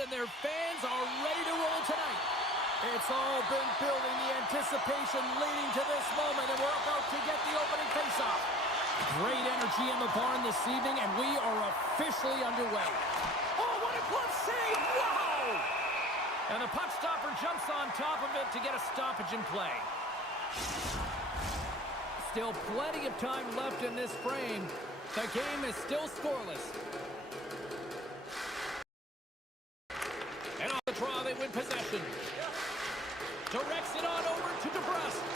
and their fans are ready to roll tonight. It's all been building, the anticipation leading to this moment, and we're about to get the opening faceoff. Great energy in the barn this evening, and we are officially underway. Oh, what a glove save! Wow! And the puck stopper jumps on top of it to get a stoppage in play. Still plenty of time left in this frame. The game is still scoreless. And on the draw, they win possession. Directs it on over to DeBrusque.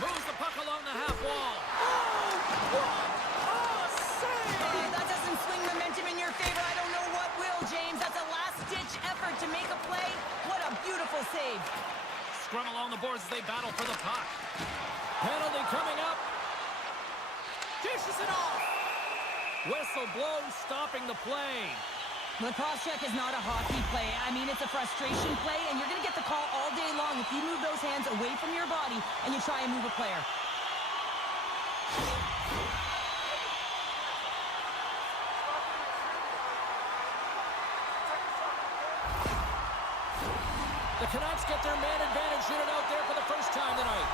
Moves the puck along the half wall. Oh, what a save! That doesn't swing momentum in your favor. I don't know what will, James. That's a last-ditch effort to make a play. What a beautiful save. Scrum along the boards as they battle for the puck. Penalty coming up. Dishes it off. Whistle blows, stopping the play. The cross-check is not a hockey play. I mean, it's a frustration play, and you're going to get the call all day long if you move those hands away from your body and you try and move a player. The Canucks get their man advantage unit out there for the first time tonight.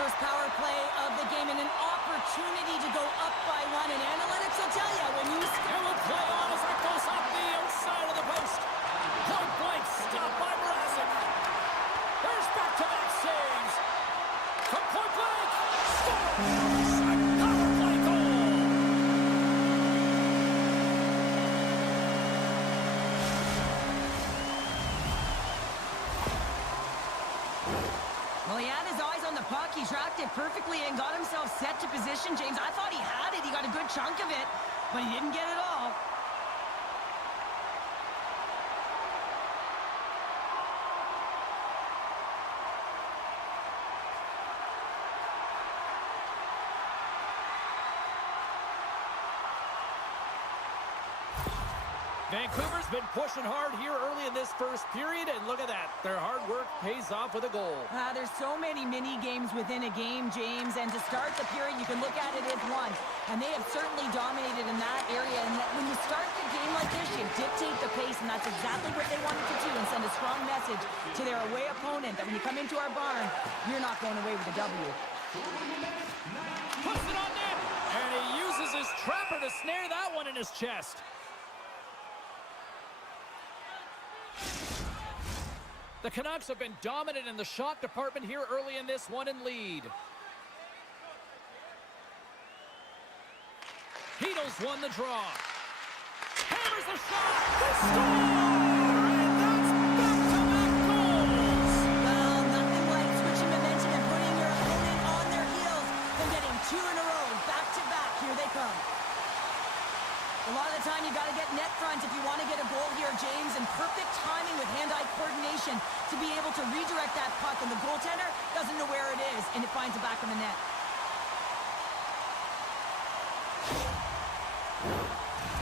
First power play of the game and an opportunity to go up by one. And analytics will tell you when you... And we'll play on as that goes off the outside of the post. Point blank, stopped by Mrazek. There's back-to-back saves. From point blank, scores! A power play goal! Well, he had his eyes on the puck. He tracked it perfectly and got himself set to position, James. I thought he had it. He got a good chunk of it, but he didn't get it all. Vancouver's been pushing hard here early in this first period, and look at that. Their hard work pays off with a goal. There's so many mini-games within a game, James, and to start the period, you can look at it as one. And they have certainly dominated in that area, and that when you start the game like this, you dictate the pace, and that's exactly what they wanted to do, and send a strong message to their away opponent that when you come into our barn, you're not going away with a W. Puts it on net, and he uses his trapper to snare that one in his chest. The Canucks have been dominant in the shot department here early in this one and lead. Heedles won the draw. Hammers the shot. They score! And that's back-to-back goals! Well, nothing like switching momentum and putting your opponent on their heels and getting two in a row. Back-to-back. Here they come. A lot of the time, you got to get net front if you want to get a goal here, James, and perfect timing with hand-eye coordination to be able to redirect that puck, and the goaltender doesn't know where it is, and it finds the back of the net.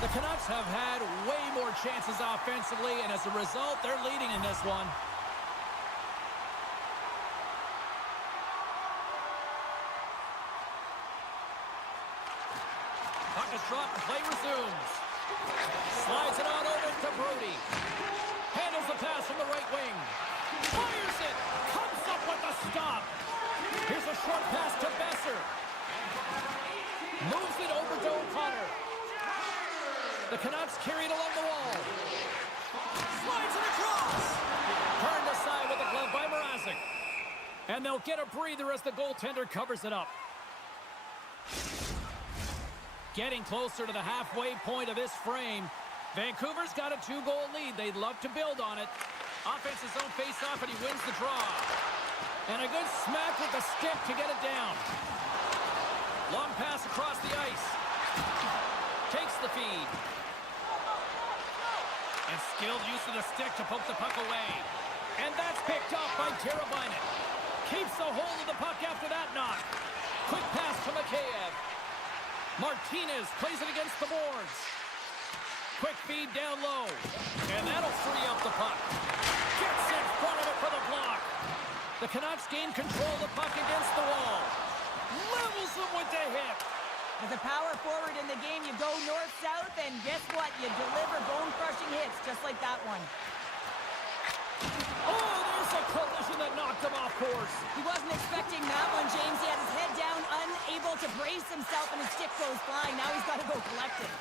The Canucks have had way more chances offensively, and as a result, they're leading in this one. Puck is dropped and play resumes. Slides it on over to Brody. Handles the pass from the right wing. Fires it. Comes up with the stop. Here's a short pass to Besser. Moves it over to O'Connor. The Canucks carry it along the wall. Slides it across. Turned aside with a glove by Mrazek. And they'll get a breather as the goaltender covers it up. Getting closer to the halfway point of this frame. Vancouver's got a 2-goal lead. They'd love to build on it. Offense his own face-off, and he wins the draw. And a good smack with the stick to get it down. Long pass across the ice. Takes the feed. And skilled use of the stick to poke the puck away. And that's picked up by Teravainen. Keeps the hold of the puck after that knock. Quick pass to Mikheyev. Martinez plays it against the boards. Quick feed down low. And that'll free up the puck. Gets in front of it for the block. The Canucks gain control of the puck against the wall. Levels them with the hip. As a power forward in the game, you go north-south, and guess what? You deliver bone-crushing hits just like that one. Oh, there's a collision that knocked him off course. He wasn't expecting that one, James. He had his head down, unable to brace himself, and his stick goes flying. Now he's got to go collect it.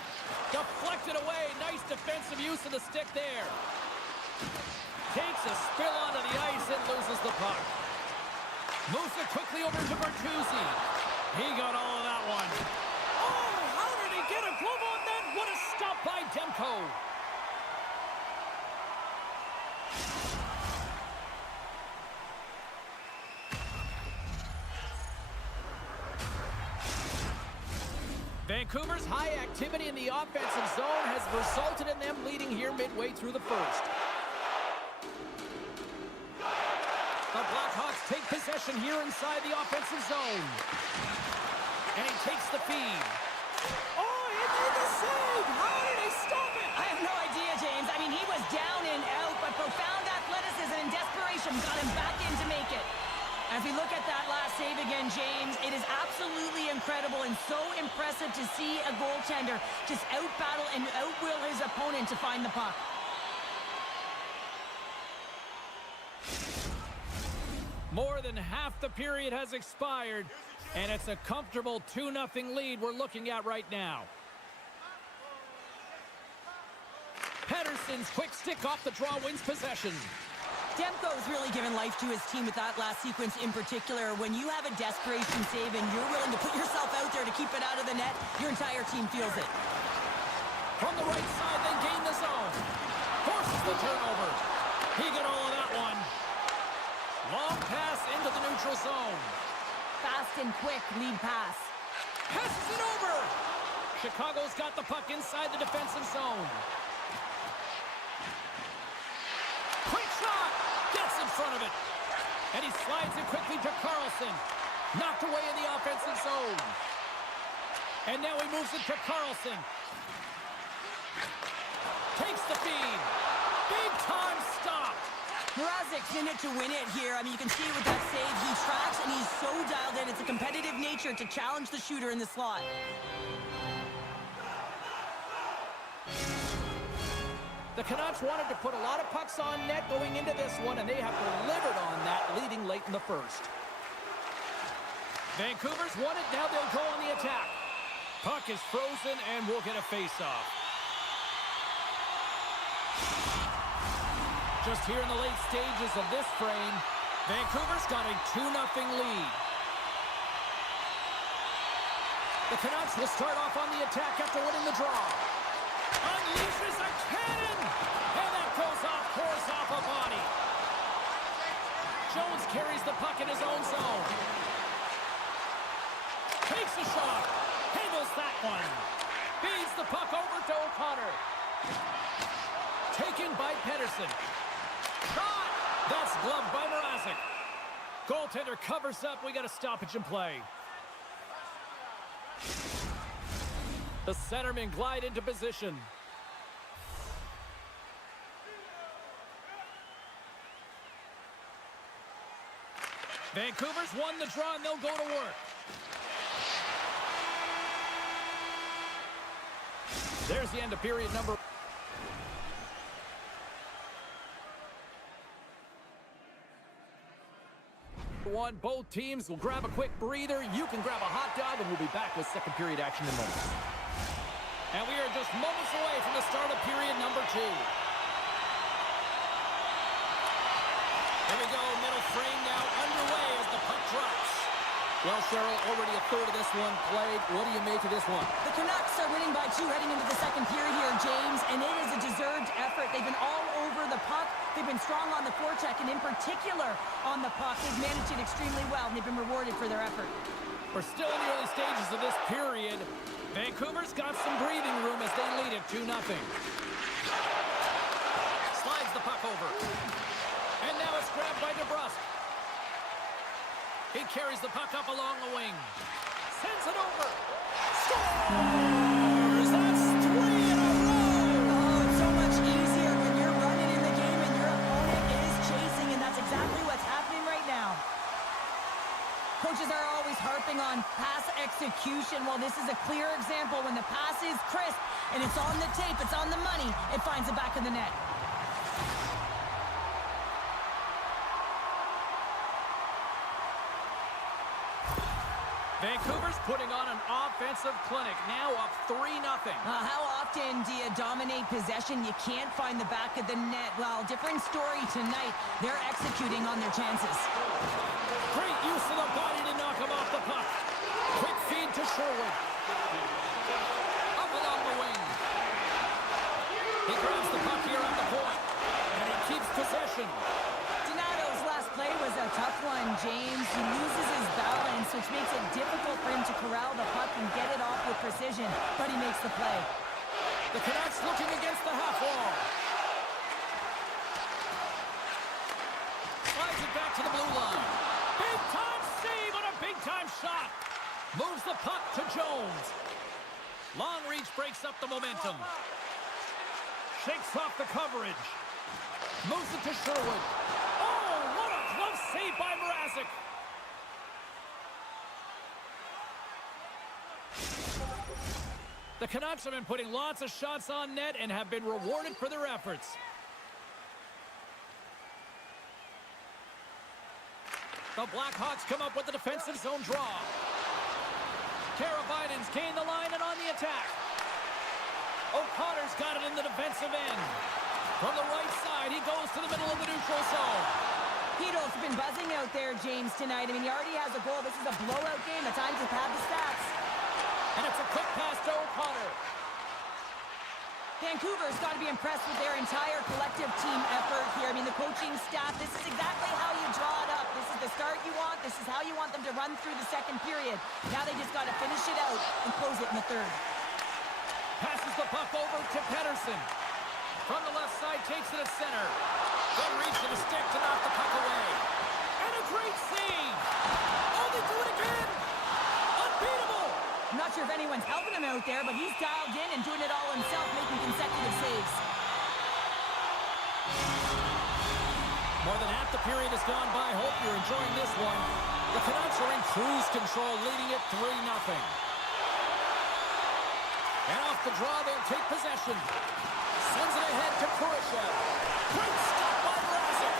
Deflected away. Nice defensive use of the stick there. Takes a spill onto the ice and loses the puck. Moves it quickly over to Bertuzzi. He got all of that one. Oh, how did he get a glove on that? What a stop by Demko. Vancouver's high activity in the offensive zone has resulted in them leading here midway through the first. The Blackhawks take possession here inside the offensive zone. And he takes the feed. Oh, he made the save! How did he stop it? I have no idea, James. I mean, he was down and out, but profound athleticism and desperation got him back in to make it. As we look at that last save again, James, it is absolutely incredible and so impressive to see a goaltender just out-battle and out-will his opponent to find the puck. More than half the period has expired, and it's a comfortable 2-0 lead we're looking at right now. Pettersson's quick stick off the draw wins possession. Demko's really given life to his team with that last sequence in particular. When you have a desperation save and you're willing to put yourself out there to keep it out of the net, your entire team feels it. From the right side, they gain the zone. Forces the turnover. He got all of that one. Long pass into the neutral zone. Fast and quick lead pass. Passes it over. Chicago's got the puck inside the defensive zone. Quick shot. Gets in front of it. And he slides it quickly to Carlson. Knocked away in the offensive zone. And now he moves it to Carlson. Takes the feed. Big time stop. Mrazek's in it to win it here. I mean, you can see with that save, he tracks and he's so dialed in. It's a competitive nature to challenge the shooter in the slot. The Canucks wanted to put a lot of pucks on net going into this one, and they have delivered on that, leading late in the first. Vancouver's won it. Now they'll go on the attack. Puck is frozen, and we'll get a face-off. Just here in the late stages of this frame, Vancouver's got a 2-0 lead. The Canucks will start off on the attack after winning the draw. Unleashes a cannon! And that goes off course off a body. Jones carries the puck in his own zone. Takes a shot. Handles that one. Feeds the puck over to O'Connor. Taken by Pettersson. Shot! That's gloved by Mrazek. Goaltender covers up. We got a stoppage in play. The centermen glide into position. Vancouver's won the draw, and they'll go to work. There's the end of period number 1. Both teams will grab a quick breather. You can grab a hot dog, and we'll be back with second period action in moments. And we are just moments away from the start of period number 2. Here we go, middle frame now underway as the puck drops. Well, Cheryl, already a third of this one played. What do you make of this one? The Canucks are winning by 2 heading into the second period here, James, and it is a deserved effort. They've been all over the puck. They've been strong on the forecheck, and in particular on the puck. They've managed it extremely well, and they've been rewarded for their effort. We're still in the early stages of this period. Vancouver's got some breathing room as they lead it 2-0. Slides the puck over. And now it's grabbed by DeBrusk. He carries the puck up along the wing. Sends it over. Scores! That's 3 in a row! Oh, it's so much easier when you're running in the game and your opponent is chasing, and that's exactly what's happening right now. Coaches are always harping on pass execution. Well, this is a clear example. When the pass is crisp and it's on the tape, it's on the money, it finds the back of the net. Vancouver's putting on an offensive clinic, now up 3-0. How often do you dominate possession? You can't find the back of the net. Well, different story tonight. They're executing on their chances. Great use of the body to knock him off the puck. Quick feed to Sherwood. Up along the wing. He grabs the puck here on the point, and he keeps possession. Donato's last play was a tough one, James. He loses his balance, which makes it difficult for him to corral the puck and get it off with precision, but he makes the play. The Canucks looking against the half wall. Slides it back to the blue line. Big-time save on a big-time shot. Moves the puck to Jones. Long reach breaks up the momentum. Shakes off the coverage. Moves it to Sherwood. Oh, what a close save by Mrazek. The Canucks have been putting lots of shots on net and have been rewarded for their efforts. The Blackhawks come up with the defensive zone draw. Biden's gained the line and on the attack. O'Connor's got it in the defensive end. From the right side, he goes to the middle of the neutral zone. Heedle's been buzzing out there, James, tonight. I mean, he already has a goal. This is a blowout game. At times, he'll have the stats. And it's a quick pass to O'Connor. Vancouver's got to be impressed with their entire collective team effort here. I mean, the coaching staff, this is exactly how you draw it up. This is the start you want. This is how you want them to run through the second period. Now they just got to finish it out and close it in the third. Passes the puck over to Pettersson. From the left side, takes it to center. Good reach to the stick to knock the puck away. And a great save. Oh, they do it again. Unbeatable. I'm not sure if anyone's helping him out there, but he's dialed in and doing it all himself, making consecutive saves. More than half the period has gone by. Hope you're enjoying this one. The Canucks are in cruise control, leading it 3-0. And off the draw, they'll take possession. Sends it ahead to Kurashev. Great stop by Mrazek.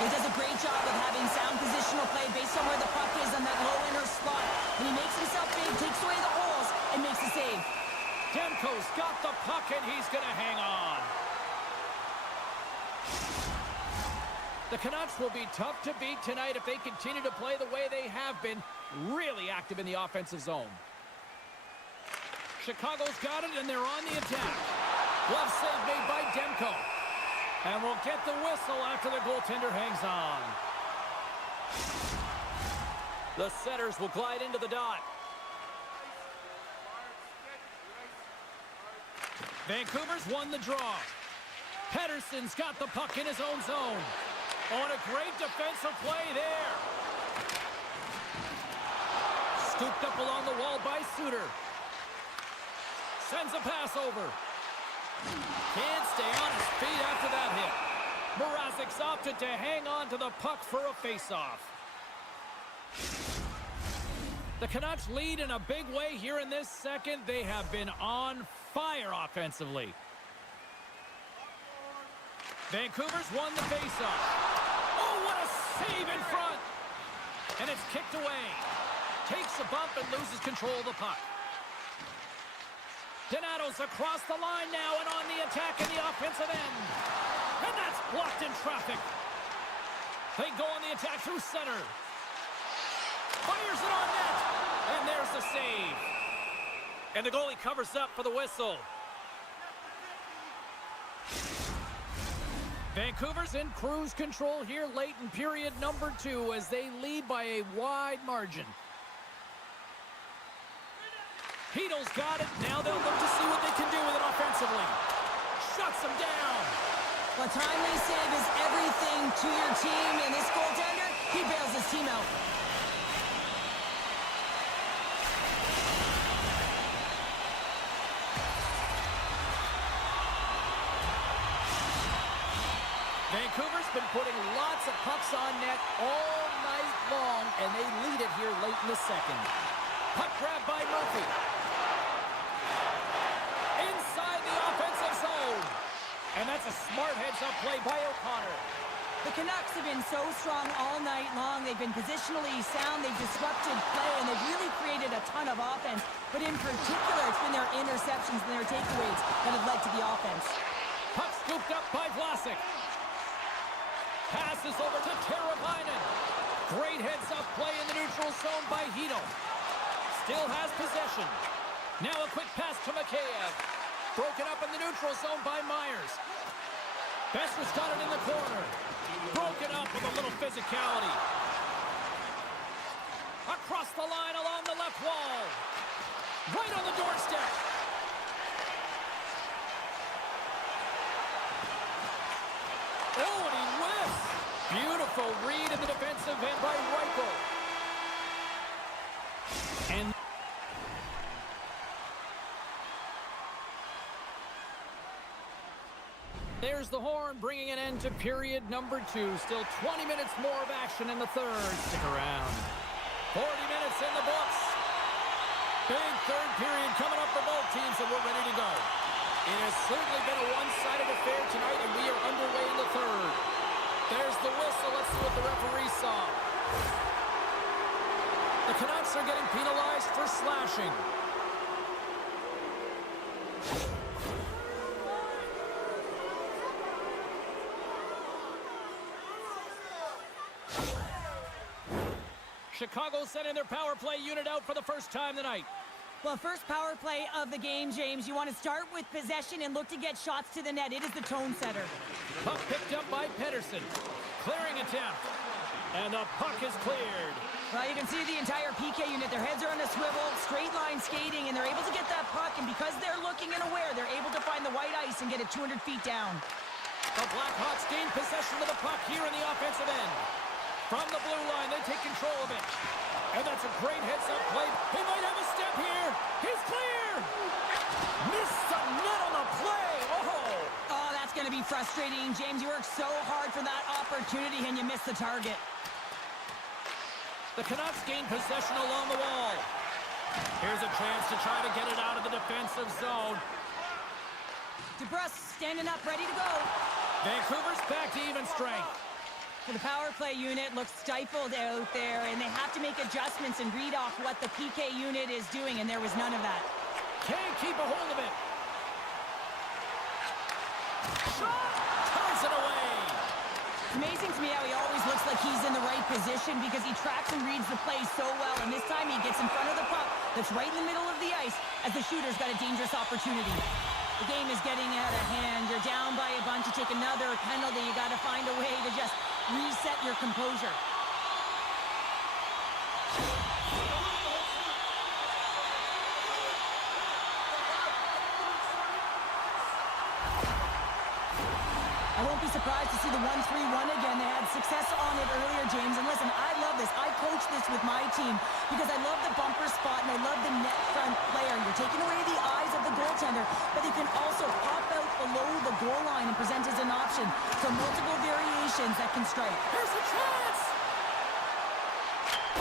He does a great job of having sound positional play based on where the puck is on that low inner slot. And he makes himself big, takes away the holes, and makes a save. Demko's got the puck, and he's going to hang on. The Canucks will be tough to beat tonight if they continue to play the way they have been, really active in the offensive zone. Chicago's got it, and they're on the attack. Glove save made by Demko. And we'll get the whistle after the goaltender hangs on. The setters will glide into the dot. Vancouver's won the draw. Pettersson's got the puck in his own zone. On a great defensive play there. Scooped up along the wall by Suter. Sends a pass over. Can't stay on his feet after that hit. Mrazek's opted to hang on to the puck for a face-off. The Canucks lead in a big way here in this second. They have been on fire offensively. Vancouver's won the face-off. Oh, what a save in front! And it's kicked away. Takes a bump and loses control of the puck. Donato's across the line now and on the attack in the offensive end. And that's blocked in traffic. They go on the attack through center. Fires it on net. And there's the save. And the goalie covers up for the whistle. Vancouver's in cruise control here late in period number 2 as they lead by a wide margin. Heedle's got it. Now they'll look to see what they can do with it offensively. Shuts them down. A timely save is everything to your team, and this goaltender, he bails his team out. Vancouver's been putting lots of pucks on net all night long, and they lead it here late in the second. Puck grab by Murphy. Inside the offensive zone. And that's a smart heads-up play by O'Connor. The Canucks have been so strong all night long. They've been positionally sound. They've disrupted play, and they've really created a ton of offense. But in particular, it's been their interceptions and their takeaways that have led to the offense. Puck scooped up by Vlasic. Passes over to Teravainen. Great heads-up play in the neutral zone by Hito. Still has possession. Now a quick pass to Mikheyev. Broken up in the neutral zone by Myers. Besser's got it in the corner. Broken up with a little physicality. Across the line along the left wall. Right on the doorstep. Oh, and he whiffs. Beautiful read in the defensive end by Reichel. And there's the horn, bringing an end to period number 2. Still 20 minutes more of action in the third. Stick around. 40 minutes in the books. Big third period coming up for both teams, and we're ready to go. It has certainly been a one-sided affair tonight, and we are underway in the third. There's the whistle. Let's see what the referee saw. The Canucks are getting penalized for slashing. Chicago sending their power play unit out for the first time tonight. Well, first power play of the game, James. You want to start with possession and look to get shots to the net. It is the tone setter. Puck picked up by Pettersson. Clearing attempt. And the puck is cleared. Well, you can see the entire PK unit. Their heads are on a swivel, straight line skating, and they're able to get that puck. And because they're looking and aware, they're able to find the white ice and get it 200 feet down. The Blackhawks gain possession of the puck here in the offensive end. From the blue line, they take control of it. And that's a great heads-up play. He might have a step here. He's clear. Missed the net on the play. Oh, that's going to be frustrating. James, you worked so hard for that opportunity, and you missed the target. The Canucks gain possession along the wall. Here's a chance to try to get it out of the defensive zone. DeBrusk standing up, ready to go. Vancouver's back to even strength. The power play unit looks stifled out there, and they have to make adjustments and read off what the PK unit is doing, and there was none of that. Can't keep a hold of it. Shot! Turns it away. It's amazing to me how he always looks like he's in the right position because he tracks and reads the play so well, and this time he gets in front of the puck that's right in the middle of the ice as the shooter's got a dangerous opportunity. The game is getting out of hand. You're down by a bunch. You take another penalty. You got to find a way to just reset your composure. I won't be surprised to see the 1-3-1 again. They had success on it earlier, James. And listen, I love this. I coach this with my team because I love the bumper spot and I love the net front player. You're taking away the eyes of the goaltender, but you can also pop out below the goal line and present as an option. So multiple variations that can strike. Here's a chance!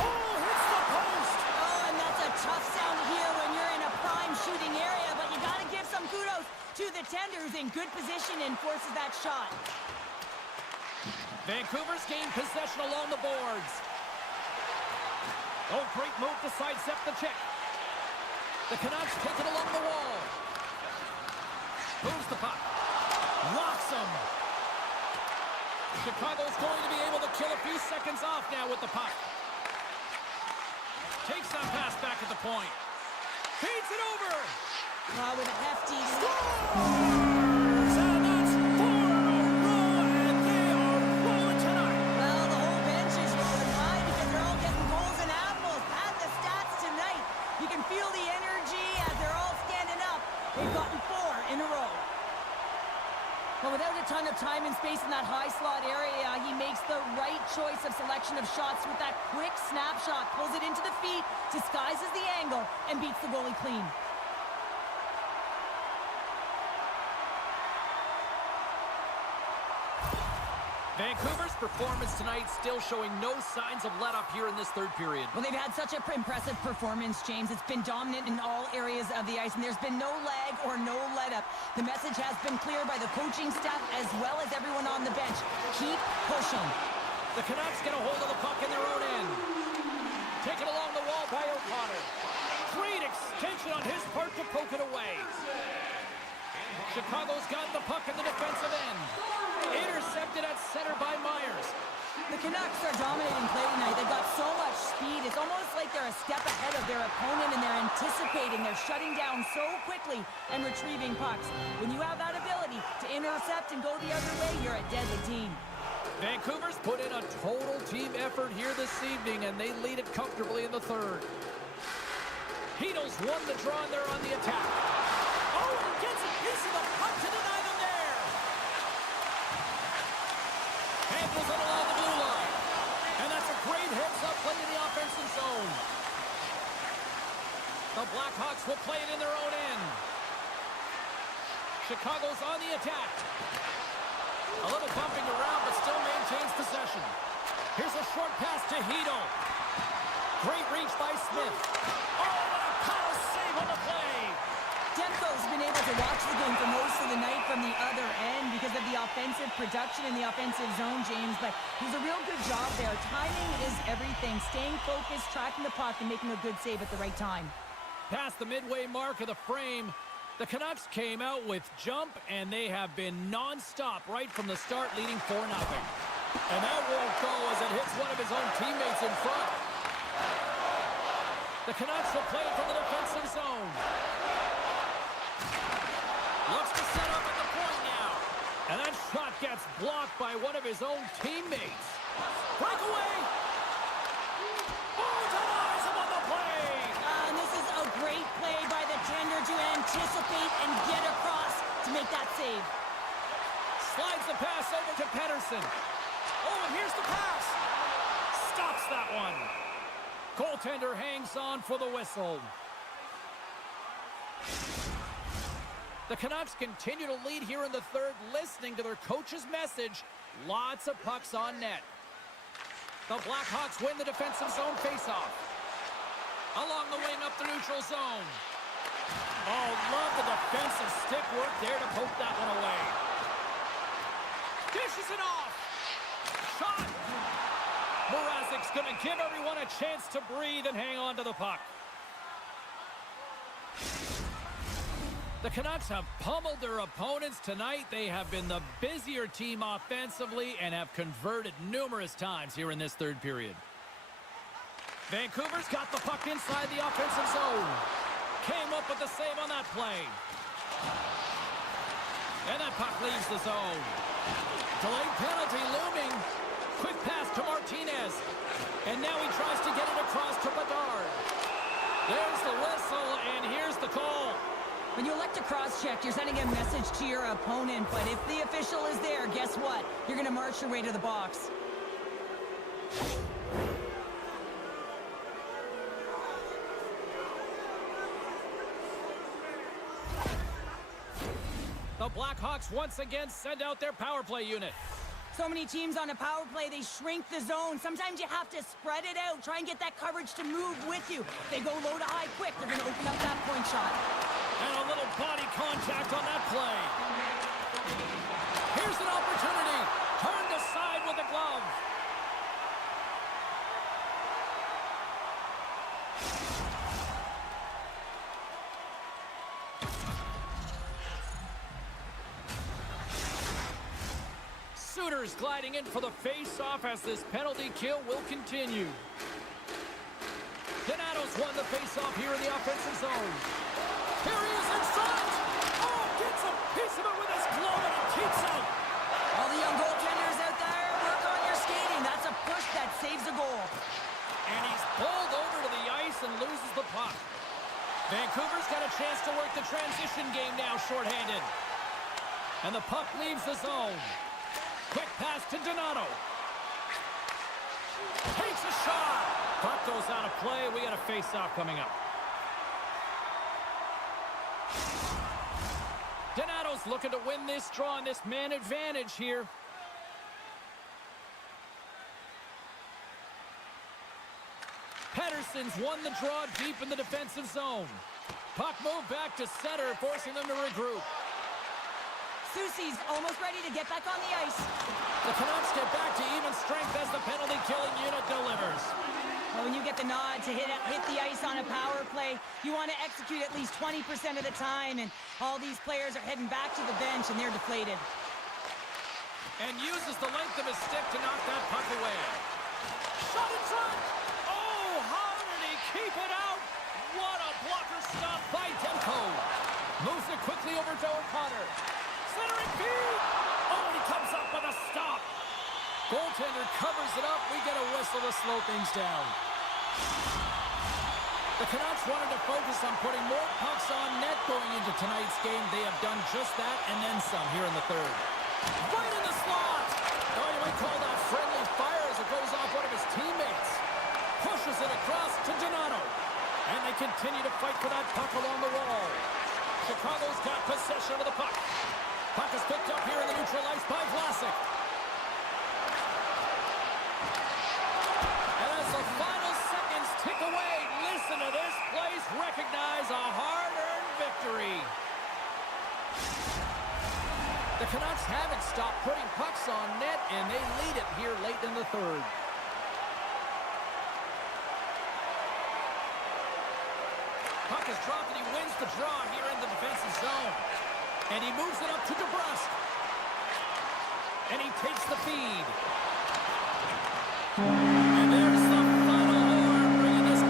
Oh, hits the post! Oh, and that's a tough sound to hear when you're in a prime shooting area, but you got to give some kudos to the Tenders in good position and forces that shot. Vancouver's gained possession along the boards. Oh, great move to sidestep the check. The Canucks take it along the wall. Moves the puck. Locks him. Chicago's going to be able to kill a few seconds off now with the puck. Takes that pass back at the point. Feeds it over. With a hefty... Scores! And that's 4 in a row, and they are rolling tonight. Well, the whole bench is rolling high because they're all getting goals and apples. Add the stats tonight. You can feel the energy as they're all standing up. They've gotten 4 in a row. But without a ton of time and space in that high slot area, he makes the right choice of selection of shots with that quick snapshot. Pulls it into the feet, disguises the angle, and beats the goalie clean. Vancouver's performance tonight still showing no signs of let-up here in this third period. Well, they've had such an impressive performance, James. It's been dominant in all areas of the ice, and there's been no lag or no let-up. The message has been clear by the coaching staff as well as everyone on the bench. Keep pushing. The Canucks get a hold of the puck in their own end. Taken along the wall by O'Connor. Great extension on his part to poke it away. Chicago's got the puck in the defensive end. Intercepted at center by Myers. The Canucks are dominating play tonight. They've got so much speed. It's almost like they're a step ahead of their opponent, and they're anticipating. They're shutting down so quickly and retrieving pucks. When you have that ability to intercept and go the other way, you're a deadly team. Vancouver's put in a total team effort here this evening, and they lead it comfortably in the third. Heedles won the draw, and they're on the attack. Oh, and gets a piece of the puck to deny them there. Handles it along the blue line. And that's a great heads-up play in the offensive zone. The Blackhawks will play it in their own end. Chicago's on the attack. A little bumping around, but still maintains possession. Here's a short pass to Heedle. Great reach by Smith. Oh, what a power save on the play. Demko's been able to watch the game for most of the night from the other end because of the offensive production in the offensive zone, James, but he's a real good job there. Timing is everything. Staying focused, tracking the puck, and making a good save at the right time. Past the midway mark of the frame, the Canucks came out with jump, and they have been non-stop right from the start, leading 4-0. And that won't go as it hits one of his own teammates in front. The Canucks will play it from the defensive zone. Looks to set up at the point now. And that shot gets blocked by one of his own teammates. Breakaway! Oh, denies him on the play! And this is a great play by the tender to anticipate and get across to make that save. Slides the pass over to Pettersson. Oh, and here's the pass. Stops that one. Goaltender hangs on for the whistle. The Canucks continue to lead here in the third, listening to their coach's message. Lots of pucks on net. The Blackhawks win the defensive zone faceoff. Along the wing up the neutral zone. Oh, love the defensive stick work there to poke that one away. Dishes it off. Shot. Mrazek's going to give everyone a chance to breathe and hang on to the puck. The Canucks have pummeled their opponents tonight. They have been the busier team offensively and have converted numerous times here in this third period. Vancouver's got the puck inside the offensive zone. Came up with the save on that play. And that puck leaves the zone. Delayed penalty looming. Quick pass to Martinez. And now he tries to get it across to Bedard. There's the whistle, and here's the call. When you elect to cross-check, you're sending a message to your opponent, but if the official is there, guess what? You're going to march your way to the box. The Blackhawks once again send out their power play unit. So many teams on a power play, they shrink the zone. Sometimes you have to spread it out, try and get that coverage to move with you. They go low to high quick, they're going to open up that point shot. And a little body contact on that play. Here's an opportunity. Turned aside with a glove. Suter's gliding in for the face-off as this penalty kill will continue. Donato's won the face-off here in the offensive zone. Here he is in front. Oh, gets a piece of it with his glove and it keeps out. All the young goaltenders out there, work on your skating. That's a push that saves a goal. And he's pulled over to the ice and loses the puck. Vancouver's got a chance to work the transition game now shorthanded. And the puck leaves the zone. Quick pass to Donato. Takes a shot. Puck goes out of play. We got a face-off coming up. Donato's looking to win this draw on this man advantage here. Anderson's won the draw deep in the defensive zone. Puck moved back to center, forcing them to regroup. Susie's almost ready to get back on the ice. The Canucks get back to even strength as the penalty-killing unit delivers. Well, when you get the nod to hit the ice on a power play, you want to execute at least 20% of the time, and all these players are heading back to the bench, and they're deflated. And uses the length of his stick to knock that puck away. Shot in front! Oh, how did he keep it out? What a blocker stop by Demko. Moves it quickly over to O'Connor. Centering feed! Oh, and he comes up with a stop. Goaltender covers it up. We get a whistle to slow things down. The Canucks wanted to focus on putting more pucks on net going into tonight's game. They have done just that and then some here in the third. Right in the slot! Oh, you might call that friendly fire as it goes off one of his teammates. Pushes it across to Donato. And they continue to fight for that puck along the wall. Chicago's got possession of the puck. Puck is picked up here in the neutral ice by Vlasic. And as the final seconds tick away, listen to this place recognize a hard-earned victory. The Canucks haven't stopped putting pucks on net, and they lead it here late in the third. Puck is dropped, and he wins the draw here in the defensive zone. And he moves it up to DeBrusque. And he takes the feed. And there's the final horn, bringing this.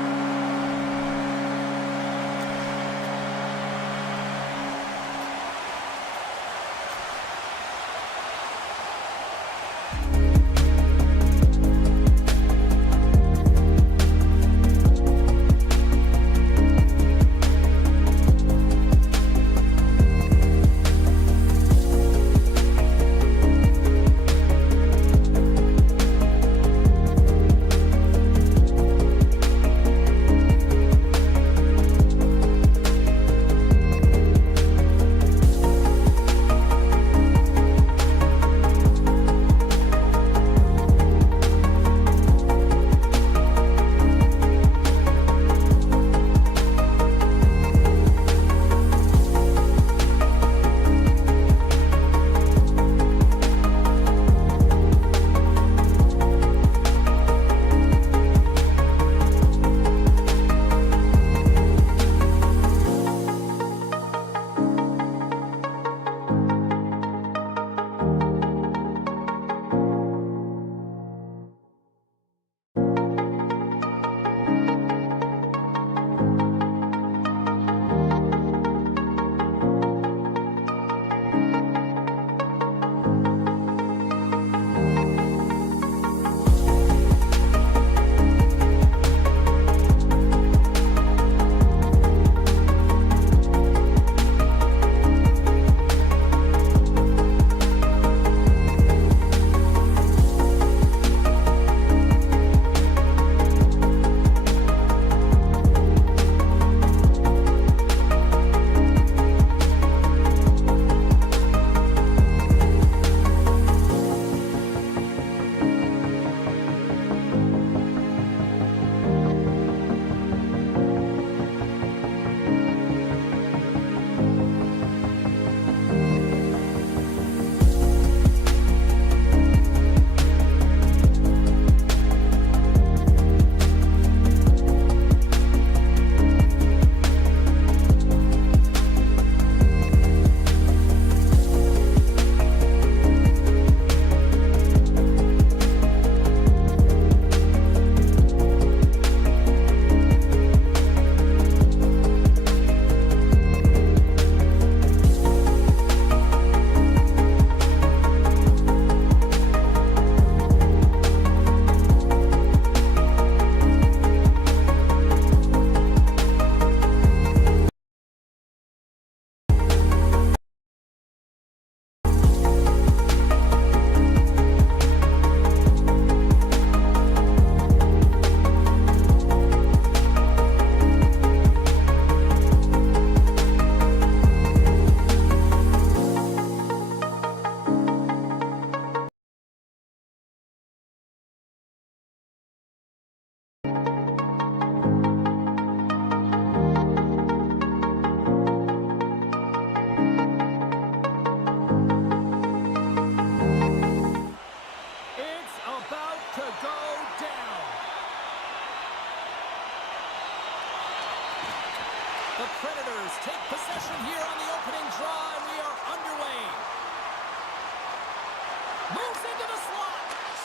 Moves into the slot.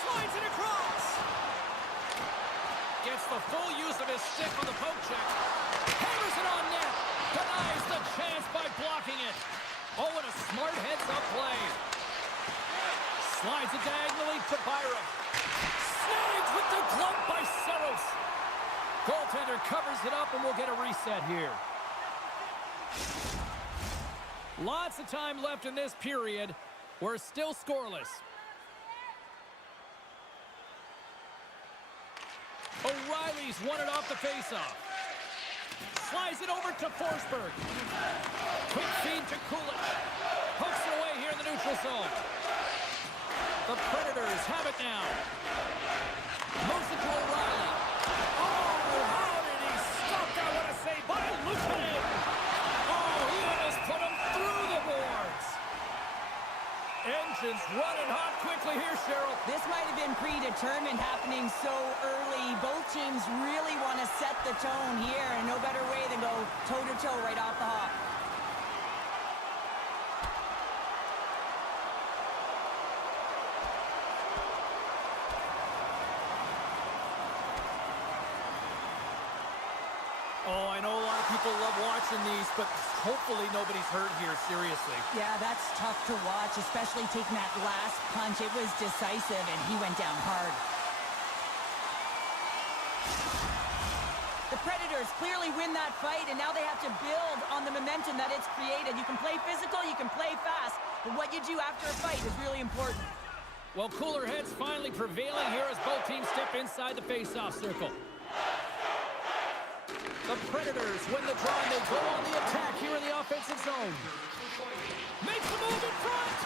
Slides it across. Gets the full use of his stick on the poke check. Hammers it on net. Denies the chance by blocking it. Oh, and a smart heads-up play. Slides it diagonally to Byram. Snags with the glove by Saros. Goaltender covers it up, and we'll get a reset here. Lots of time left in this period. We're still scoreless. O'Reilly's won it off the faceoff. Slides it over to Forsberg. Quick feed to Kulich. Pokes it away here in the neutral zone. The Predators have it now. Moves it to O'Reilly. Oh, how did he stop that? What a save by Lucanen. Oh, he almost put him through the boards. Engines running hot quickly here, Cheryl. This might have been predetermined, happening so early. Both teams really want to set the tone here, and no better way than go toe-to-toe right off the hop. Oh, I know a lot of people love watching these, but hopefully nobody's hurt here, seriously. Yeah, that's tough to watch, especially taking that last punch. It was decisive, and he went down hard. The Predators clearly win that fight, and now they have to build on the momentum that it's created. You can play physical, you can play fast, but what you do after a fight is really important. Well, cooler heads finally prevailing here as both teams step inside the face-off circle. The Predators win the draw, and they go on the attack here in the offensive zone. Makes the move in front,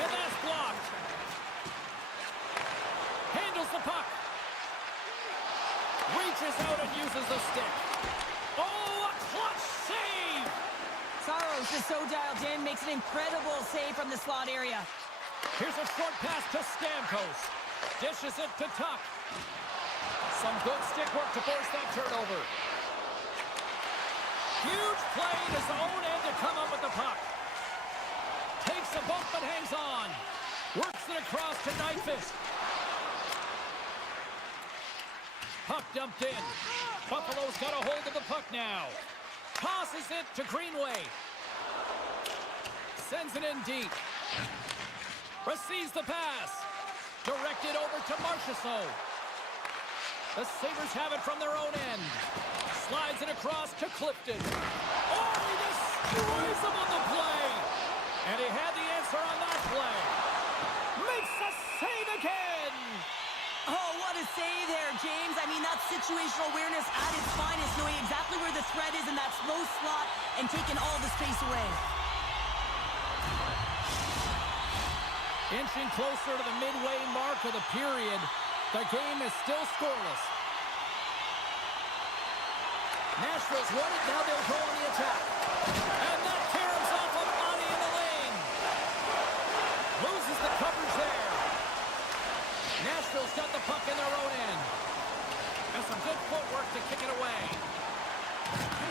and that's blocked. Handles the puck. Reaches out and uses the stick. Oh, a clutch save! Saros is so dialed in, makes an incredible save from the slot area. Here's a short pass to Stamkos. Dishes it to Tuck. Some good stick work to force that turnover. Huge play in his own end to come up with the puck. Takes a bump but hangs on. Works it across to Nyquist. Puck dumped in. Buffalo's got a hold of the puck now. Tosses it to Greenway. Sends it in deep. Receives the pass. Directed over to Marchessault. The Sabres have it from their own end. Slides it across to Clifton. Oh, he destroys him on the play. And he had the answer on that play. Makes a save again. Oh, what a save there, James. I mean, that's situational awareness at its finest, knowing exactly where the threat is in that slow slot and taking all the space away. Inching closer to the midway mark of the period. The game is still scoreless. Nashville's won it. Now they'll go on the attack. And that caroms off of Ani in the lane. Loses the coverage there. Nashville's got the puck in their own end. And some good footwork to kick it away.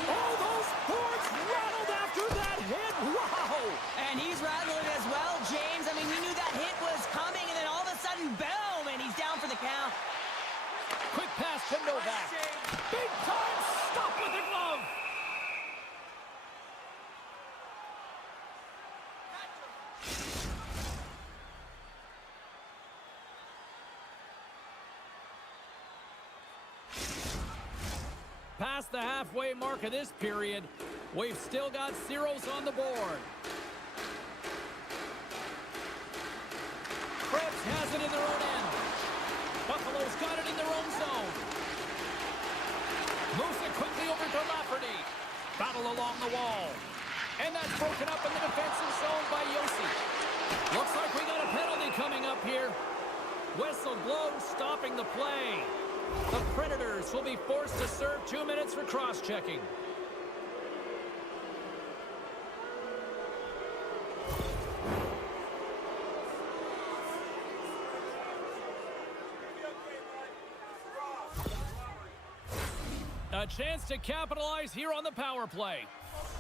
Oh, those boards rattled after that hit. Wow! And he's rattling as well, James. I mean, we knew that hit was coming, and then all of a sudden, boom, and he's down for the count. Quick pass to Novak. Big time stop with the glove. Past the halfway mark of this period, we've still got zeros on the board. Krebs has it in their own end. Buffalo's got it in their own zone. Moves it quickly over to Lafferty. Battle along the wall. And that's broken up in the defensive zone by Yossi. Looks like we got a penalty coming up here. Whistle blown, stopping the play. The Predators will be forced to serve 2 minutes for cross-checking. A chance to capitalize here on the power play.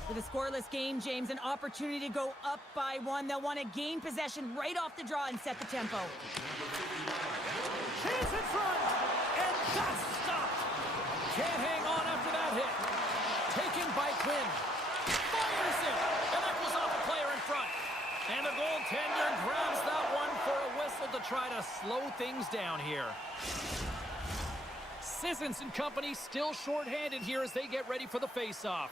With a scoreless game, James, an opportunity to go up by one. They'll want to gain possession right off the draw and set the tempo. He's in front, and that's stopped. Can't hang on after that hit. Taken by Quinn. Fires it, and that goes off a player in front. And the goaltender grabs that one for a whistle to try to slow things down here. Sissons and company still shorthanded here as they get ready for the face-off.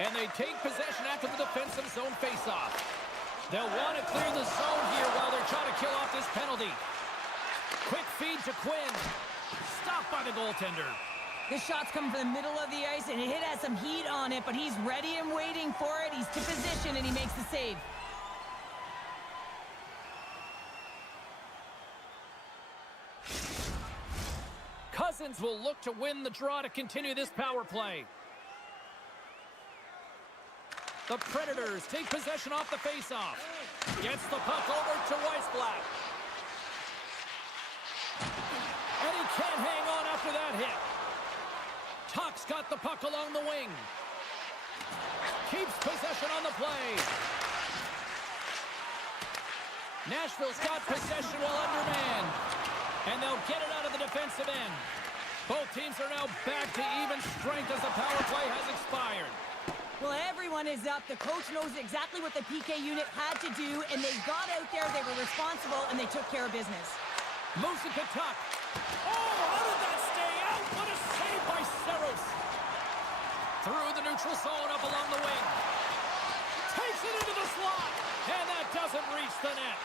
And they take possession after the defensive zone face-off. They'll want to clear the zone here while they're trying to kill off this penalty. Quick feed to Quinn. Stopped by the goaltender. This shot's coming from the middle of the ice, and it has some heat on it, but he's ready and waiting for it. He's to position, and he makes the save. Cousins will look to win the draw to continue this power play. The Predators take possession off the faceoff. Gets the puck over to Weissblatt. And he can't hang on after that hit. Tuck's got the puck along the wing. Keeps possession on the play. Nashville's got possession while undermanned. And they'll get it out of the defensive end. Both teams are now back to even strength as the power play has expired. Well, everyone is up. The coach knows exactly what the PK unit had to do, and they got out there, they were responsible, and they took care of business. Moose and Tuck. Oh, how did that stay out? What a save by Saros. Through the neutral zone up along the wing. Takes it into the slot, and that doesn't reach the net.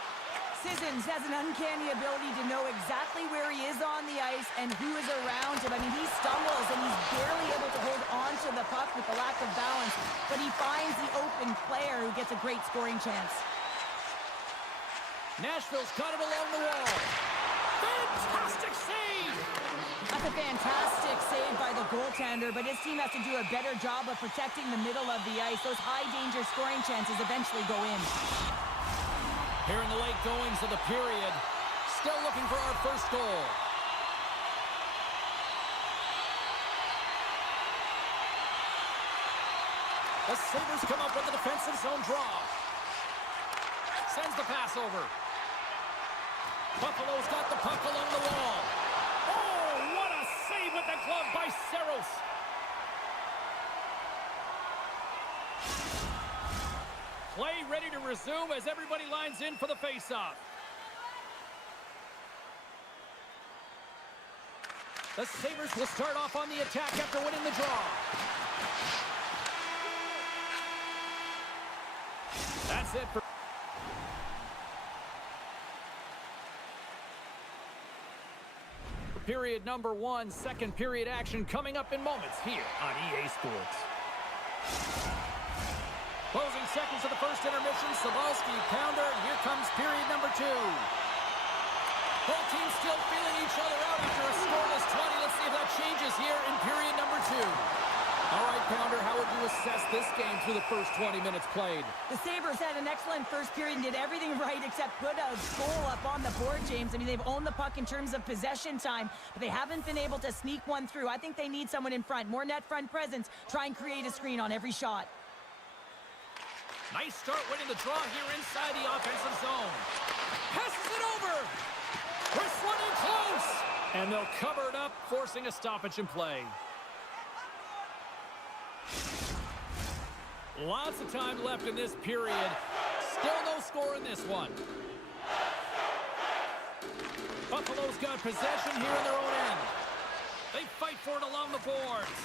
Sissons has an uncanny ability to know exactly where he is on the ice and who is around him. I mean, he stumbles and he's barely able to hold on to the puck with the lack of balance, but he finds the open player who gets a great scoring chance. Nashville's got it along the wall. Fantastic save! That's a fantastic save by the goaltender, but his team has to do a better job of protecting the middle of the ice. Those high-danger scoring chances eventually go in. Here in the late goings of the period, still looking for our first goal. The Sabers come up with a defensive zone draw. Sends the pass over. Buffalo's got the puck along the wall. Oh, what a save with the glove by Saros. Play ready to resume as everybody lines in for the face-off. The Sabres will start off on the attack after winning the draw. That's it for period number one. Second period action coming up in moments here on EA Sports. Closing seconds of the first intermission, Sabalski, Pounder, and here comes period number two. Both teams still feeling each other out after a scoreless 20. Let's see if that changes here in period number two. All right, Pounder, how would you assess this game through the first 20 minutes played? The Sabres had an excellent first period and did everything right except put a goal up on the board, James. I mean, they've owned the puck in terms of possession time, but they haven't been able to sneak one through. I think they need someone in front, more net front presence, try and create a screen on every shot. Nice start winning the draw here inside the offensive zone. Passes it over. We're running close. And they'll cover it up, forcing a stoppage in play. Lots of time left in this period. Still no score in this one. Buffalo's got possession here in their own end. They fight for it along the boards.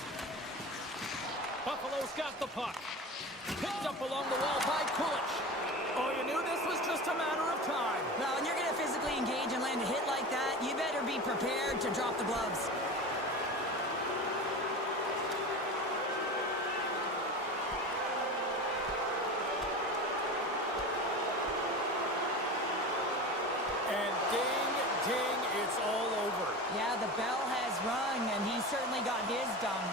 Buffalo's got the puck. Picked up along the wall by Kulich. Oh, you knew this was just a matter of time. Well, when you're going to physically engage and land a hit like that, you better be prepared to drop the gloves. And ding, ding, it's all over. Yeah, the bell has rung, and he certainly got his done.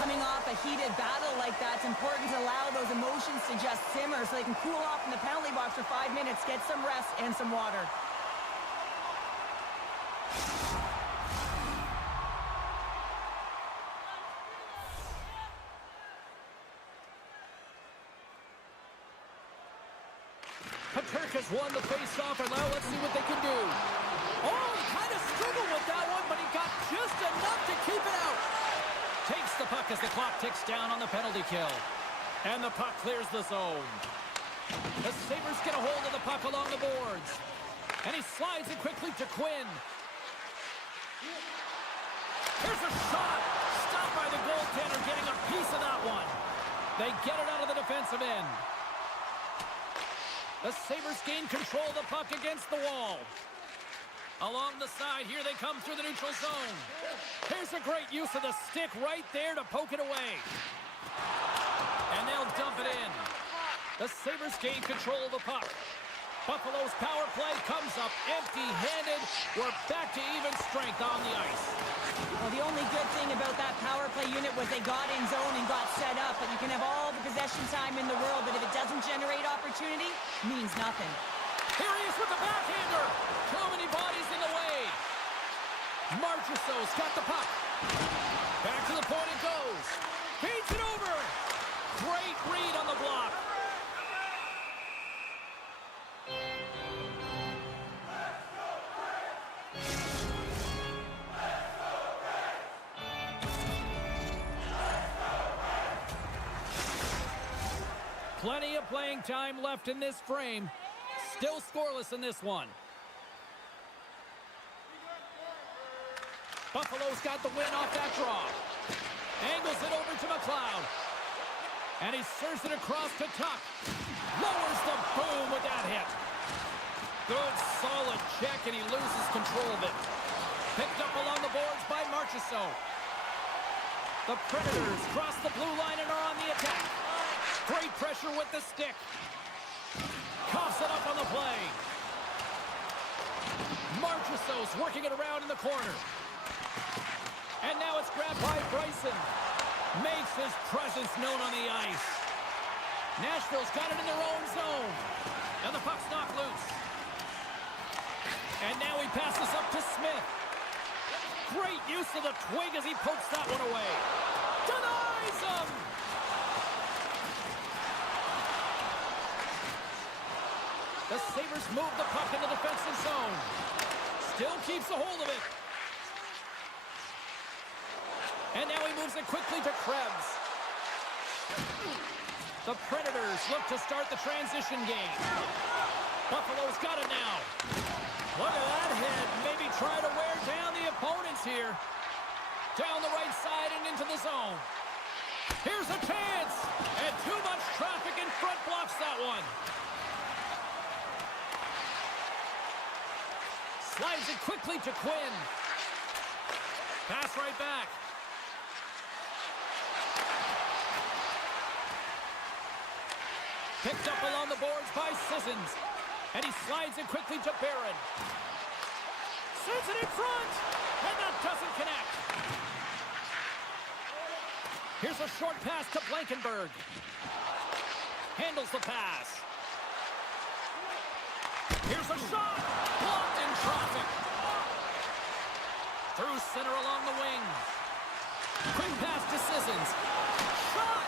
Coming off a heated battle like that, it's important to allow those emotions to just simmer so they can cool off in the penalty box for 5 minutes, get some rest and some water. Paterka's won the face-off, and now let's see what they can do. Oh, he kind of struggled with that one, but he got just enough to keep it out. Takes the puck as the clock ticks down on the penalty kill. And the puck clears the zone. The Sabres get a hold of the puck along the boards. And he slides it quickly to Quinn. Here's a shot. Stopped by the goaltender, getting a piece of that one. They get it out of the defensive end. The Sabres gain control of the puck against the wall. Along the side, here they come through the neutral zone. Here's a great use of the stick right there to poke it away. And they'll dump it in. The Sabres gain control of the puck. Buffalo's power play comes up empty-handed. We're back to even strength on the ice. Well, the only good thing about that power play unit was they got in zone and got set up. But you can have all the possession time in the world, but if it doesn't generate opportunity, it means nothing. Here he is with the backhander. Too many bodies in the way. Marchessault's got the puck. Back to the point it goes. Feeds it over. Great read on the block. Plenty of playing time left in this frame. Still scoreless in this one. Buffalo's got the win off that draw. Angles it over to McLeod. And he serves it across to Tuck. Lowers the boom with that hit. Good, solid check, and he loses control of it. Picked up along the boards by Marchessault. The Predators cross the blue line and are on the attack. Great pressure with the stick. Coughs it up on the play. Marchessault's working it around in the corner. And now it's grabbed by Bryson. Makes his presence known on the ice. Nashville's got it in their own zone. And the puck's knocked loose. And now he passes up to Smith. Great use of the twig as he pokes that one away. Denies him! The Sabres move the puck in the defensive zone. Still keeps a hold of it. And now he moves it quickly to Krebs. The Predators look to start the transition game. Buffalo's got it now. Look at that hit. Maybe try to wear down the opponents here. Down the right side and into the zone. Here's a chance. And too much traffic in front blocks that one. Slides it quickly to Quinn. Pass right back. Picked up along the boards by Sissons. And he slides it quickly to Barron. Sends it in front. And that doesn't connect. Here's a short pass to Blankenberg. Handles the pass. Here's a shot. Blocked in traffic. Through center along the wing. Quick pass to Sissons. Shot.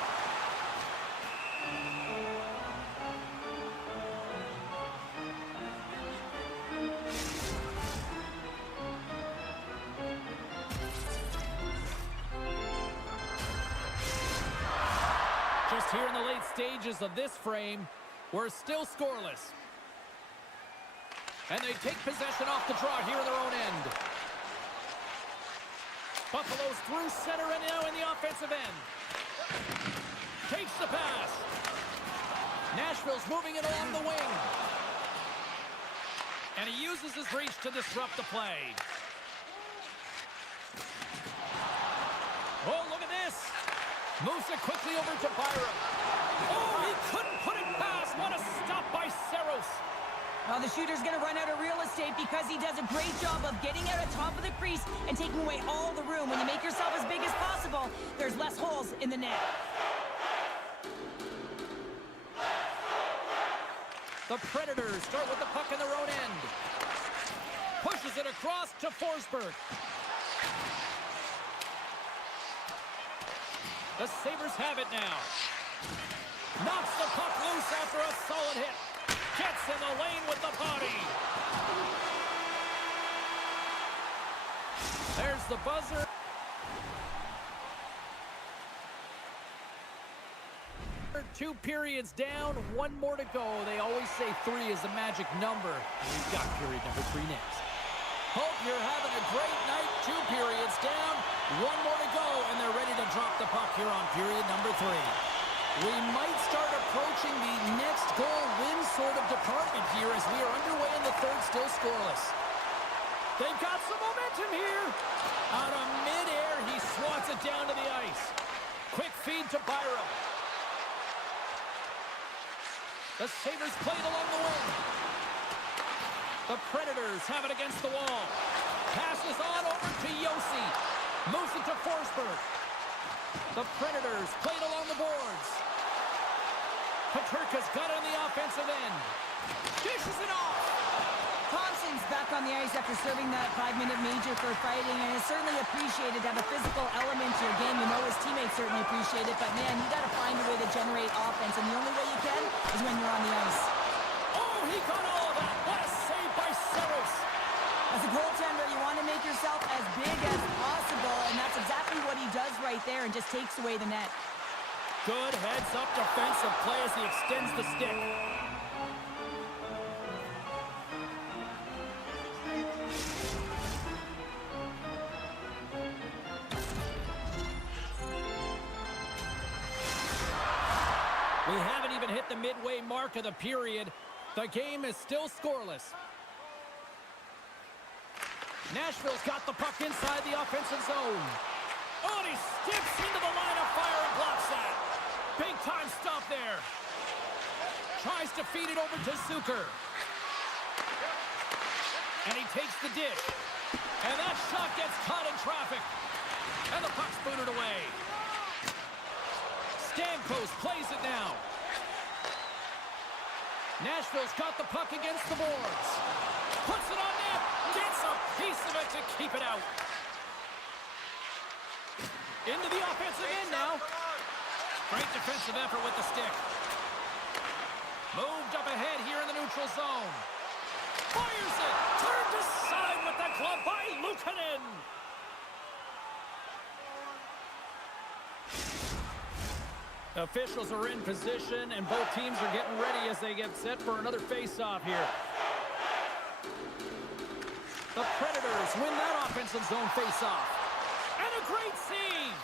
Just here in the late stages of this frame, we're still scoreless. And they take possession off the draw here in their own end. Buffalo's through center and now in the offensive end. Takes the pass. Nashville's moving it along the wing. And he uses his reach to disrupt the play. Oh, look at this. Moves it quickly over to Byram. Oh, he couldn't put it past. What a stop by Saros. Well, the shooter's going to run out of real estate because he does a great job of getting out of top of the crease and taking away all the room. When you make yourself as big as possible, there's less holes in the net. The Predators start with the puck in their own end. Push Pushes it across to Forsberg. The Sabers have it now. Knocks the puck loose after a solid hit. Gets in the lane with the body. There's the buzzer. Two periods down, one more to go. They always say 3 is the magic number. We've got period number 3 next. Hope you're having a great night. 2 periods down, one more to go, and they're ready to drop the puck here on period number 3. We might start approaching the next goal win sort of department here as we are underway in the third, still scoreless. They've got some momentum here. Out of midair, he swats it down to the ice. Quick feed to Byram. The Sabres played along the wing. The Predators have it against the wall. Passes on over to Yossi. Moves it to Forsberg. The Predators played along the boards. Peterka's got it on the offensive end. Dishes it off. Thompson's back on the ice after serving that 5-minute major for fighting, and is certainly appreciated to have a physical element to your game. You know his teammates certainly appreciate it, but man, you got to find a way to generate offense, and the only way you can is when you're on the ice. Oh, he got all of that. What a save by Sabers. As a goaltender, you want to make yourself as big as possible, and that's exactly what he does right there and just takes away the net. Good heads-up defensive play as he extends the stick. We haven't even hit the midway mark of the period. The game is still scoreless. Nashville's got the puck inside the offensive zone. Oh, and he sticks into the line of fire and blocks that. Big time stop there. Tries to feed it over to Zucker. And he takes the dish. And that shot gets caught in traffic. And the puck's booted away. Stamkos plays it now. Nashville's got the puck against the boards. Puts it on net. Gets a piece of it to keep it out. Into the offensive end now. Great defensive effort with the stick. Moved up ahead here in the neutral zone. Fires it. Turned aside with the glove by Luukkonen. Officials are in position, and both teams are getting ready as they get set for another face-off here. The Predators win that offensive zone face-off. And a great save!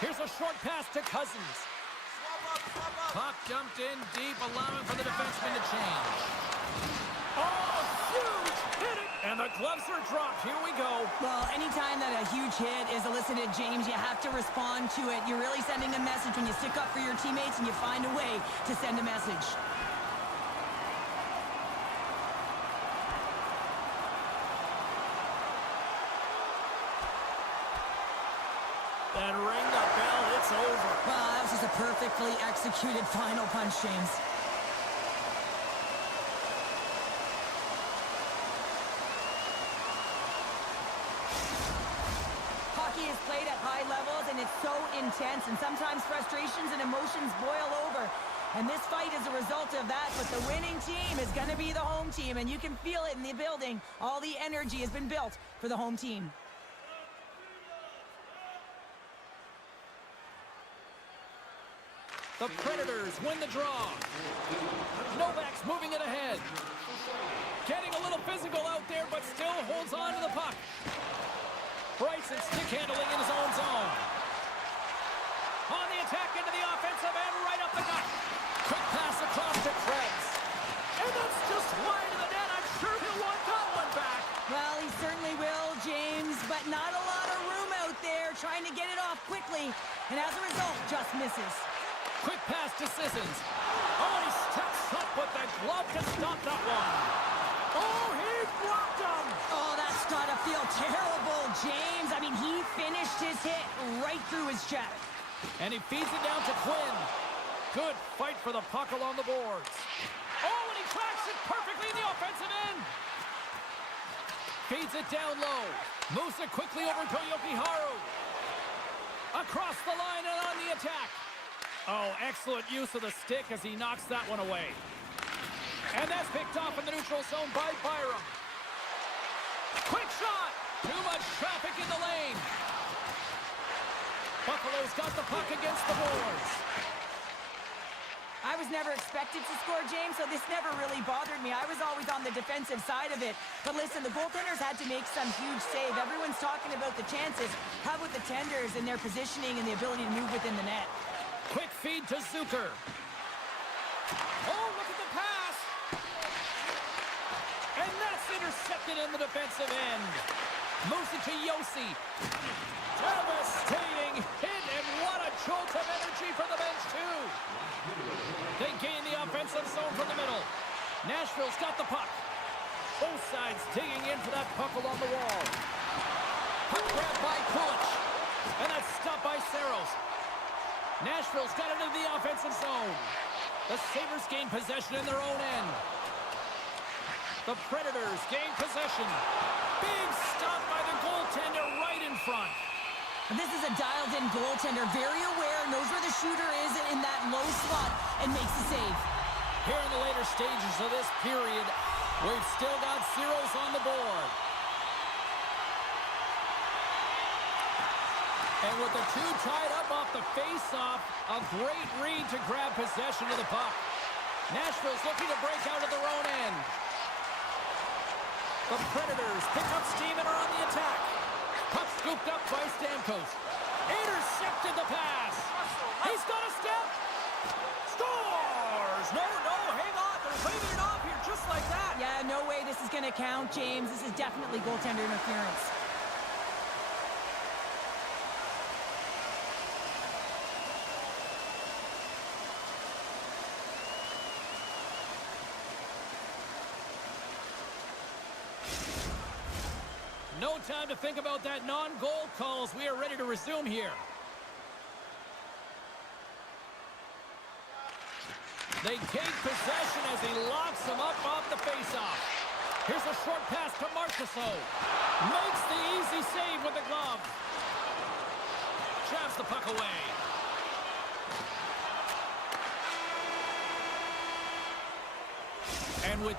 Here's a short pass to Cousins. Puck dumped in deep, allowing for the defenseman to change. Oh, huge hit it! And the gloves are dropped. Here we go. Well, anytime that a huge hit is elicited, James, you have to respond to it. You're really sending a message when you stick up for your teammates and you find a way to send a message. Then ring the bell. It's over. Well, that was just a perfectly executed final punch, James. Hockey is played at high levels, and it's so intense, and sometimes frustrations and emotions boil over. And this fight is a result of that, but the winning team is going to be the home team, and you can feel it in the building. All the energy has been built for the home team. The Predators win the draw. Novak's moving it ahead. Getting a little physical out there, but still holds on to the puck. Bryson stick handling in his own zone. On the attack into the offensive end, right up the gut. Quick pass across to Krebs. And that's just wide of the net. I'm sure he'll want that one back. Well, he certainly will, James, but not a lot of room out there trying to get it off quickly. And as a result, just misses. Quick pass to Sissons. Oh, he steps up with the glove to stop that one. Oh, he blocked him. Oh, that's gotta feel terrible, James. I mean, he finished his hit right through his chest. And he feeds it down to Quinn. Good fight for the puck along the boards. Oh, and he tracks it perfectly in the offensive end. Feeds it down low. Moves it quickly over to Yokiharu. Across the line and on the attack. Oh, excellent use of the stick as he knocks that one away. And that's picked off in the neutral zone by Byram. Quick shot! Too much traffic in the lane. Buffalo's got the puck against the boards. I was never expected to score, James, so this never really bothered me. I was always on the defensive side of it. But listen, the goaltenders had to make some huge save. Everyone's talking about the chances. How about the tenders and their positioning and the ability to move within the net? Quick feed to Zucker. Oh, look at the pass! And that's intercepted in the defensive end. Moves it to Yossi. Devastating hit, and what a jolt of energy for the bench, too. They gain the offensive zone from the middle. Nashville's got the puck. Both sides digging in for that puck along the wall. Puck grabbed by Kulich. And that's stopped by Saros. Nashville's got it into the offensive zone. The Sabers gain possession in their own end. The Predators gain possession. Big stop by the goaltender right in front. And this is a dialed-in goaltender, very aware, knows where the shooter is in that low slot, and makes the save. Here in the later stages of this period, we've still got zeros on the board. And with the two tied up off the face-off, a great read to grab possession of the puck. Nashville's looking to break out of their own end. The Predators pick up steam and are on the attack. Puck scooped up by Stamkos. Intercepted the pass. He's got a step. Scores! No, hang on. They're waving it off here just like that. Yeah, no way this is going to count, James. This is definitely goaltender interference. No time to think about that non-goal calls. We are ready to resume here. They take possession as he locks them up off the faceoff. Here's a short pass to Marchessault. Makes the easy save with the glove. Traps the puck away. And with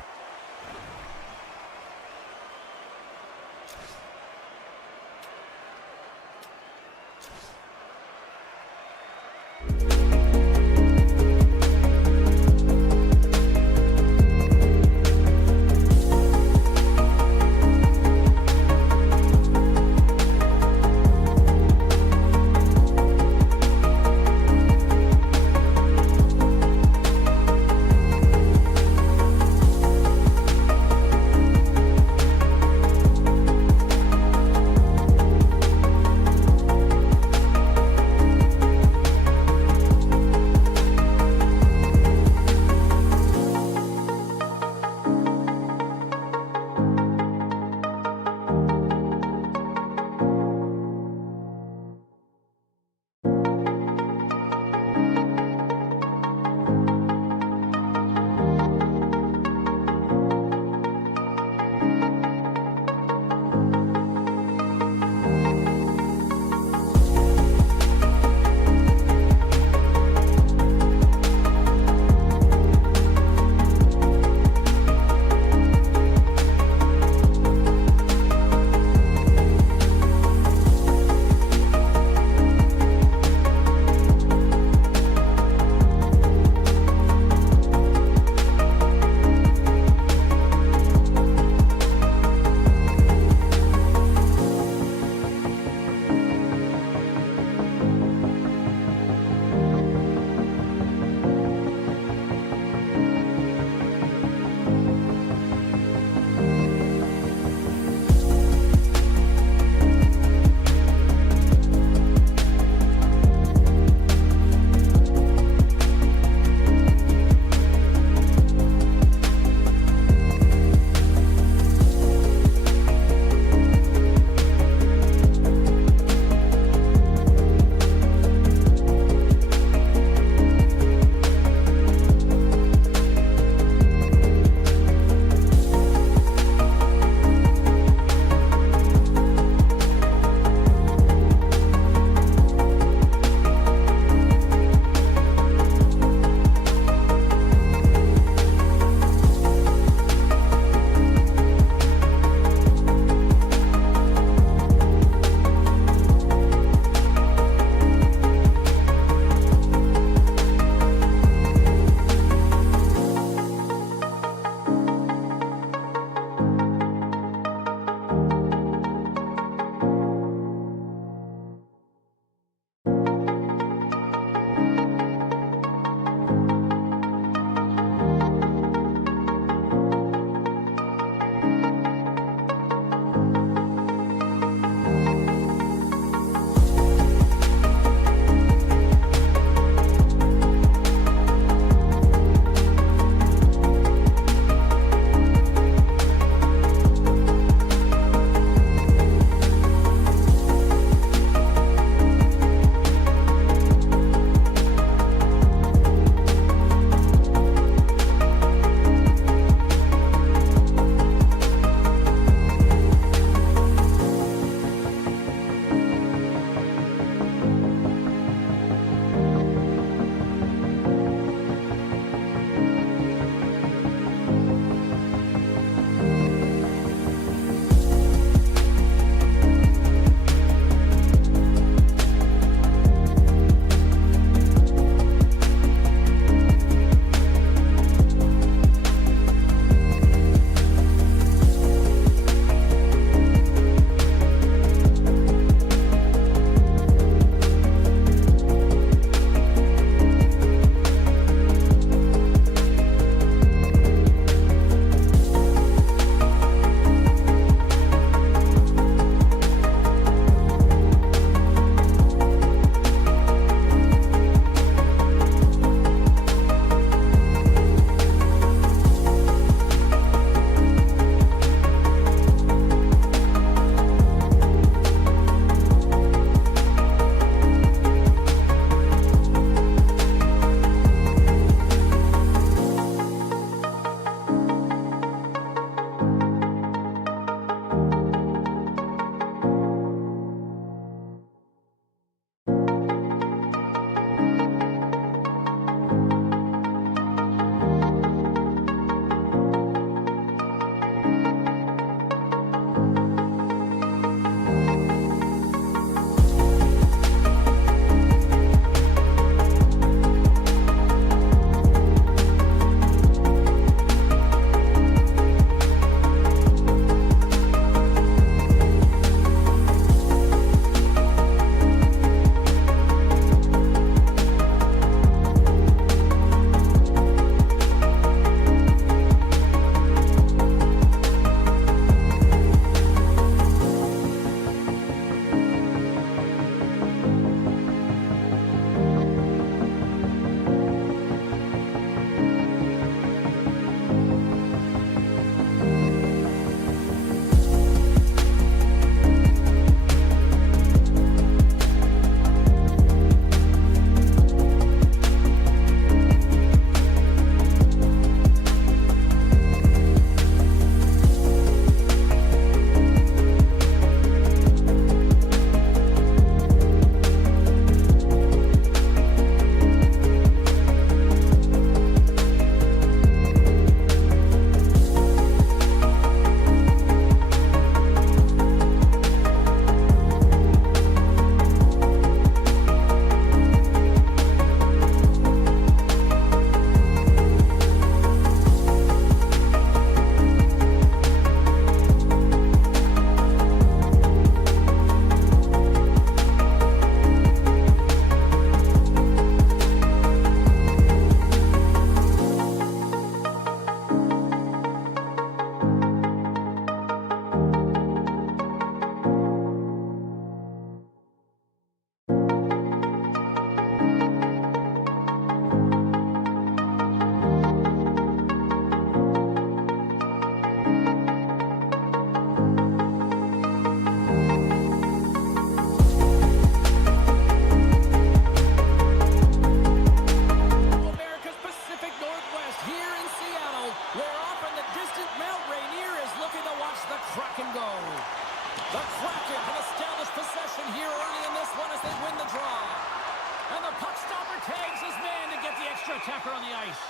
Center tags his man to get the extra attacker on the ice.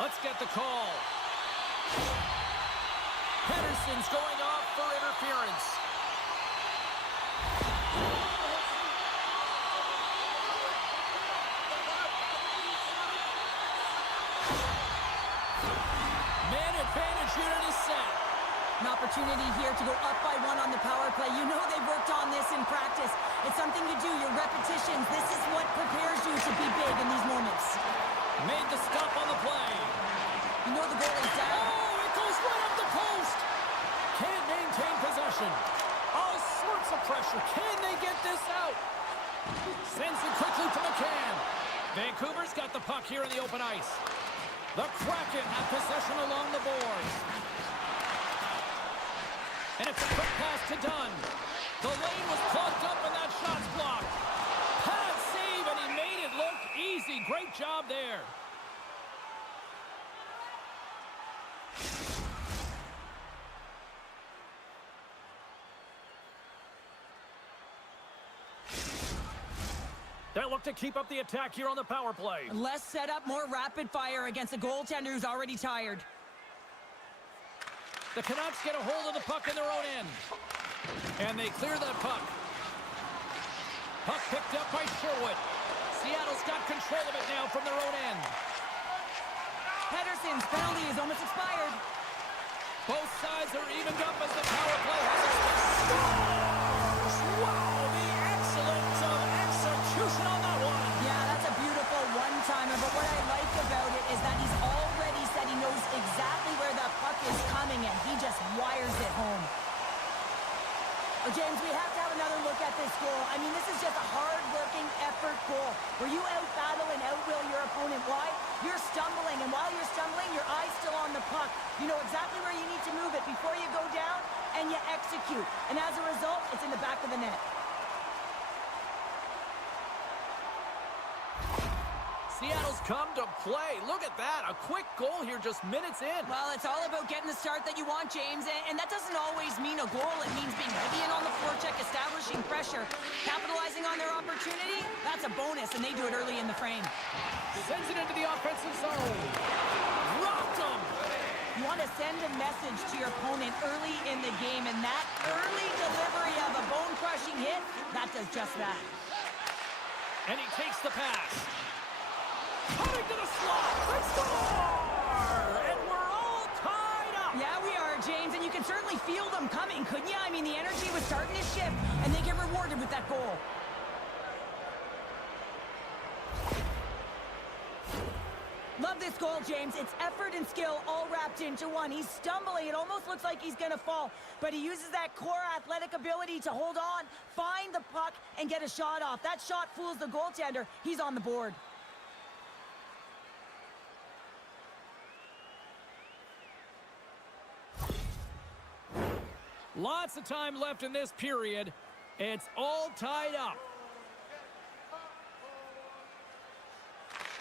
Let's get the call. Pedersen's going off for interference. Man advantage unit is set. An opportunity here to go up by 1 on the power play. You know they've worked on this in practice. It's something you do, your repetitions. This is what prepares you to be big in these moments. Made the stop on the play. You know the goal is down. Oh, it goes right up the post. Can't maintain possession. All sorts of pressure. Can they get this out? Sends it quickly to McCann. Vancouver's got the puck here in the open ice. The Kraken have possession along the boards. And it's a quick pass to Dunn. The lane was clogged up and that shot's blocked. Pad save and he made it look easy. Great job there. They'll look to keep up the attack here on the power play. Less setup, more rapid fire against a goaltender who's already tired. The Canucks get a hold of the puck in their own end. And they clear that puck. Puck picked up by Sherwood. Seattle's got control of it now from their own end. Pedersen's penalty is almost expired. Both sides are evened up as the power play has scores! Wow, the excellence of execution on that one. Yeah, that's a beautiful one-timer, but what I like about it is that he's already said he knows exactly where that puck is coming, and he just wires it home. Well, James, we have to have another look at this goal. I mean, this is just a hard-working effort goal where you out-battle and out-will your opponent. Why? You're stumbling, and while you're stumbling, your eye's still on the puck. You know exactly where you need to move it before you go down, and you execute. And as a result, it's in the back of the net. Seattle's come to play. Look at that. A quick goal here just minutes in. Well, it's all about getting the start that you want, James, and that doesn't always mean a goal. It means being heavy in on the forecheck, establishing pressure, capitalizing on their opportunity. That's a bonus, and they do it early in the frame. Sends it into the offensive zone. Rocked him. You want to send a message to your opponent early in the game, and that early delivery of a bone-crushing hit, that does just that. And he takes the pass. Coming to the slot. They score! And we're all tied up. Yeah, we are, James, and you can certainly feel them coming, couldn't you? I mean, the energy was starting to shift, and they get rewarded with that goal. Love this goal, James. It's effort and skill all wrapped into one. He's stumbling. It almost looks like he's going to fall, but he uses that core athletic ability to hold on, find the puck, and get a shot off. That shot fools the goaltender. He's on the board. Lots of time left in this period. It's all tied up.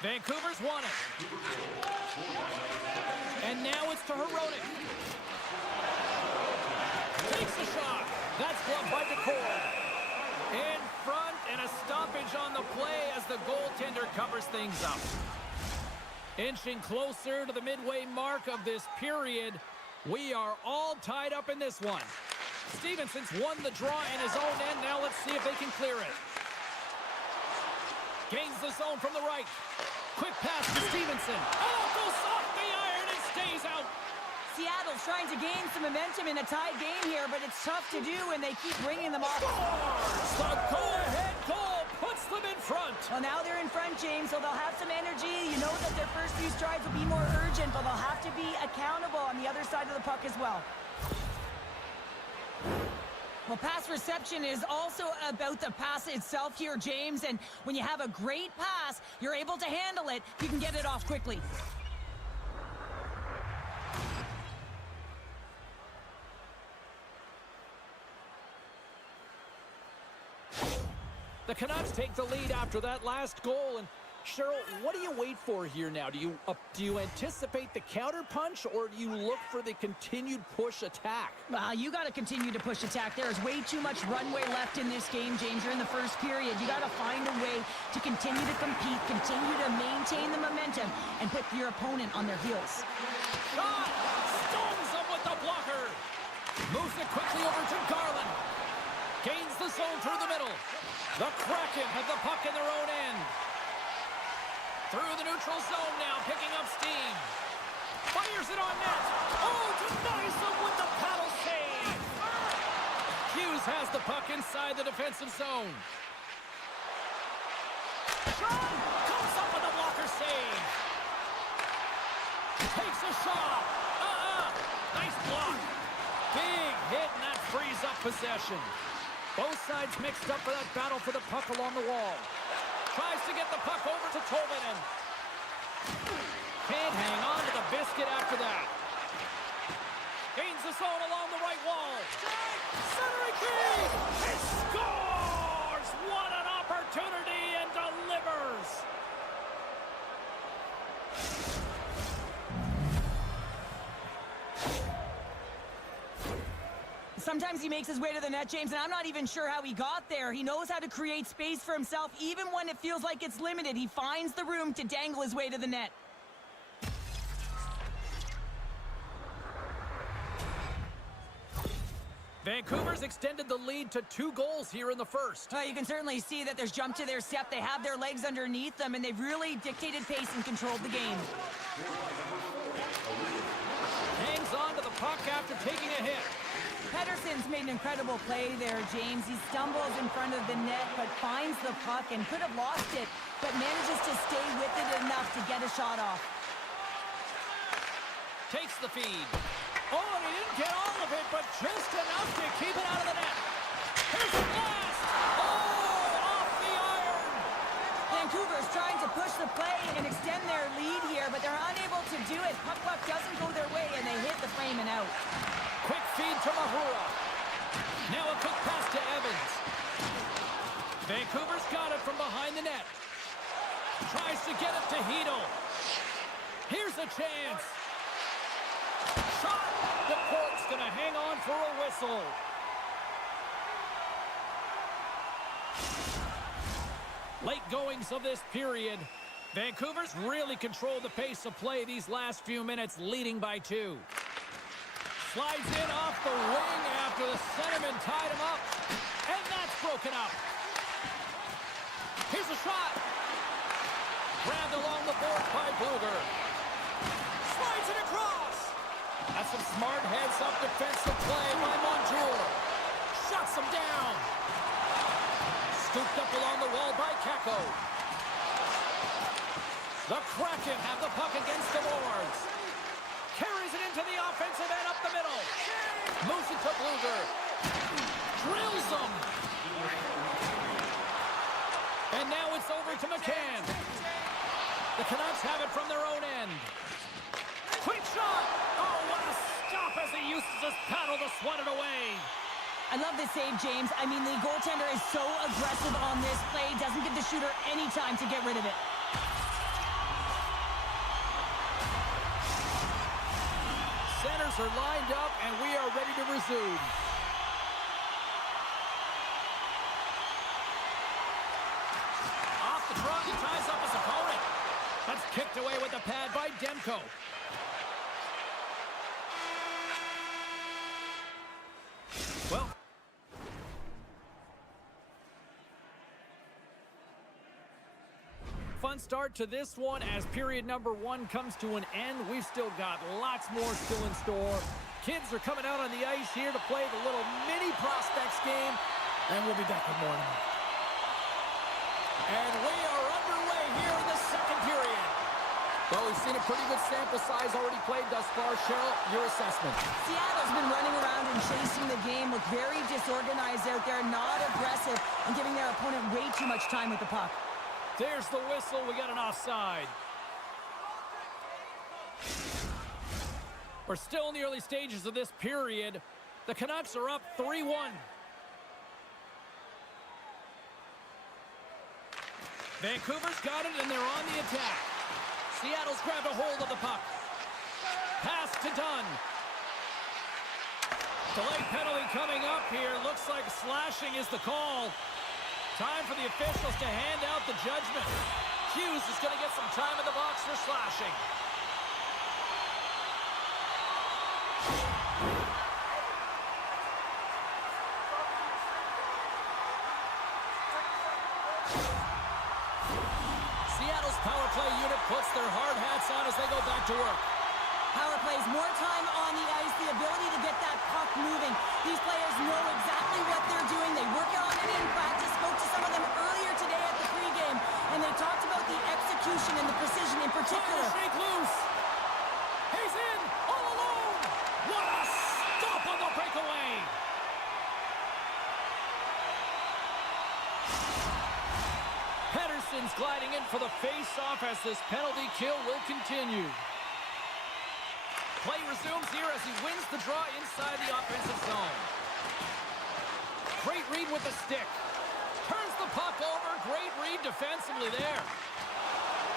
Vancouver's won it. And now it's to Hronek. Takes the shot. That's blocked by Decor. In front, and a stoppage on the play as the goaltender covers things up. Inching closer to the midway mark of this period. We are all tied up in this one. Stevenson's won the draw in his own end. Now let's see if they can clear it. Gains the zone from the right. Quick pass to Stevenson. Oh, goes off the iron and stays out. Seattle's trying to gain some momentum in a tied game here, but it's tough to do when they keep bringing them off. Scores! The go-ahead goal puts them in front. Well, now they're in front, James, so they'll have some energy. You know that their first few strides will be more urgent, but they'll have to be accountable on the other side of the puck as well. Well, pass reception is also about the pass itself here, James, and when you have a great pass, you're able to handle it. You can get it off quickly. The Canucks take the lead after that last goal, and Cheryl, what do you wait for here now? Do you anticipate the counter punch, or do you look for the continued push attack? You got to continue to push attack. There is way too much runway left in this game, James. You're in the first period. You got to find a way to continue to compete, continue to maintain the momentum, and put your opponent on their heels. Shot! Stones him with the blocker! Moves it quickly over to Garland. Gains the zone through the middle. The Kraken have the puck in their own end. Through the neutral zone now, picking up steam. Fires it on net. Oh, denies him with the paddle save. Hughes has the puck inside the defensive zone. Shot! Comes up with a blocker save. Takes a shot. Nice block. Big hit, and that frees up possession. Both sides mixed up for that battle for the puck along the wall. Tries to get the puck over to Tolvanen. Can't hang on to the biscuit after that. Gains the zone along the right wall. Centering key! He scores! What an opportunity, and delivers! Sometimes he makes his way to the net, James, and I'm not even sure how he got there. He knows how to create space for himself, even when it feels like it's limited. He finds the room to dangle his way to the net. Vancouver's extended the lead to 2 goals here in the first. You can certainly see that there's jump to their step. They have their legs underneath them, and they've really dictated pace and controlled the game. Hangs on to the puck after taking a hit. Pedersen's made an incredible play there, James. He stumbles in front of the net, but finds the puck and could have lost it, but manages to stay with it enough to get a shot off. Takes the feed. Oh, and he didn't get all of it, but just enough to keep it out of the net. Here's the blast! Oh, off the iron! Vancouver's trying to push the play and extend their lead here, but they're unable to do it. Puck doesn't go their way, and they hit the frame and out. Quick feed to Mahura. Now a quick pass to Evans. Vancouver's got it from behind the net. Tries to get it to Hedl. Here's a chance. Shot! The Cork's going to hang on for a whistle. Late goings of this period. Vancouver's really controlled the pace of play these last few minutes, leading by 2. Slides in off the wing after the centerman tied him up. And that's broken up. Here's a shot. Grabbed along the boards by Bluger. Slides it across. That's some smart heads-up defensive play by Montour. Shuts him down. Scooped up along the wall by Kakko. The Kraken have the puck against the boards. Carries it into the offensive end up the middle. Moves it to Bluger. Drills him. And now it's over to McCann. The Canucks have it from their own end. Quick shot. Oh, what a stop as he uses his paddle to swat it away. I love this save, James. I mean, the goaltender is so aggressive on this play. Doesn't give the shooter any time to get rid of it. Centers are lined up, and we are ready to resume. Off the draw, he ties up his opponent. That's kicked away with the pad by Demko. Well, fun start to this one as period number 1 comes to an end. We've still got lots more still in store. Kids are coming out on the ice here to play the little mini prospects game, and we'll be back with more in a minute. And we are underway here in the second period. Well, we've seen a pretty good sample size already played thus far. Cheryl, your assessment. Seattle's been running around and chasing the game, look very disorganized out there, not aggressive, and giving their opponent way too much time with the puck. There's the whistle. We got an offside. We're still in the early stages of this period. The Canucks are up 3-1. Vancouver's got it, and they're on the attack. Seattle's grabbed a hold of the puck. Pass to Dunn. Delay penalty coming up here. Looks like slashing is the call. Time for the officials to hand out the judgment. Hughes is going to get some time in the box for slashing. Seattle's power play unit puts their hard hats on as they go back to work. Power plays, more time on the ice, the ability to get that puck moving. These players know exactly what they're doing. They work on it in practice. Spoke to some of them earlier today at the pregame, and they talked about the execution and the precision in particular. Shake loose. He's in, all alone. What a stop on the breakaway. Pettersson's gliding in for the face-off as this penalty kill will continue. Play resumes here as he wins the draw inside the offensive zone. Great read with the stick. Turns the puck over. Great read defensively there.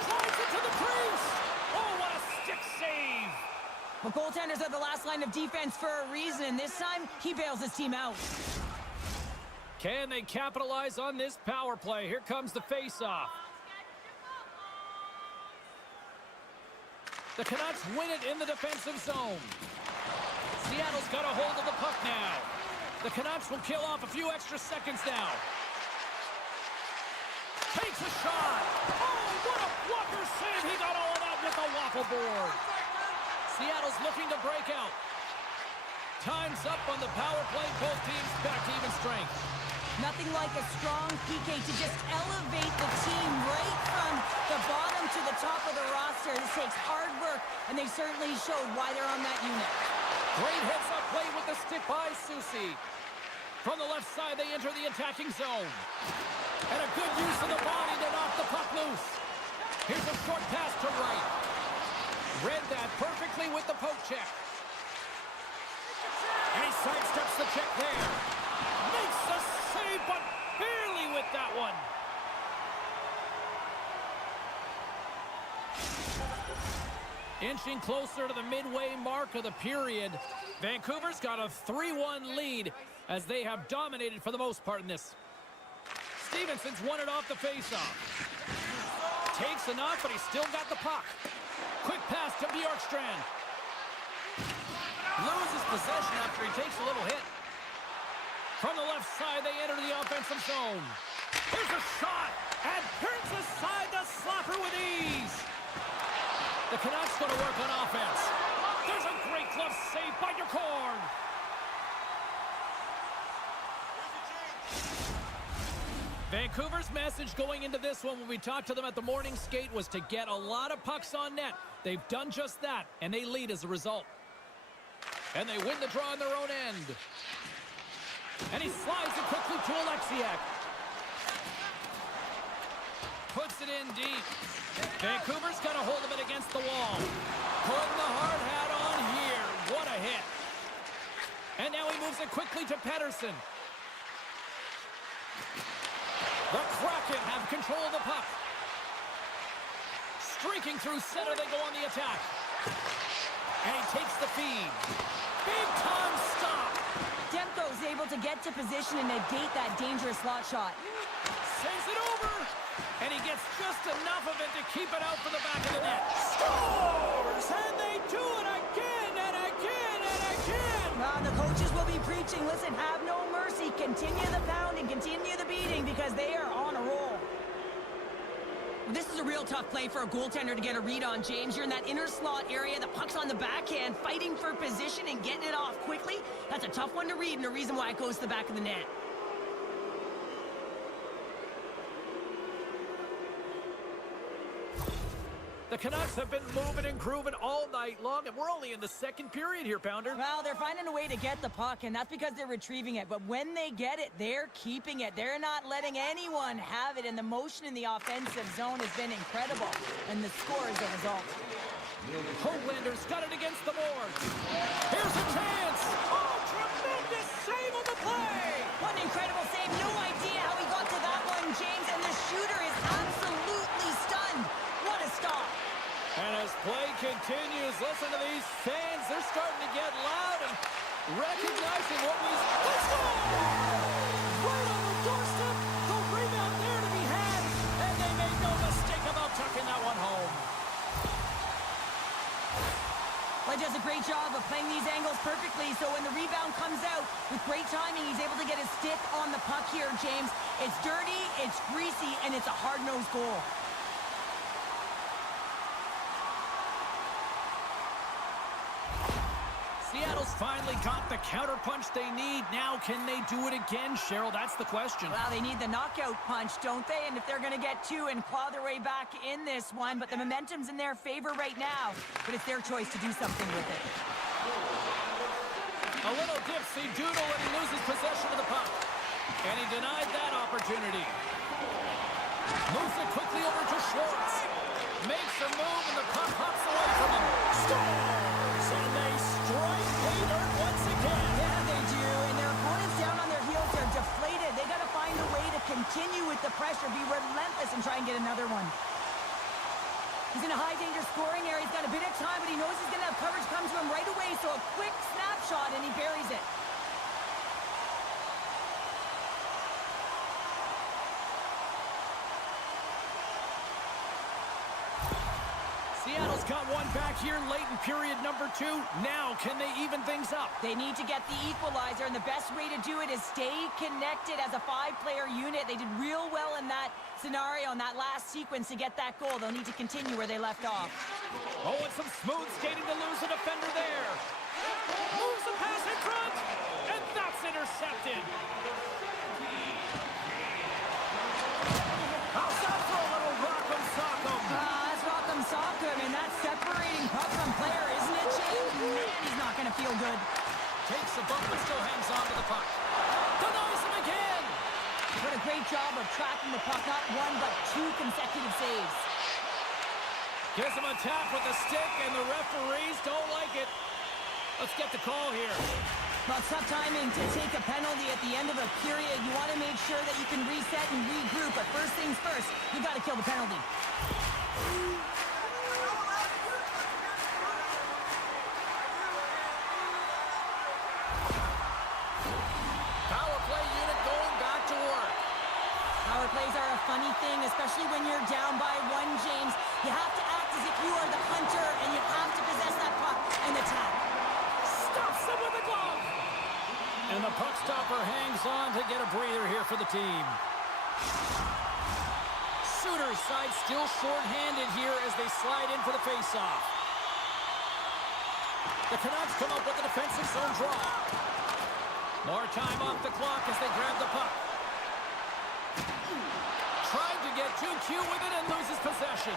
Drives it to the crease. Oh, what a stick save. Well, goaltenders are the last line of defense for a reason, and this time he bails his team out. Can they capitalize on this power play? Here comes the face-off. The Canucks win it in the defensive zone. Seattle's got a hold of the puck now. The Canucks will kill off a few extra seconds now. Takes a shot. Oh, what a blocker save. He got all of that with the waffle board. Seattle's looking to break out. Time's up on the power play. Both teams back to even strength. Nothing like a strong PK to just elevate the team right from the bottom to the top of the roster. This takes hard work, and they certainly showed why they're on that unit. Great heads-up play with the stick by Susie. From the left side, they enter the attacking zone. And a good use of the body to knock the puck loose. Here's a short pass to right. Read that perfectly with the poke check. And he sidesteps the check there. Makes the save, but barely with that one. Inching closer to the midway mark of the period. Vancouver's got a 3-1 lead as they have dominated for the most part in this. Stevenson's won it off the faceoff. Takes enough, but he's still got the puck. Quick pass to Bjorkstrand. Loses possession after he takes a little hit. From the left side, they enter the offensive zone. Here's a shot, and turns aside the slapper with ease. The Canucks going to work on offense. There's a great glove save by Decorn. Vancouver's message going into this one when we talked to them at the morning skate was to get a lot of pucks on net. They've done just that, and they lead as a result. And they win the draw on their own end. And he slides it quickly to Alexiak. Puts it in deep. Vancouver's got a hold of it against the wall. Putting the hard hat on here. What a hit. And now he moves it quickly to Pettersson. The Kraken have control of the puck. Streaking through center, they go on the attack. And he takes the feed. Big time stop. Demko's able to get to position and negate that dangerous slot shot. Sends it over. And he gets just enough of it to keep it out for the back of the net. Scores! And they do it again and again and again. The coaches will be preaching, listen, have no mercy. Continue the pounding, continue the beating because they are on a roll. This is a real tough play for a goaltender to get a read on, James. You're in that inner slot area, the puck's on the backhand, fighting for position and getting it off quickly. That's a tough one to read and a reason why it goes to the back of the net. The Canucks have been moving and grooving all night long, and we're only in the second period here, Pounder. Well, they're finding a way to get the puck, and that's because they're retrieving it. But when they get it, they're keeping it. They're not letting anyone have it, and the motion in the offensive zone has been incredible, and the score is the result. Hoaglander's got it against the boards. Here's a chance. Oh, tremendous save on the play. What an incredible save. No idea how he got to that one, James. And the shooter is absolutely stunned. What a stop. And as play continues, listen to these fans. They're starting to get loud and recognizing what we... They score! Right on the doorstep. The rebound there to be had. And they made no mistake about tucking that one home. Well, he does a great job of playing these angles perfectly, so when the rebound comes out, with great timing, he's able to get his stick on the puck here, James. It's dirty, it's greasy, and it's a hard-nosed goal. Seattle's finally got the counterpunch they need. Now, can they do it again, Cheryl? That's the question. Well, they need the knockout punch, don't they? And if they're going to get two and claw their way back in this one, but the momentum's in their favor right now. But it's their choice to do something with it. A little dipsy doodle and he loses possession of the puck. And he denied that opportunity. Moves it quickly over to Schwartz. Makes a move and the puck hops away from him. Scores! And they strike later once again. Yeah, they do. And their opponents down on their heels are deflated. They got to find a way to continue with the pressure, be relentless, and try and get another one. He's in a high-danger scoring area. He's got a bit of time, but he knows he's going to have coverage come to him right away. So a quick snapshot, and he buries it. Seattle's got one back here late in period number 2. Now, can they even things up? They need to get the equalizer, and the best way to do it is stay connected as a 5-player unit. They did real well in that scenario, in that last sequence, to get that goal. They'll need to continue where they left off. Oh, and some smooth skating to lose a defender there. Moves the pass in front, and that's intercepted. How's that for a little rock'em sock'em? That's rock'em sock'em, and that's separating puck from player, isn't it, James? Man, he's not going to feel good. Takes the bump, but still hangs on to the puck. Denies him again. What a great job of tracking the puck, not one, but 2 consecutive saves. Gives him a tap with the stick, and the referees don't like it. Let's get the call here. Well, it's tough timing to take a penalty at the end of a period. You want to make sure that you can reset and regroup, but first things first, you got to kill the penalty. Power play unit going back to work. Power plays are a funny thing, especially when you're down by 1, James. You have to act as if you are the hunter, and you have to possess that puck and attack. Stops him with a glove. And the puck stopper hangs on to get a breather here for the team. Shooter's side still short-handed here as they slide in for the face-off. The Canucks come up with a defensive zone draw. More time off the clock as they grab the puck. Trying to get too cute with it and loses possession.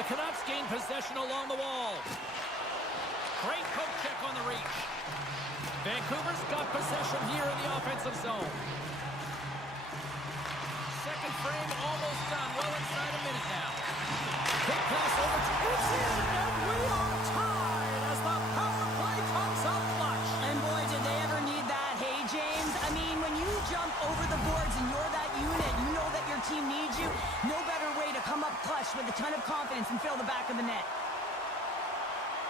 The Canucks gain possession along the wall. Great poke check on the reach. Vancouver's got possession here in the offensive zone. Second frame almost done. Well inside a minute now. Quick pass over to... It's in, and we are tied as the power play comes up clutch. And boy, did they ever need that. Hey, James, I mean, when you jump over the boards and you're that unit, you know that your team needs you. No better way to come up clutch with a ton of confidence and fill the back of the net.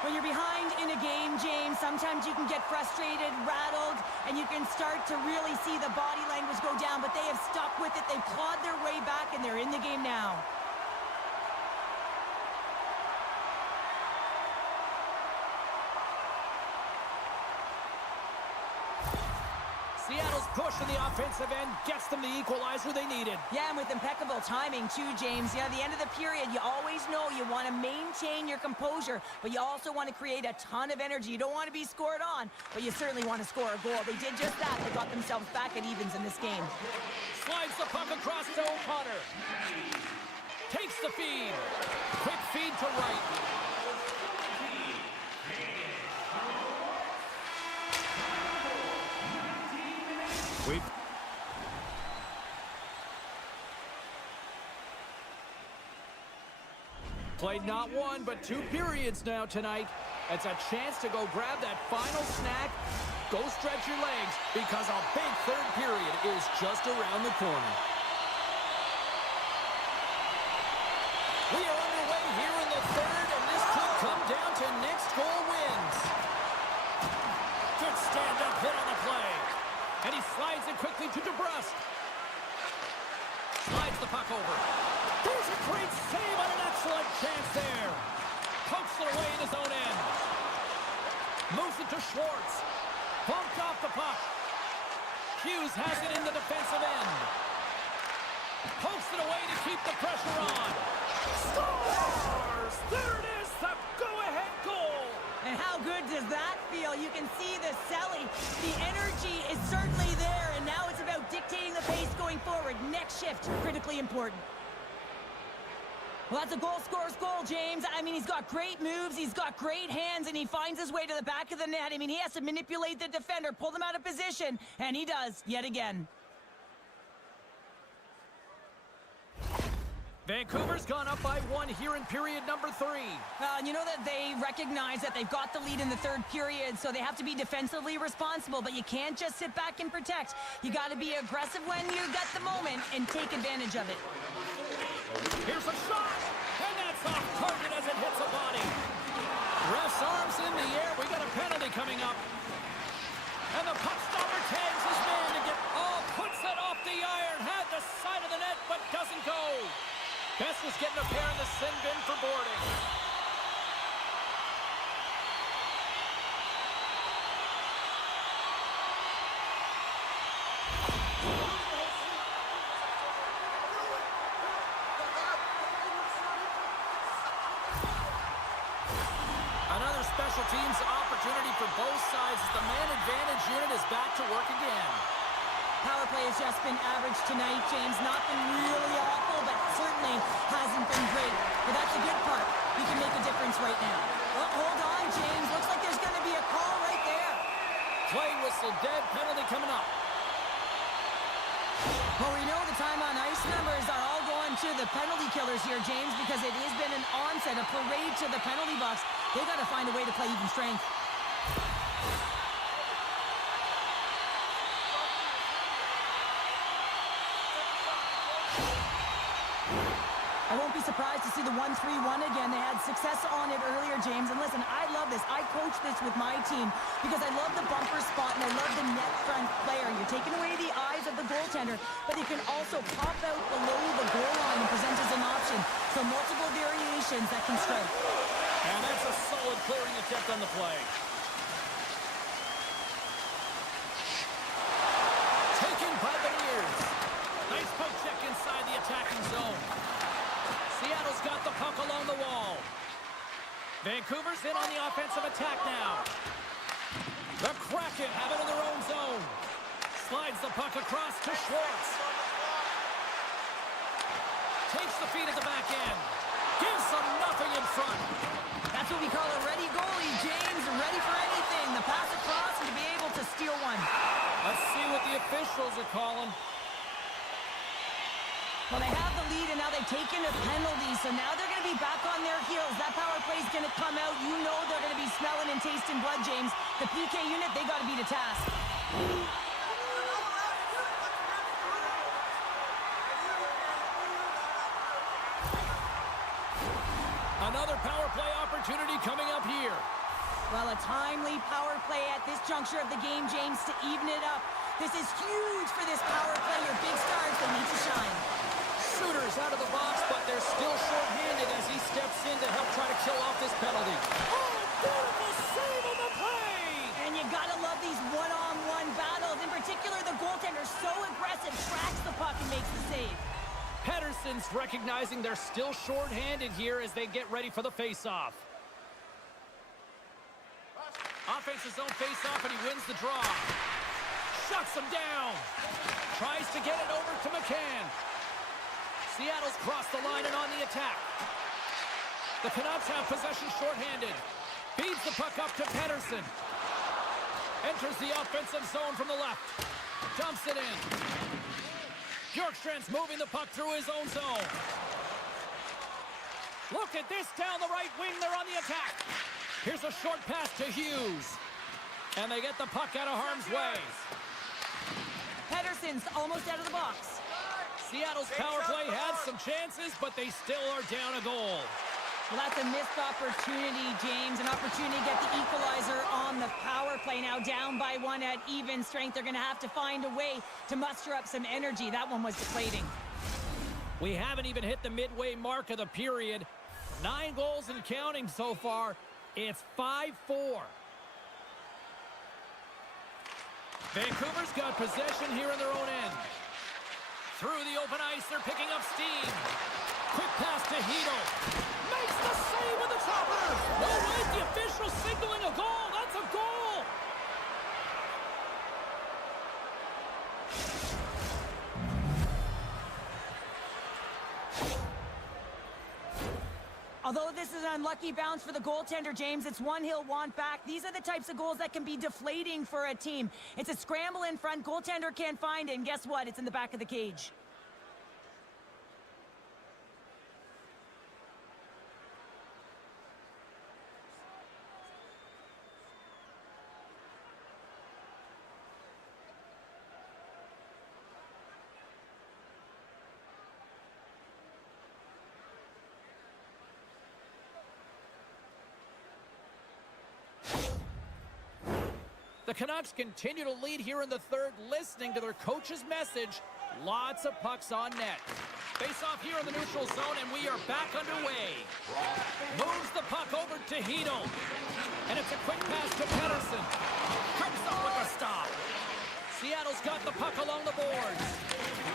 When you're behind in a game, James, sometimes you can get frustrated, rattled, and you can start to really see the body language go down, but they have stuck with it. They've clawed their way back, and they're in the game now. Seattle's push in the offensive end gets them the equalizer they needed. Yeah, and with impeccable timing, too, James. You know, at the end of the period, you always know you want to maintain your composure, but you also want to create a ton of energy. You don't want to be scored on, but you certainly want to score a goal. They did just that. They got themselves back at evens in this game. Slides the puck across to O'Connor. Takes the feed. Quick feed to right. We've... Played not one, but 2 periods now tonight. It's a chance to go grab that final snack. Go stretch your legs because a big third period is just around the corner. We are underway here in the third, and this could come down to next goal wins. Good stand-up hit on the play. And he slides it quickly to DeBrusque. Slides the puck over. There's a great save on an excellent chance there. Pokes it away in his own end. Moves it to Schwartz. Bumped off the puck. Hughes has it in the defensive end. Pokes it away to keep the pressure on. Scores! There it is, the go-ahead goal. And how good does that feel? You can see the selling. The energy is certainly there, and now it's about dictating the pace going forward. Next shift, critically important. Well, that's a goal scorer's goal, James. I mean, he's got great moves, he's got great hands, and he finds his way to the back of the net. I mean, he has to manipulate the defender, pull them out of position, and he does, yet again. Vancouver's gone up by 1 here in period number 3. You know that they recognize that they've got the lead in the third period, so they have to be defensively responsible, but you can't just sit back and protect. You got to be aggressive when you get the moment and take advantage of it. Here's a shot, and that's off target as it hits a body. Ref's arms in the air. We got a penalty coming up. And the puck stopper tags his man to get, puts it off the iron. Had the side of the net, but doesn't go. Best was getting a pair in the sin bin for boarding. Another special teams opportunity for both sides as the man advantage unit is back to work again. Power play has just been average tonight, James. Not been really awful, but certainly hasn't been great. But that's the good part. You can make a difference right now. Well, hold on, James. Looks like there's going to be a call right there. Play whistle dead, penalty coming up. Well, we know the time on ice numbers are all going to the penalty killers here, James, because it has been an onset, a parade to the penalty box. They got to find a way to play even strength. I won't be surprised to see the 1-3-1 again. They had success on it earlier, James. And listen, I love this. I coach this with my team because I love the bumper spot and I love the net front player. You're taking away the eyes of the goaltender, but he can also pop out below the goal line and present as an option. So multiple variations that can strike. And that's a solid clearing attempt on the play. Taken by the ears. Nice poke check inside the attacking zone. Seattle's got the puck along the wall. Vancouver's in on the offensive attack now. The Kraken have it in their own zone. Slides the puck across to Schwartz. Takes the feed at the back end. Gives them nothing in front. That's what we call a ready goalie, James. Ready for anything. The pass across and to be able to steal one. Let's see what the officials are calling. Well, they have the lead, and now they've taken a penalty, so now they're going to be back on their heels. That power play is going to come out. You know they're going to be smelling and tasting blood, James. The PK unit, they got to beat a task. Another power play opportunity coming up here. Well, a timely power play at this juncture of the game, James, to even it up. This is huge for this power play. Your big stars, they need to shine. Shooters out of the box, but they're still short-handed as he steps in to help try to kill off this penalty. Oh, beautiful save on the play! And you gotta love these one-on-one battles. In particular, the goaltender so aggressive, tracks the puck and makes the save. Pedersen's recognizing they're still short-handed here as they get ready for the face-off. Offense's own face-off, and he wins the draw. Shuts him down. Tries to get it over to McCann. Seattle's crossed the line and on the attack. The Canucks have possession shorthanded. Feeds the puck up to Pedersen. Enters the offensive zone from the left. Dumps it in. Bjorkstrand's moving the puck through his own zone. Look at this down the right wing. They're on the attack. Here's a short pass to Hughes. And they get the puck out of harm's way. Pedersen's almost out of the box. Seattle's power play had some chances, but they still are down a goal. Well, that's a missed opportunity, James. An opportunity to get the equalizer on the power play. Now down by one at even strength. They're going to have to find a way to muster up some energy. That one was deflating. We haven't even hit the midway mark of the period. 9 goals and counting so far. It's 5-4. Vancouver's got possession here in their own end. Through the open ice, they're picking up steam. Quick pass to Hito. Makes the save with the chopper. No way, the official signaling a goal. That's a goal. Although this is an unlucky bounce for the goaltender, James, it's one he'll want back. These are the types of goals that can be deflating for a team. It's a scramble in front, goaltender can't find it, and guess what? It's in the back of the cage. The Canucks continue to lead here in the third, listening to their coach's message. Lots of pucks on net. Face off here in the neutral zone, and we are back underway. Moves the puck over to Hito. And it's a quick pass to Pedersen. Comes up with a stop. Seattle's got the puck along the boards.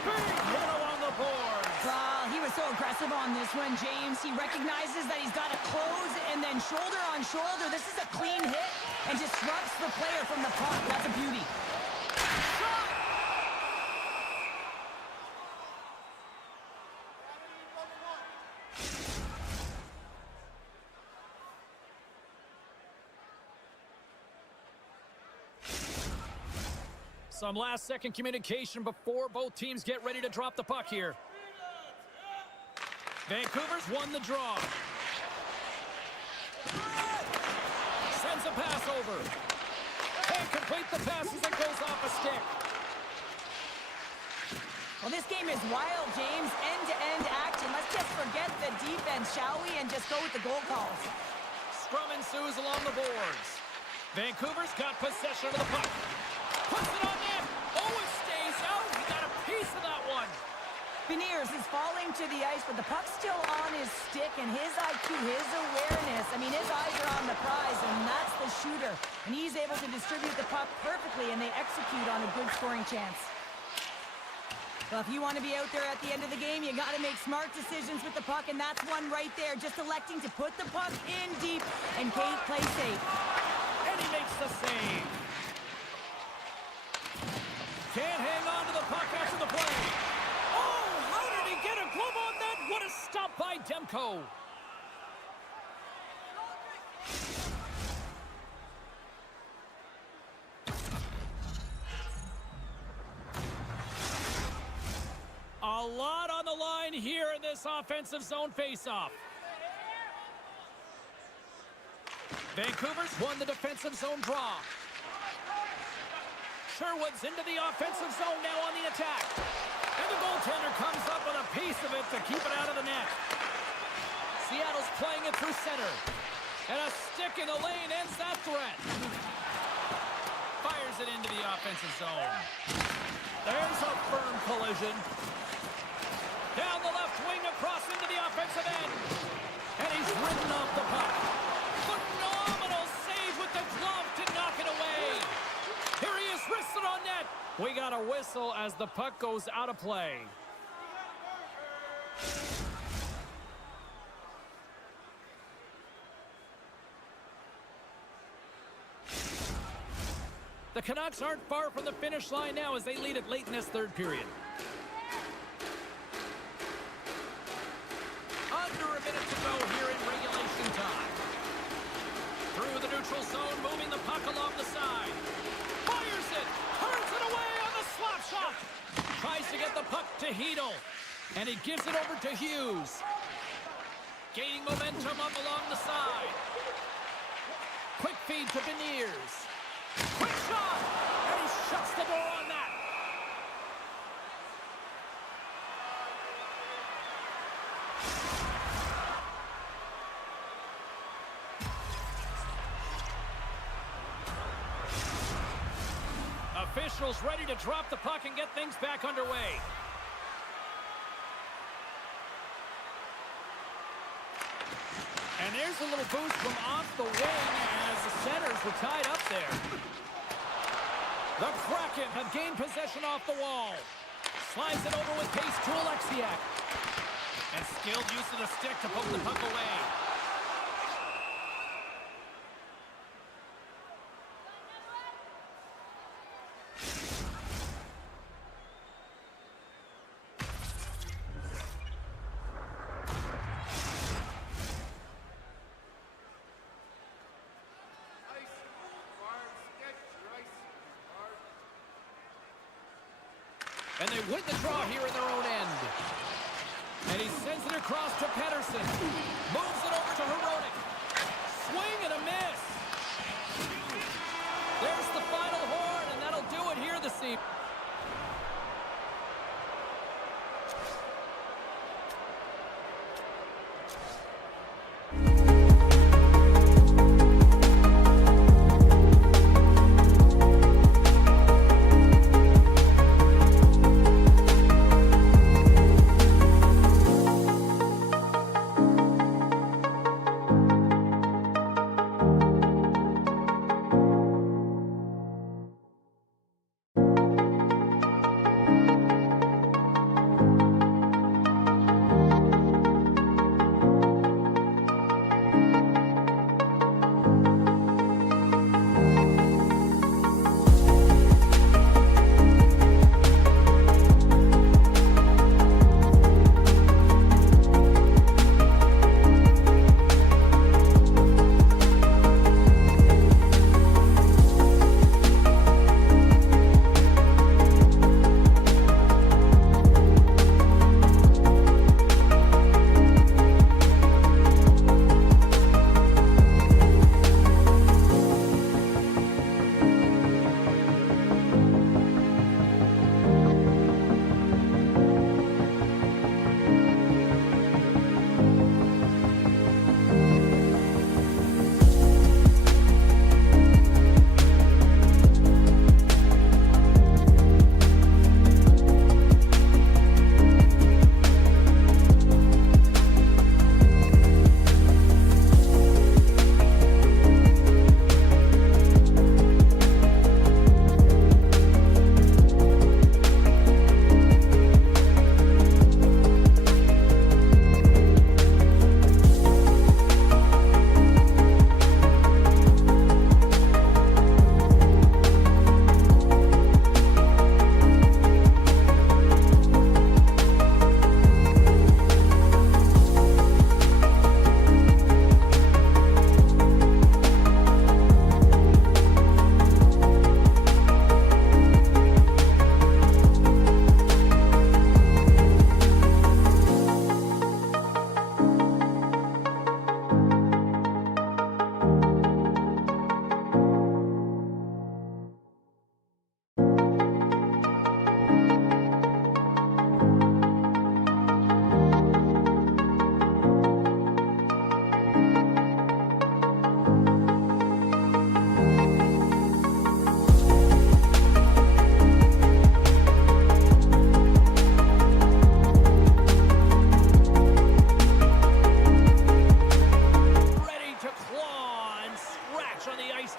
Big hit along the boards. Well, he was so aggressive on this one, James. He recognizes that he's got to close and then shoulder on shoulder. This is a clean hit and disrupts the player from the puck. That's a beauty. Some last-second communication before both teams get ready to drop the puck here. Vancouver's won the draw. Sends a pass over. Can't complete the pass as it goes off a stick. Well, this game is wild, James. End-to-end action. Let's just forget the defense, shall we? And just go with the goal calls. Scrum ensues along the boards. Vancouver's got possession of the puck. Puts it on net. Oh, it stays out. He got a piece of that one. Beniers is falling to the ice, but the puck's still on his stick, and his IQ, his awareness, I mean, his eyes are on the prize, and that's the shooter. And he's able to distribute the puck perfectly, and they execute on a good scoring chance. Well, if you want to be out there at the end of the game, you got to make smart decisions with the puck, and that's one right there, just electing to put the puck in deep and play safe. And he makes the save. Can't hang on to the puck after the play. Oh, how did he get a glove on that? What a stop by Demko. A lot on the line here in this offensive zone faceoff. Vancouver's won the defensive zone draw. Sherwood's into the offensive zone now on the attack. And the goaltender comes up with a piece of it to keep it out of the net. Seattle's playing it through center. And a stick in the lane ends that threat. Fires it into the offensive zone. There's a firm collision. Down the left wing across into the offensive end. And he's ridden off the puck. Phenomenal save with the glove to knock it away. Here he is, wristed on net. We got a whistle as the puck goes out of play. The Canucks aren't far from the finish line now as they lead it late in this third period. Under a minute to go here in regulation time. Through the neutral zone, moving the puck along the side. Fires it, turns it away on the slap shot. Tries to get the puck to Hedl, and he gives it over to Hughes. Gaining momentum up along the side. Quick feed to Beniers. Quick shot! And he shuts the door on that. Officials ready to drop the puck and get things back underway. And there's a little boost from off the wing as the centers were tied up there. The Kraken have gained possession off the wall. Slides it over with pace to Alexiak. And skilled use of the stick to poke the puck away. And they win the draw here in their own end. And he sends it across to Pedersen. Moves it over to Hronek. Swing and a miss. There's the final horn, and that'll do it here this evening.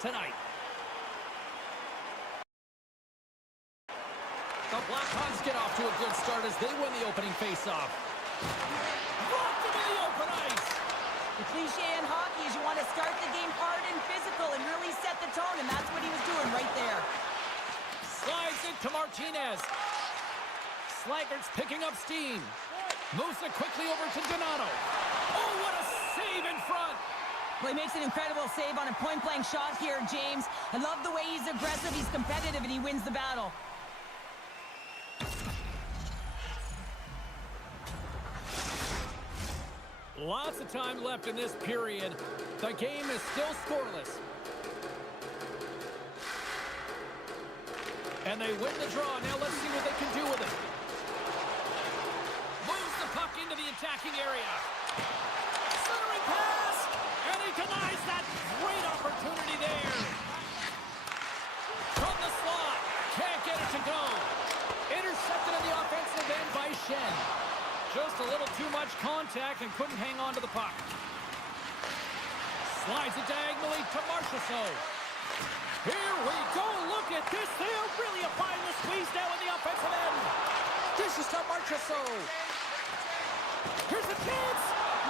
tonight. The Blackhawks get off to a good start as they win the opening faceoff. Blocked into the open ice. The cliche in hockey is you want to start the game hard and physical and really set the tone, and that's what he was doing right there. Slides it to Martinez. Slaggert's picking up steam. Moves it quickly over to Donato. Oh, what a save in front. Well, he makes an incredible save on a point-blank shot here, James. I love the way he's aggressive, he's competitive, and he wins the battle. Lots of time left in this period. The game is still scoreless. And they win the draw. Now let's see what they can do with it. Moves the puck into the attacking area. Centering pass. And he denies that great opportunity there. From the slot. Can't get it to go. Intercepted in the offensive end by Shen. Just a little too much contact and couldn't hang on to the puck. Slides it diagonally to Marchessault. Here we go. Look at this. They are really applying the squeeze now in the offensive end. This is to Marchessault. Here's a chance.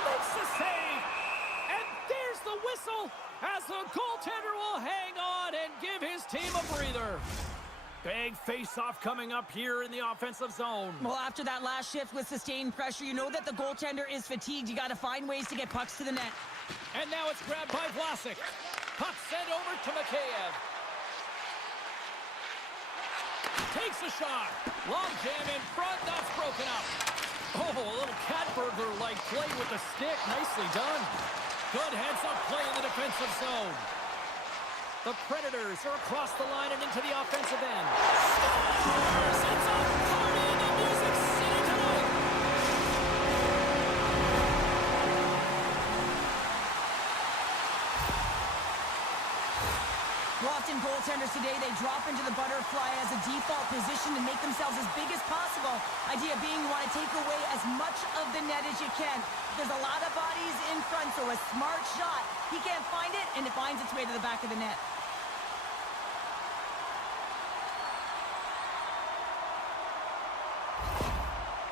Makes the save. And there's the whistle as the goaltender will hang on and give his team a breather. Big face-off coming up here in the offensive zone. Well, after that last shift with sustained pressure, you know that the goaltender is fatigued. You got to find ways to get pucks to the net. And now it's grabbed by Vlasic. Puck sent over to Mikheyev. Takes a shot. Long jam in front. That's broken up. Oh, a little cat burglar-like play with the stick. Nicely done. Good heads-up play in the defensive zone. The Predators are across the line and into the offensive end. Scores! It's a party in the Music City tonight! Well, often goaltenders today, they drop into the butterfly as a default position to make themselves as big as possible. Idea being you want to take away as much of the net as you can. There's a lot of bodies in front, so a smart shot. He can't find it, and it finds its way to the back of the net.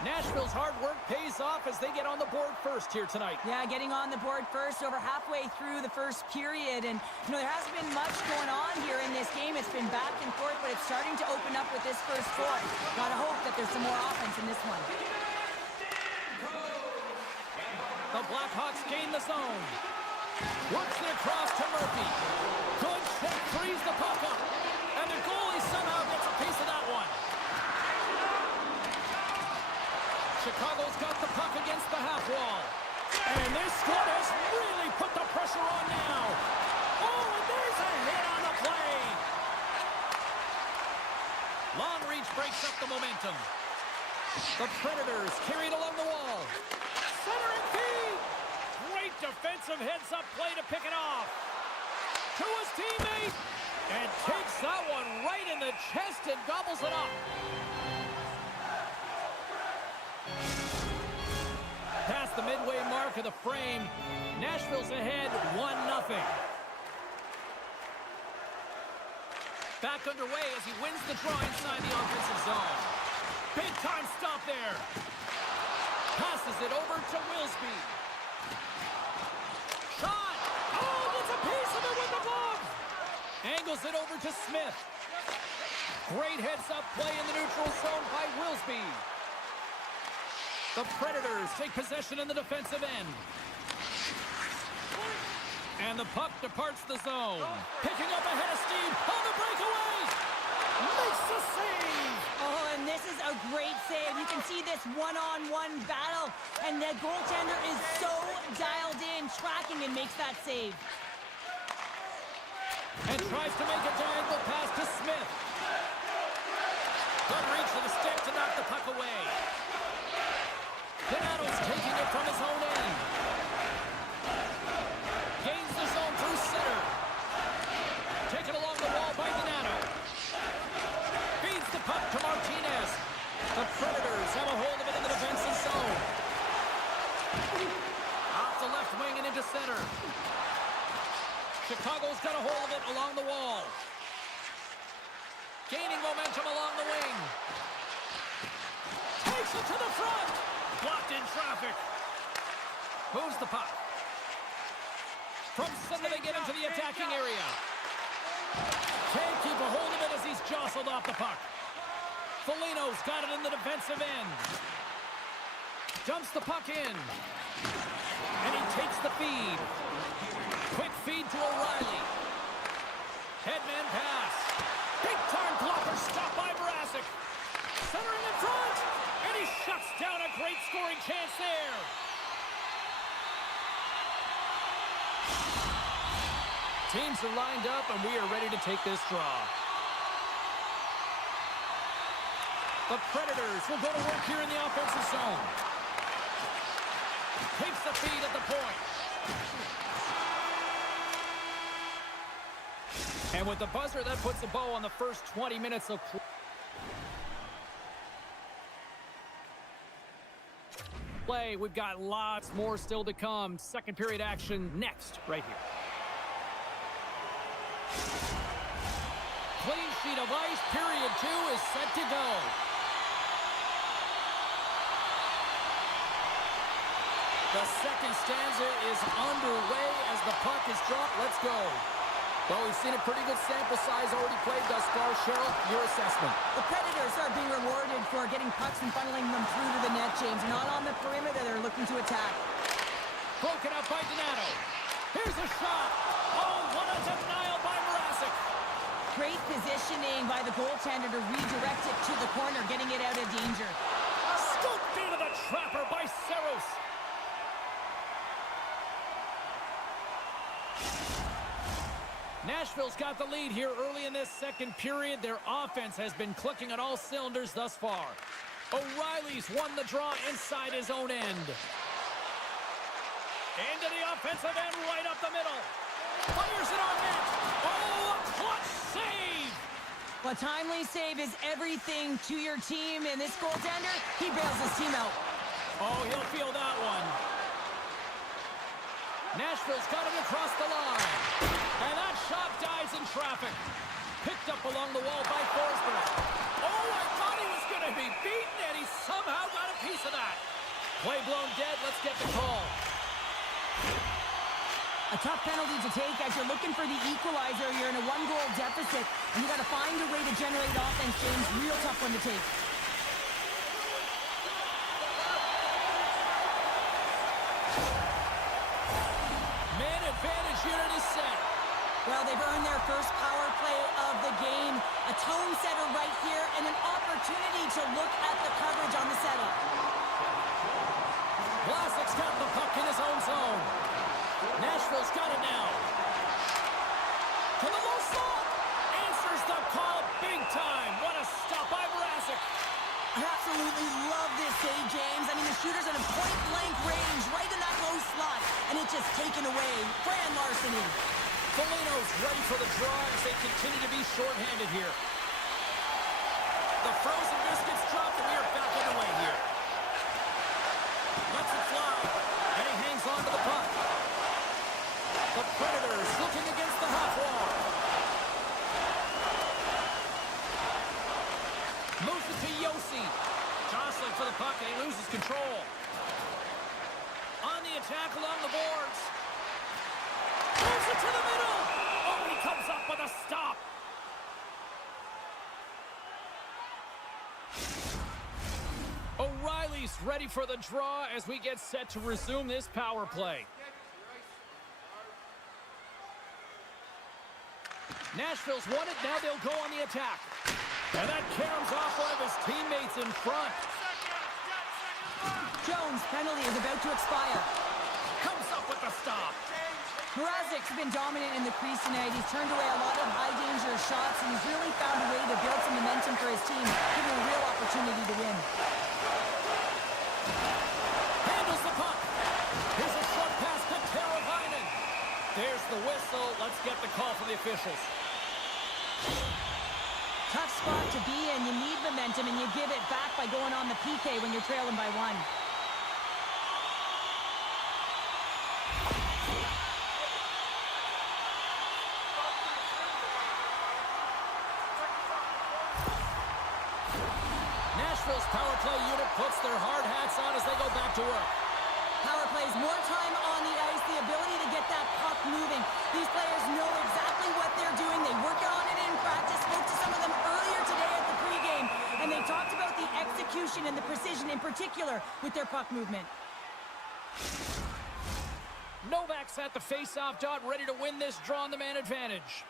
Nashville's hard work pays off as they get on the board first here tonight. Yeah, getting on the board first over halfway through the first period. And, you know, there hasn't been much going on here in this game. It's been back and forth, but it's starting to open up with this first score. Gotta hope that there's some more offense in this one. The Blackhawks gain the zone. Works it across to Murphy. Good check, frees the puck up. And the goalie somehow gets a piece of that one. Chicago's got the puck against the half wall. And this squad has really put the pressure on now. Oh, and there's a hit on the play. Long reach breaks up the momentum. The Predators carried along the wall. Centering feed. Great defensive heads-up play to pick it off. To his teammate. And takes that one right in the chest and gobbles it up. Past the midway mark of the frame, Nashville's ahead 1-0. Back underway as he wins the draw inside the offensive zone. Big time stop there. Passes it over to Wilsby. Shot! Oh, gets a piece of it with the glove! Angles it over to Smith. Great heads-up play in the neutral zone by Wilsby. The Predators take possession in the defensive end. And the puck departs the zone. Picking up ahead of steam on the breakaway. Makes the save. Oh, and this is a great save. You can see this one-on-one battle. And the goaltender is so dialed in, tracking, and makes that save. And tries to make a diagonal pass to Smith. Good reach for the stick to knock the puck away. Donato's taking it from his own end. Gains the zone through center. Taken along the wall by Donato. Feeds the puck to Martinez. The Predators have a hold of it in the defensive zone. Off the left wing and into center. Chicago's got a hold of it along the wall. Gaining momentum along the wing. Takes it to the front. Blocked in traffic. Moves the puck. From center they get into the attacking area. Can't keep a hold of it as he's jostled off the puck. Foligno's got it in the defensive end. Dumps the puck in. And he takes the feed. Quick feed to O'Reilly. Headman pass. Big time blocker stopped by Vlasic. Centering in front. And he shuts down a great scoring chance there. Teams are lined up, and we are ready to take this draw. The Predators will go to work here in the offensive zone. Keeps the feed at the point. And with the buzzer, that puts a bow on the first 20 minutes of play. We've got lots more still to come. Second period action next, right here. Clean sheet of ice. Period 2 is set to go. The second stanza is underway as the puck is dropped. Let's go. Well, we've seen a pretty good sample size already played thus far. Cheryl, your assessment. The Predators are being rewarded for getting pucks and funneling them through to the net, James. Not on the perimeter. They're looking to attack. Broken up by Donato. Here's a shot. Oh, what a denial by Mrazek. Great positioning by the goaltender to redirect it to the corner, getting it out of danger. Scooped into the trapper by Saros. Nashville's got the lead here early in this second period. Their offense has been clicking on all cylinders thus far. O'Reilly's won the draw inside his own end. Into the offensive end, right up the middle. Fires it on net. Oh, a clutch save! Well, timely save is everything to your team, and this goaltender, he bails his team out. Oh, he'll feel that one. Nashville's got him across the line. And that shot dies in traffic. Picked up along the wall by Forsberg. Oh, I thought he was going to be beaten, and he somehow got a piece of that. Play blown dead. Let's get the call. A tough penalty to take as you're looking for the equalizer. You're in a one-goal deficit, and you got to find a way to generate offense, James. Real tough one to take. Man advantage unit is set. Well, they've earned their first power play of the game. A tone setter right here and an opportunity to look at the coverage on the setup. Vlasic's got the puck in his own zone. Nashville's got it now. To the low slot. Answers the call big time. What a stop by Mrazek. I absolutely love this save, James. I mean, the shooter's in a point-blank range right in that low slot, and it's just taken away. Grand larceny. Foligno's ready for the draw as they continue to be shorthanded here. The frozen biscuits dropped, and we are back underway here. Lets it fly, and he hangs on to the puck. The Predators looking against the half wall. Moves it to Yossi. Jostling for the puck, and he loses control. On the attack along the boards. Moves it to the middle. Oh, he comes up with a stop. O'Reilly's ready for the draw as we get set to resume this power play. Nashville's won it. Now they'll go on the attack. And that caroms off one of his teammates in front. Jones' penalty is about to expire. Comes up with the stop. Mrazek's been dominant in the crease tonight. He's turned away a lot of high-danger shots, and he's really found a way to build some momentum for his team, giving a real opportunity to win. Handles the puck. Here's a short pass to Teravainen. There's the whistle. Let's get the call from the officials. Tough spot to be in. You need momentum, and you give it back by going on the PK when you're trailing by one. Nashville's power play unit puts their hard hats on as they go back to work. Power plays, more time on the ice, the ability to get that puck moving. These players know exactly what they're doing. They work on it in practice. Spoke to some of them earlier today at the pregame, and they talked about the execution and the precision in particular with their puck movement. Novak's at the face-off dot, ready to win this draw on the man advantage.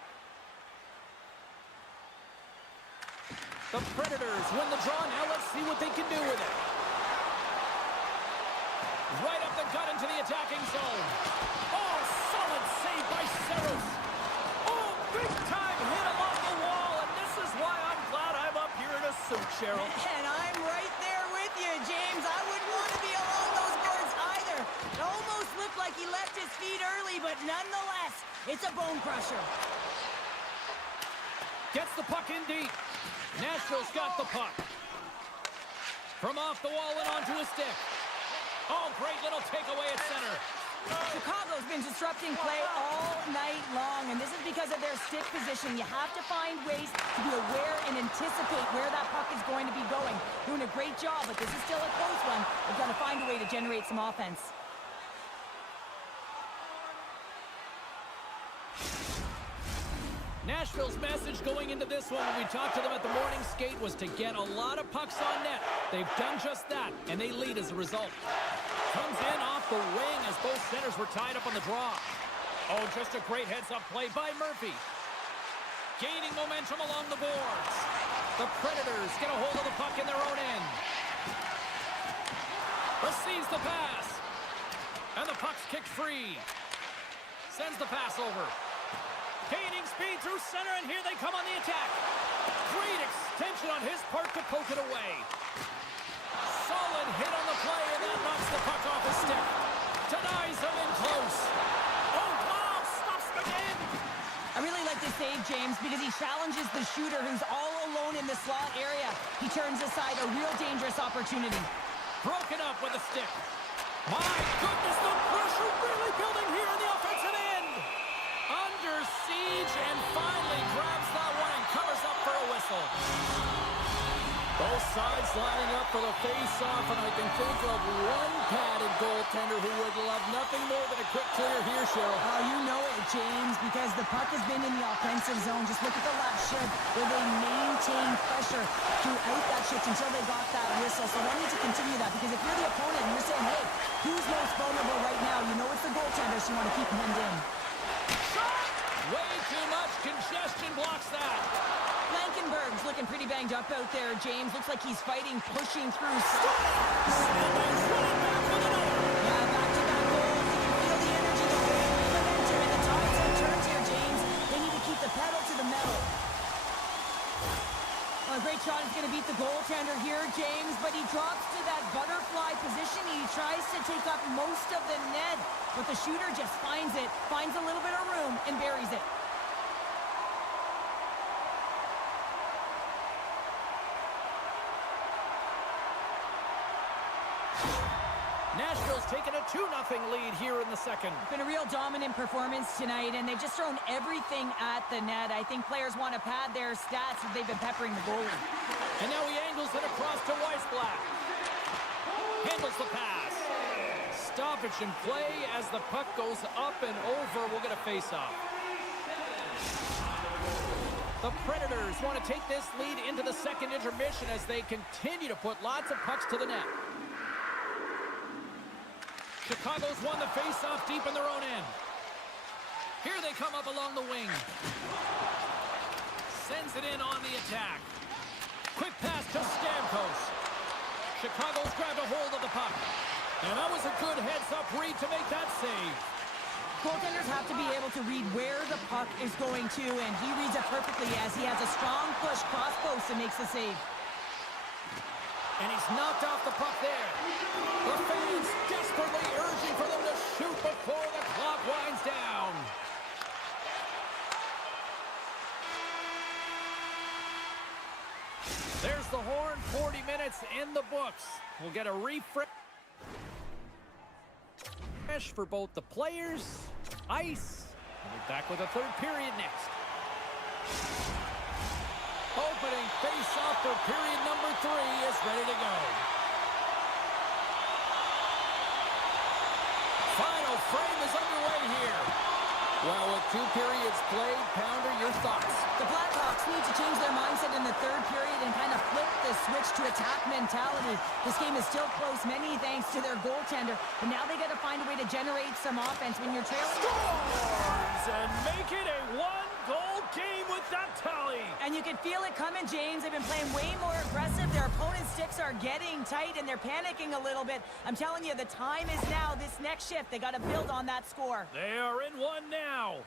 The Predators win the draw. Now let's see what they can do with it. Right up the gut into the attacking zone. Oh, solid save by Saros. nonetheless, it's a bone crusher. Gets the puck in deep. Nashville's got the puck. From off the wall and onto a stick. Oh, great little takeaway at center. Chicago's been disrupting play all night long, and this is because of their stick position. You have to find ways to be aware and anticipate where that puck is going to be going. Doing a great job, but this is still a close one. They've got to find a way to generate some offense. Nashville's message going into this one when we talked to them at the morning skate was to get a lot of pucks on net. They've done just that, and they lead as a result. Comes in off the wing as both centers were tied up on the draw. Oh, just a great heads-up play by Murphy. Gaining momentum along the boards. The Predators get a hold of the puck in their own end. Receives the pass. And the puck's kicked free. Sends the pass over. Gaining speed through center, and here they come on the attack. Great extension on his part to poke it away. Solid hit on the play, and that knocks the puck off his stick. Denies him in close. Oh, wow, stops the game. I really like this save, James, because he challenges the shooter who's all alone in the slot area. He turns aside a real dangerous opportunity. Broken up with a stick. My goodness, the pressure really building here in the offensive end. Under siege, and finally grabs that one and covers up for a whistle. Both sides lining up for the face-off, and I can think of one padded goaltender who would love nothing more than a quick clear here, Cheryl. Oh, you know it, James, because the puck has been in the offensive zone. Just look at the last shift where they maintained pressure throughout that shift until they got that whistle. So they need to continue that, because if you're the opponent and you're saying, hey, who's most vulnerable right now? You know it's the goaltender, so you want to keep him in. Way too much congestion blocks that. Blankenberg's looking pretty banged up out there, James. Looks like he's fighting, pushing through. Yeah, back-to-back goals. You can feel the energy, the whole momentum, and the tides have turned here, James. They need to keep the pedal to the metal. Well, a great shot is going to beat the goaltender here, James, but he drops to that butterfly position. He tries to take up most of the net, but the shooter just finds it, finds a little bit of room, and buries it. Nashville's taken a 2-0 lead here in the second. It's been a real dominant performance tonight, and they've just thrown everything at the net. I think players want to pad their stats as they've been peppering the goalie. And now he angles it across to Weissblatt. Handles the pass. Stoppage in play as the puck goes up and over. We'll get a face-off. The Predators want to take this lead into the second intermission as they continue to put lots of pucks to the net. Chicago's won the face-off deep in their own end. Here they come up along the wing. Sends it in on the attack. Quick pass to Stamkos. Chicago's grabbed a hold of the puck. And that was a good heads-up read to make that save. Goaltenders have to be able to read where the puck is going to, and he reads it perfectly as he has a strong push cross post and makes the save. And he's knocked off the puck there. The fans desperately urging for them to shoot before the clock winds down. There's the horn, 40 minutes in the books. We'll get a refresh for both the players, ice. We'll be back with a third period next. Opening face-off for period number 3 is ready to go. Final frame is underway here. Well, with 2 periods played, Pounder, your thoughts? The Blackhawks need to change their mindset in the third period and kind of flip the switch to attack mentality. This game is still close, many thanks to their goaltender, but now they got to find a way to generate some offense when you're trailing. Scores and make it a 1-goal game with that tally. And you can feel it coming, James. They've been playing way more aggressive. Their opponent's sticks are getting tight, and they're panicking a little bit. I'm telling you, the time is now. This next shift, they got to build on that score. They are in one now.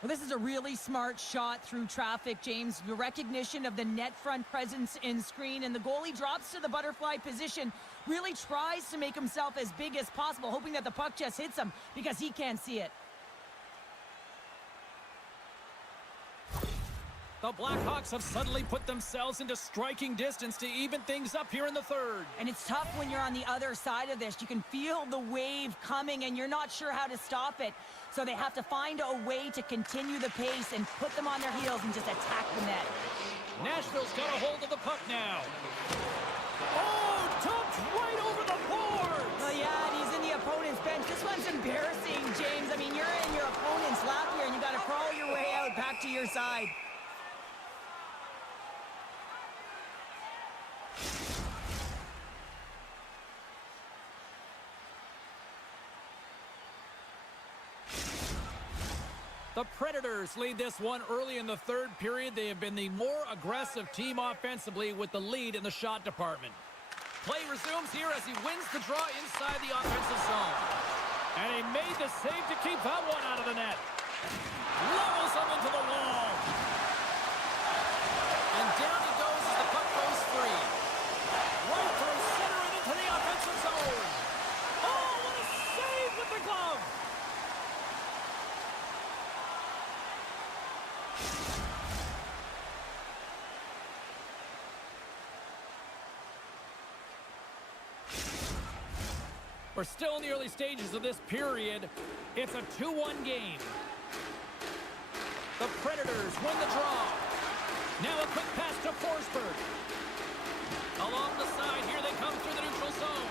Well, this is a really smart shot through traffic, James. The recognition of the net front presence in screen, and the goalie drops to the butterfly position really tries to make himself as big as possible, hoping that the puck just hits him because he can't see it. The Blackhawks have suddenly put themselves into striking distance to even things up here in the third. And it's tough when you're on the other side of this. You can feel the wave coming and you're not sure how to stop it. So they have to find a way to continue the pace and put them on their heels and just attack the net. Nashville's got a hold of the puck now. Oh, dumped right over the board. Well, yeah, and he's in the opponent's bench. This one's embarrassing, James. I mean, you're in your opponent's lap here and you got to crawl your way out back to your side. The Predators lead this one early in the third period. They have been the more aggressive team offensively with the lead in the shot department. Play resumes here as he wins the draw inside the offensive zone. And he made the save to keep that one out of the net. Levels him into the wall. And down he goes as the puck goes free. Right through center and into the offensive zone. Oh, what a save with the glove. We're still in the early stages of this period. It's a 2-1 game. The Predators win the draw. Now a quick pass to Forsberg. Along the side, here they come through the neutral zone.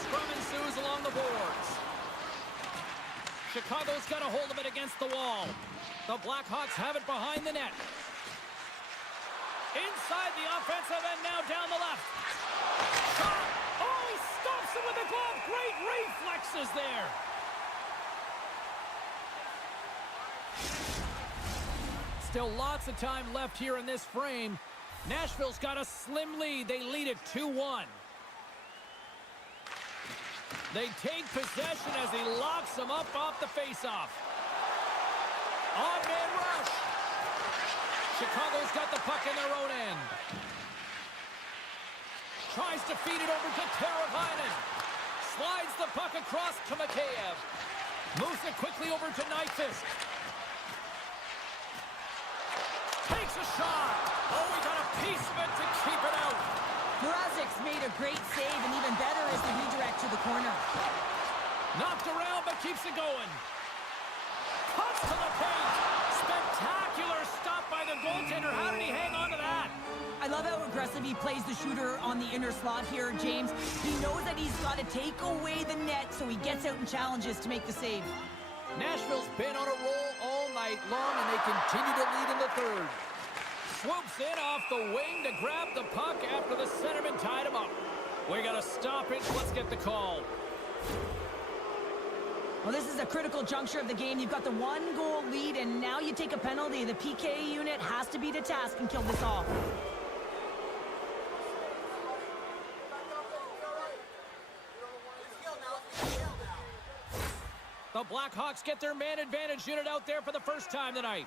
Scrum ensues along the boards. Chicago's got a hold of it against the wall. The Blackhawks have it behind the net. Inside the offensive end, now down the left. Shot! Oh, he stops it with a glove. Great reflexes there. Still lots of time left here in this frame. Nashville's got a slim lead. They lead it 2-1. They take possession as he locks them up off the faceoff. On-man rush. Chicago's got the puck in their own end. Tries to feed it over to Teravainen. Slides the puck across to Mikheyev. Moves it quickly over to Nyquist. Takes a shot. Oh, he got a piece of it to keep it out. Mrazek's made a great save, and even better is the redirect to the corner. Knocked around, but keeps it going. Cuts to the paint. Spectacular stop by the goaltender. How did he hang on to that? I love how aggressive he plays the shooter on the inner slot here, James. He knows that he's got to take away the net, so he gets out and challenges to make the save. Nashville's been on a roll all night long, and they continue to lead in the third. Swoops in off the wing to grab the puck after the centerman tied him up. We got to stop it. Let's get the call. Well, this is a critical juncture of the game. You've got the 1-goal lead, and now you take a penalty. The PK unit has to be to task and kill this off. The Blackhawks get their man advantage unit out there for the first time tonight.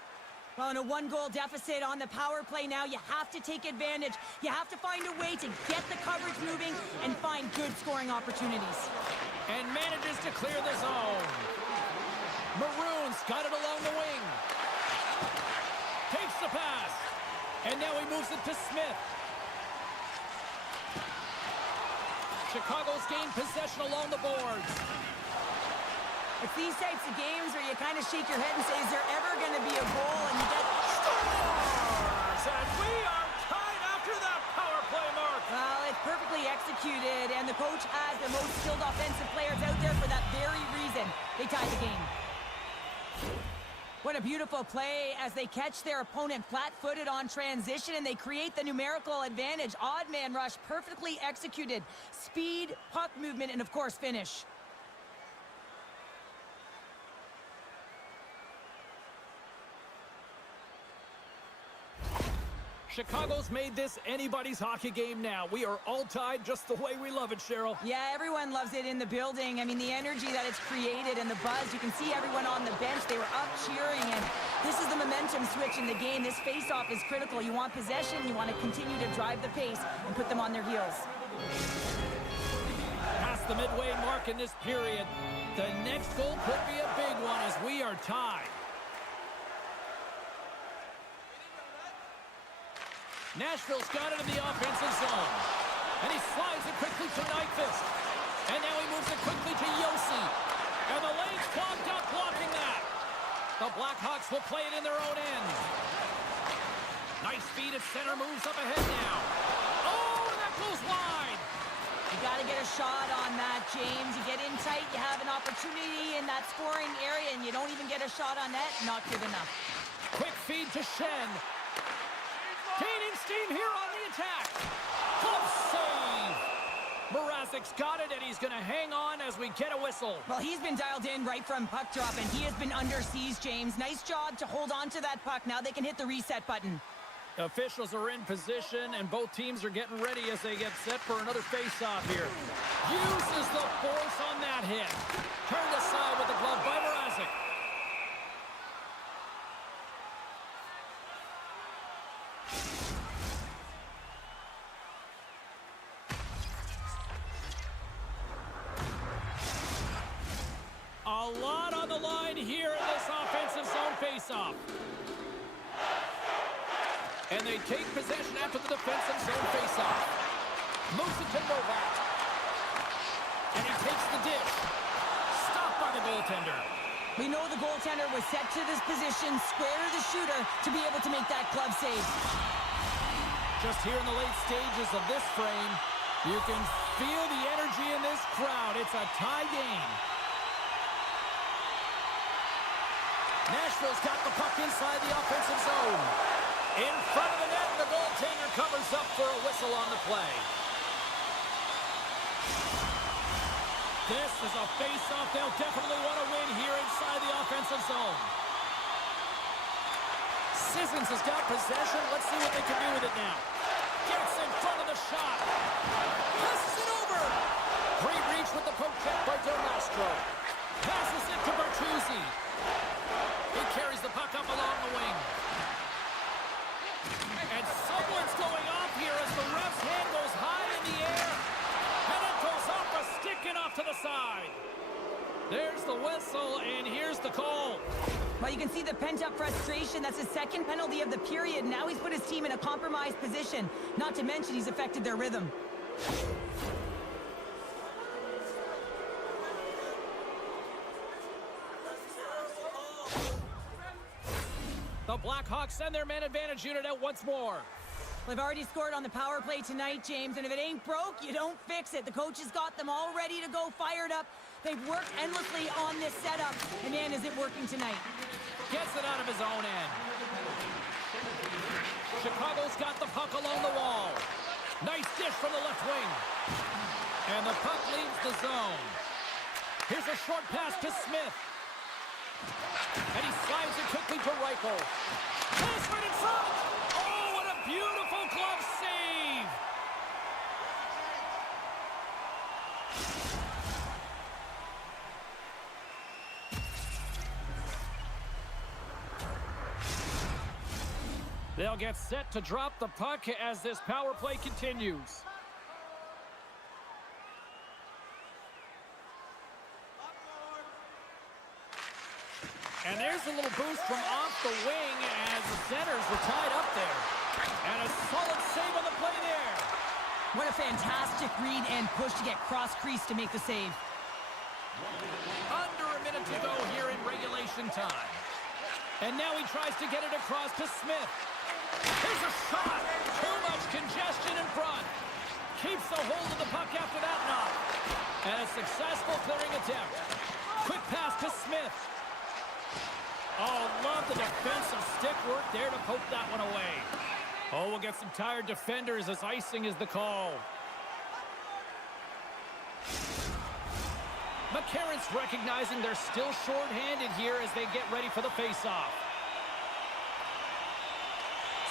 Well, in a 1-goal deficit on the power play now, you have to take advantage. You have to find a way to get the coverage moving and find good scoring opportunities. And manages to clear the zone. Maroon's got it along the wing. Takes the pass. And now he moves it to Smith. Chicago's gained possession along the boards. It's these types of games where you kind of shake your head and say, is there ever going to be a goal? And you get... Stars! And we are tied after that power play mark. Well, it's perfectly executed, and the coach has the most skilled offensive players out there for that very reason. They tied the game. What a beautiful play as they catch their opponent flat-footed on transition, and they create the numerical advantage. Odd man rush, perfectly executed. Speed, puck movement, and of course, finish. Chicago's made this anybody's hockey game now. We are all tied just the way we love it, Cheryl. Yeah, everyone loves it in the building. I mean, the energy that it's created and the buzz. You can see everyone on the bench. They were up cheering, and this is the momentum switch in the game. This face-off is critical. You want possession. You want to continue to drive the pace and put them on their heels. Past the midway mark in this period. The next goal could be a big one as we are tied. Nashville's got it in the offensive zone. And he slides it quickly to Nyquist. And now he moves it quickly to Yossi. And the lane's clogged up, blocking that. The Blackhawks will play it in their own end. Nice feed at center, moves up ahead now. Oh, and that goes wide. You got to get a shot on that, James. You get in tight, you have an opportunity in that scoring area, and you don't even get a shot on net. Not good enough. Quick feed to Shen. Gaining steam here on the attack. Glove save. Mrazek's got it, and he's going to hang on as we get a whistle. Well, he's been dialed in right from puck drop, and he has been under siege, James. Nice job to hold on to that puck. Now they can hit the reset button. Officials are in position, and both teams are getting ready as they get set for another face-off here. Uses the force on that hit. Turned aside with the glove by Mrazek. A lot on the line here in this offensive zone face-off. And they take possession after the defensive zone face-off. Moves it to Novak. And he takes the dish. Stopped by the goaltender. We know the goaltender was set to this position, square to the shooter, to be able to make that glove save. Just here in the late stages of this frame, you can feel the energy in this crowd. It's a tie game. Nashville's got the puck inside the offensive zone. In front of the net, the goaltender covers up for a whistle on the play. This is a face-off they'll definitely want to win here inside the offensive zone. Sissons has got possession. Let's see what they can do with it now. Gets in front of the shot. Passes it over. Great reach with the poke check by Del Mastro. Passes it to Bertuzzi. He carries the puck up along the wing. And someone's going off here as the ref's hand goes high in the air. And it goes off a stick and off to the side. There's the whistle, and here's the call. Well, you can see the pent-up frustration. That's his second penalty of the period. Now he's put his team in a compromised position. Not to mention he's affected their rhythm. The Blackhawks send their man advantage unit out once more. They've already scored on the power play tonight, James, and if it ain't broke, you don't fix it. The coach has got them all ready to go, fired up. They've worked endlessly on this setup, and man, is it working tonight. Gets it out of his own end. Chicago's got the puck along the wall. Nice dish from the left wing. And the puck leaves the zone. Here's a short pass to Smith. And he slides it quickly to Reichel. Pass right in front. Oh, what a beautiful glove save. They'll get set to drop the puck as this power play continues. And there's a little boost from off the wing as the centers were tied up there. And a solid save on the play there. What a fantastic read and push to get cross-crease to make the save. Under a minute to go here in regulation time. And now he tries to get it across to Smith. Here's a shot. Too much congestion in front. Keeps the hold of the puck after that knock. And a successful clearing attempt. Quick pass to Smith. Oh, love the defensive stick work there to poke that one away. Oh, we'll get some tired defenders as icing is the call. McCarron's recognizing they're still short-handed here as they get ready for the face-off.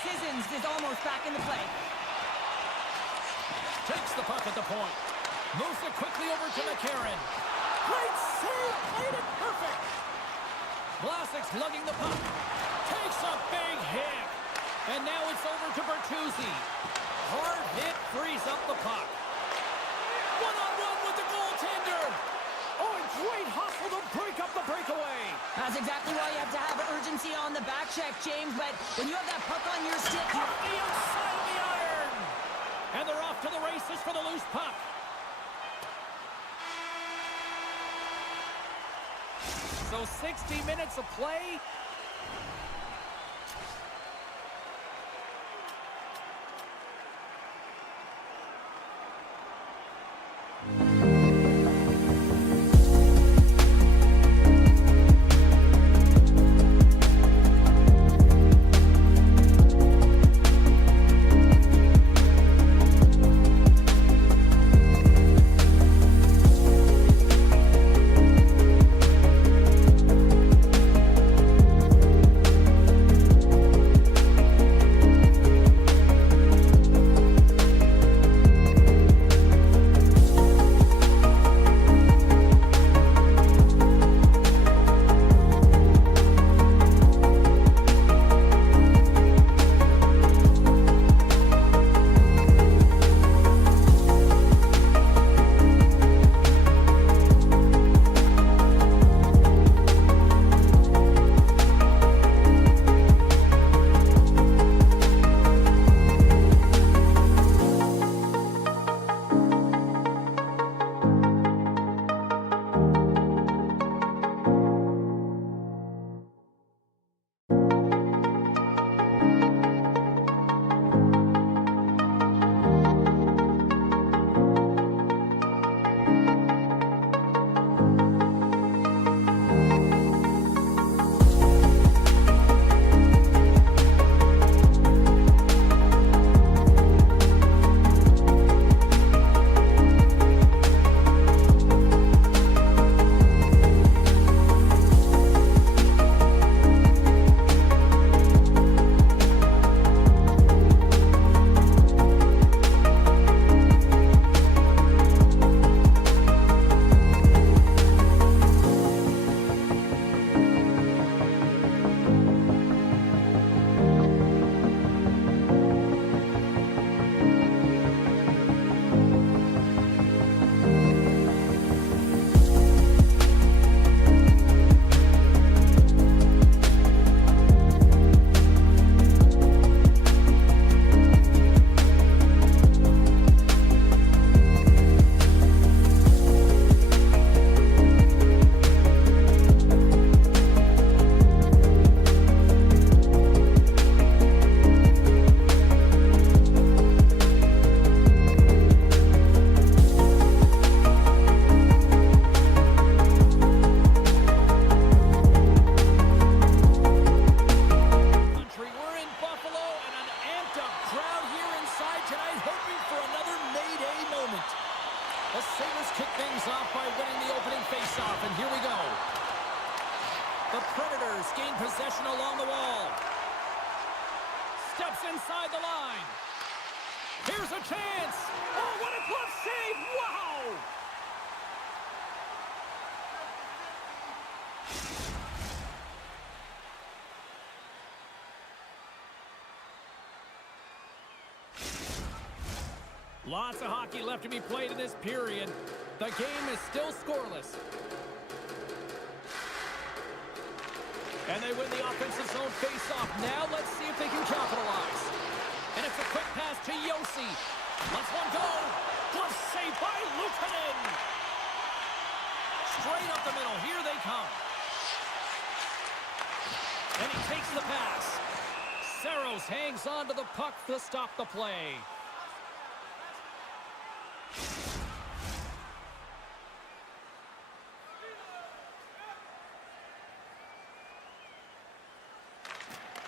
Sissons is almost back in the play. Takes the puck at the point. Moves it quickly over to McCarron. Great save! Played it perfect! Vlasic's lugging the puck. Takes a big hit. And now it's over to Bertuzzi. Hard hit frees up the puck. One-on-one with the goaltender. Oh, and great hustle to break up the breakaway. That's exactly why you have to have urgency on the back check, James. But when you have that puck on your stick, Off the outside of the iron. And they're off to the races for the loose puck. So 60 minutes of play. The Sabers kick things off by winning the opening faceoff, and here we go. The Predators gain possession along the wall. Steps inside the line. Here's a chance. Oh, what a glove save. Wow! Lots of hockey left to be played in this period. The game is still scoreless. And they win the offensive zone face-off. Now let's see if they can capitalize. And it's a quick pass to Yossi. Let's one go. Glove save by Luukkonen. Straight up the middle. Here they come. And he takes the pass. Saros hangs on to the puck to stop the play.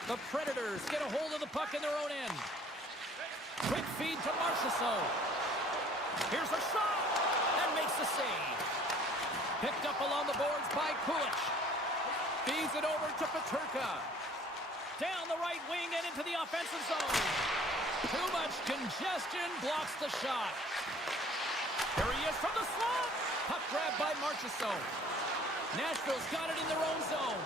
The Predators get a hold of the puck in their own end. Quick feed to Marchessault. Here's a shot, and makes the save. Picked up along the boards by Kulich. Feeds it over to Peterka. Down the right wing and into the offensive zone. Too much congestion blocks the shot. Here he is from the slot. Puck grabbed by Marchessault. Nashville's got it in their own zone.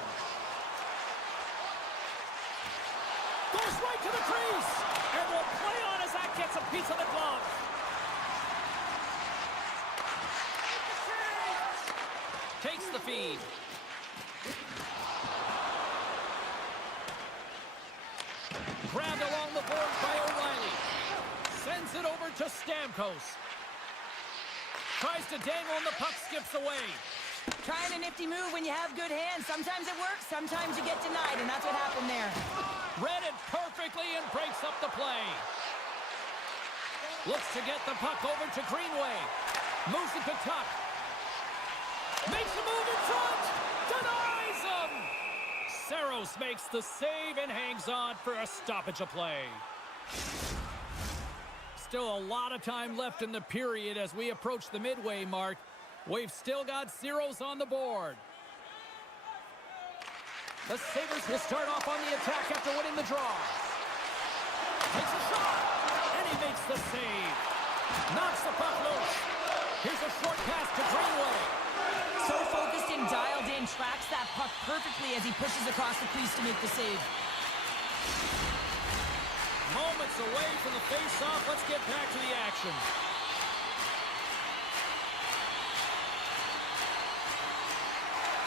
Goes right to the crease, and will play on as that gets a piece of the glove. Takes the feed. Grabbed along the boards by O'Reilly. Sends it over to Stamkos. Tries to dangle and the puck skips away. Trying a nifty move when you have good hands. Sometimes it works, sometimes you get denied, and that's what happened there. Read it perfectly and breaks up the play. Looks to get the puck over to Greenway. Moves it to Tuck. Makes a move in front. Denies him. Saros makes the save and hangs on for a stoppage of play. Still a lot of time left in the period as we approach the midway mark. We've still got zeros on the board. The Sabres will start off on the attack after winning the draw. Takes a shot, and he makes the save. Knocks the puck loose. Here's a short pass to Greenway. So focused and dialed in, tracks that puck perfectly as he pushes across the crease to make the save. Moments away from the face-off. Let's get back to the action.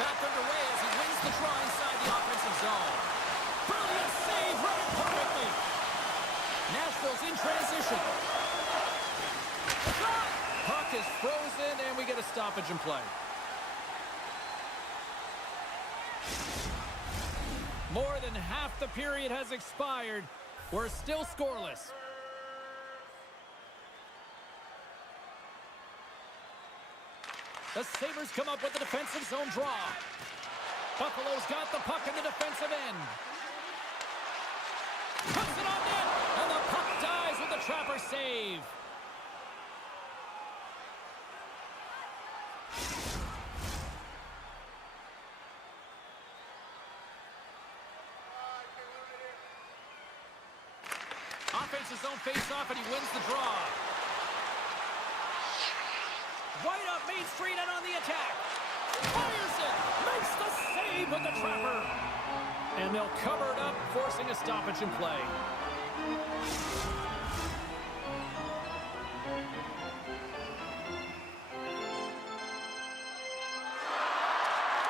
Back underway as he wins the draw inside the offensive zone. Brilliant save, running perfectly. Nashville's in transition. Shot! Puck is frozen, and we get a stoppage in play. More than half the period has expired. We're still scoreless. The Sabres come up with the defensive zone draw. Buffalo's got the puck in the defensive end. Puts it on net, and the puck dies with the Trapper save. Offensive zone face-off, and he wins the draw. Right up Main Street and on the attack. Fires it. Makes the save with the Trapper. And they'll cover it up, forcing a stoppage in play.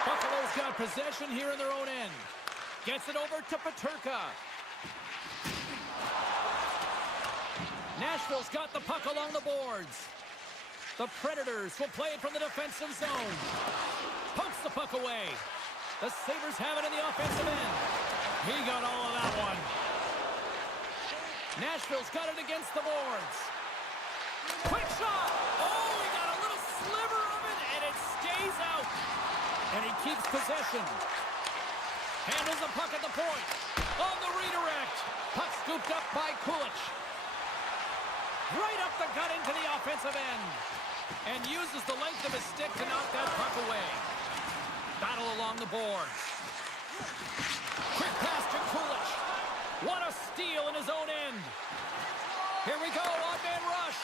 Buffalo's got possession here in their own end. Gets it over to Peterka. Nashville's got the puck along the boards. The Predators will play it from the defensive zone. Pumps the puck away. The Sabres have it in the offensive end. He got all of that one. Nashville's got it against the boards. Quick shot. Oh, he got a little sliver of it, and it stays out. And he keeps possession. Handles the puck at the point. On the redirect. Puck scooped up by Kulich. Right up the gut into the offensive end. And uses the length of his stick to knock that puck away. Battle along the boards. Quick pass to Kulich. What a steal in his own end. Here we go, odd-man rush.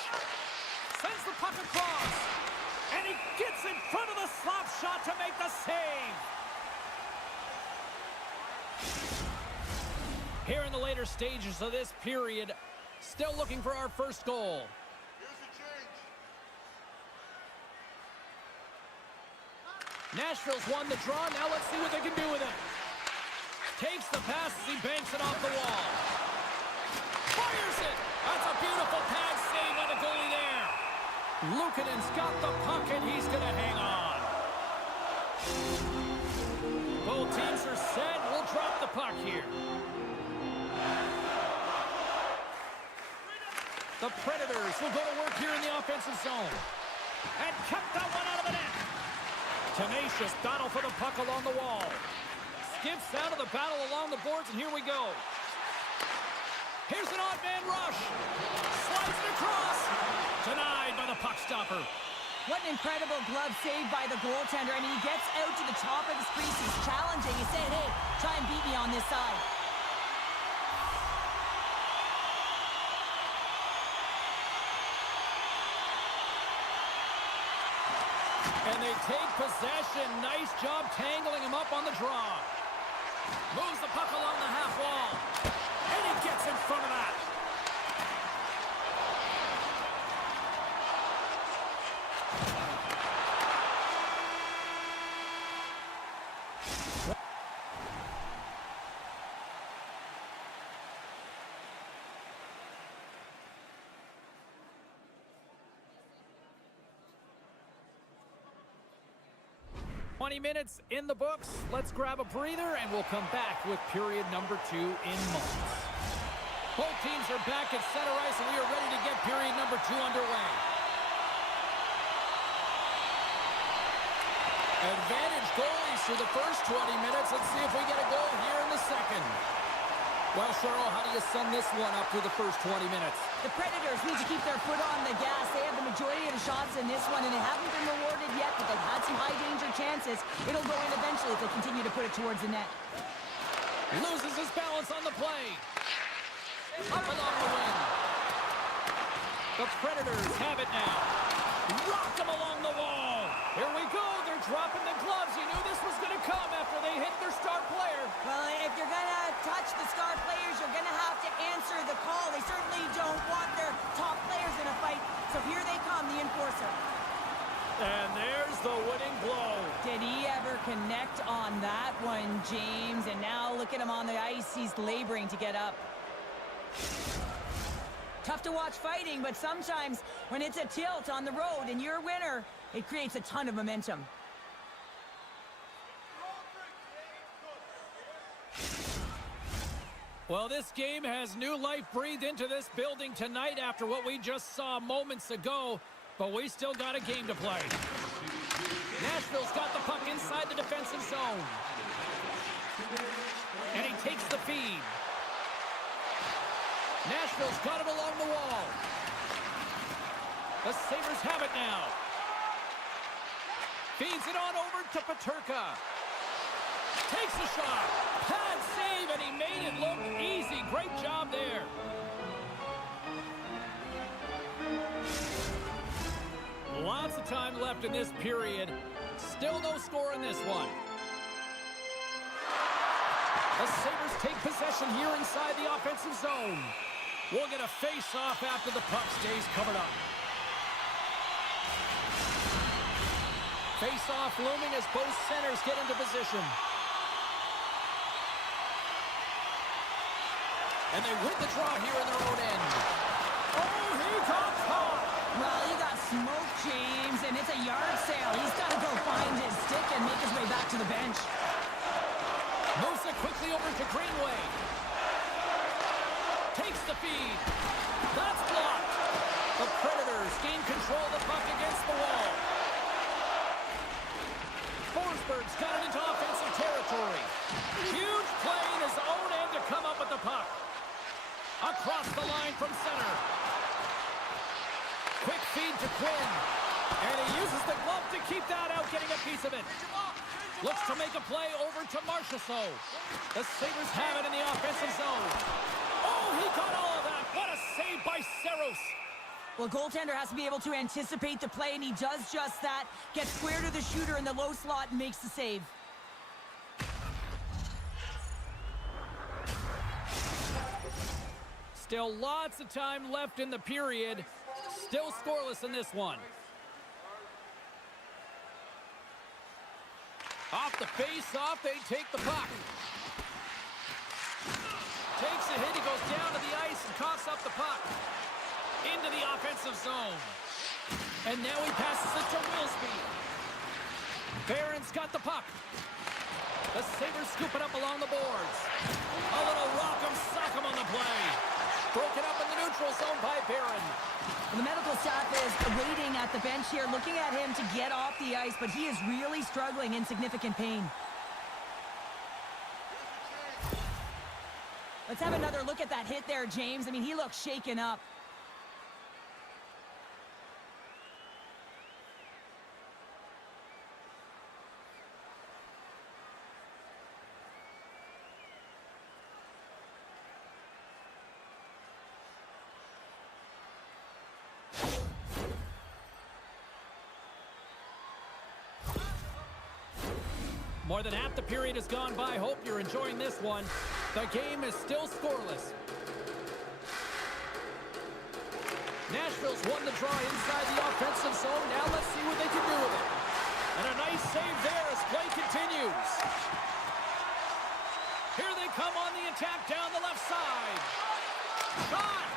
Sends the puck across. And he gets in front of the slap shot to make the save. Here in the later stages of this period, still looking for our first goal. Nashville's won the draw. Now let's see what they can do with it. Takes the pass as he banks it off the wall. Fires it. That's a beautiful pad save by the goalie there. Luukkonen's got the puck, and he's going to hang on. Both teams are set. We'll drop the puck here. The Predators will go to work here in the offensive zone. And cut that one out of the net. Tenacious battle for the puck along the wall. Skips out of the battle along the boards, and here we go. Here's an odd-man rush. Slides it across. Denied by the puck stopper. What an incredible glove save by the goaltender. I mean, he gets out to the top of his crease. He's challenging. He's saying, hey, try and beat me on this side. And they take possession. Nice job tangling him up on the draw. Moves the puck along the half wall. And he gets in front of that. 20 minutes in the books. Let's grab a breather, and we'll come back with period number 2 in moments. Both teams are back at center ice, and we are ready to get period number 2 underway. Advantage goalies through the first 20 minutes. Let's see if we get a goal here in the second. Well, Cheryl, how do you sum this one up through the first 20 minutes? The Predators need to keep their foot on the gas. They have the majority of the shots in this one, and they haven't been rewarded yet, but they've had some high-danger chances. It'll go in eventually if they continue to put it towards the net. Loses his balance on the play. Up along the wing. The Predators have it now. Rocked him along the wall. Here we go. They're dropping the gloves. You knew this was going to come after they hit their star player. Well, if you're going to touch the star players, you're going to have to answer the call. They certainly don't want their top players in a fight. So here they come, the enforcer. And there's the winning blow. Did he ever connect on that one, James? And now look at him on the ice. He's laboring to get up. Tough to watch fighting, but sometimes when it's a tilt on the road and you're a winner, it creates a ton of momentum. Well, this game has new life breathed into this building tonight after what we just saw moments ago, but we still got a game to play. Nashville's got the puck inside the defensive zone. And he takes the feed. Nashville's got it along the wall. The Sabers have it now. Feeds it on over to Peterka. Takes a shot. Pad save, and he made it look easy. Great job there. Lots of time left in this period. Still no score in this one. The Sabers take possession here inside the offensive zone. We'll get a face-off after the puck stays covered up. Face-off looming as both centers get into position. And they win the draw here in their own end. Oh, he got caught! Well, he got smoked, James, and it's a yard sale. He's got to go find his stick and make his way back to the bench. Moves it quickly over to Greenway. Takes the feed. That's blocked. The Predators gain control of the puck against the wall. Forsberg's got it into offensive territory. Huge play in his own end to come up with the puck. Across the line from center. Quick feed to Quinn. And he uses the glove to keep that out, getting a piece of it. Looks to make a play over to Marchessault. The Sabres have it in the offensive zone. Oh, he got all of that. What a save by Saros. Well, goaltender has to be able to anticipate the play, and he does just that. Gets square to the shooter in the low slot and makes the save. Still lots of time left in the period. Still scoreless in this one. Off the face-off, they take the puck. Takes a hit, he goes down to the ice and coughs up the puck. Into the offensive zone. And now he passes it to Wilsby. Barron's got the puck. The Sabres scoop it up along the boards. A little rock'em sock'em on the play. Broken up in the neutral zone by Barron. The medical staff is waiting at the bench here, looking at him to get off the ice, but he is really struggling in significant pain. Let's have another look at that hit there, James. I mean, he looks shaken up. More than half the period has gone by. Hope you're enjoying this one. The game is still scoreless. Nashville's won the draw inside the offensive zone. Now let's see what they can do with it. And a nice save there as play continues. Here they come on the attack down the left side. Shot!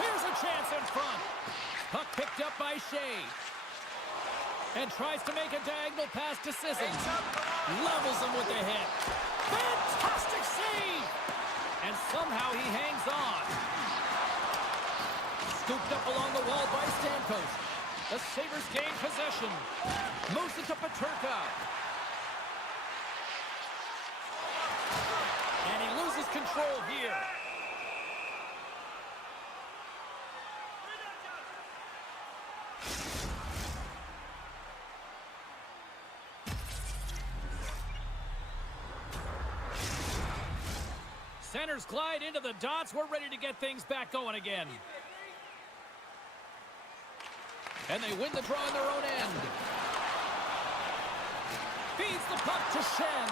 Here's a chance in front. Puck picked up by Shea. And tries to make a diagonal pass to Sissons. Levels him with the hit. Fantastic save! And somehow he hangs on. Scooped up along the wall by Stamkos. The Sabres gain possession. Moves it to Peterka. And he loses control here. Centers glide into the dots. We're ready to get things back going again. And they win the draw on their own end. Feeds the puck to Shen.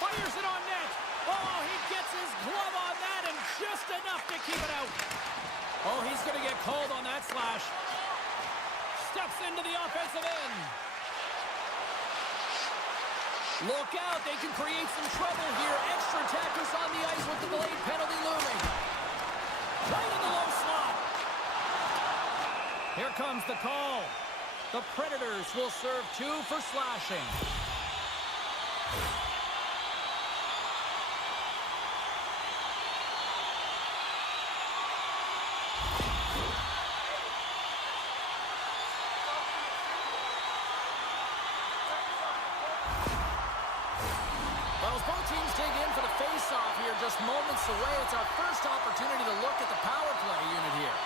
Fires it on net. Oh, he gets his glove on that and just enough to keep it out. Oh, he's going to get called on that slash. Steps into the offensive end. Look out, they can create some trouble here. Extra attackers on the ice with the delayed penalty looming. Right in the low slot. Here comes the call. The Predators will serve 2 for slashing. Face-off here just moments away. It's our first opportunity to look at the power play unit here.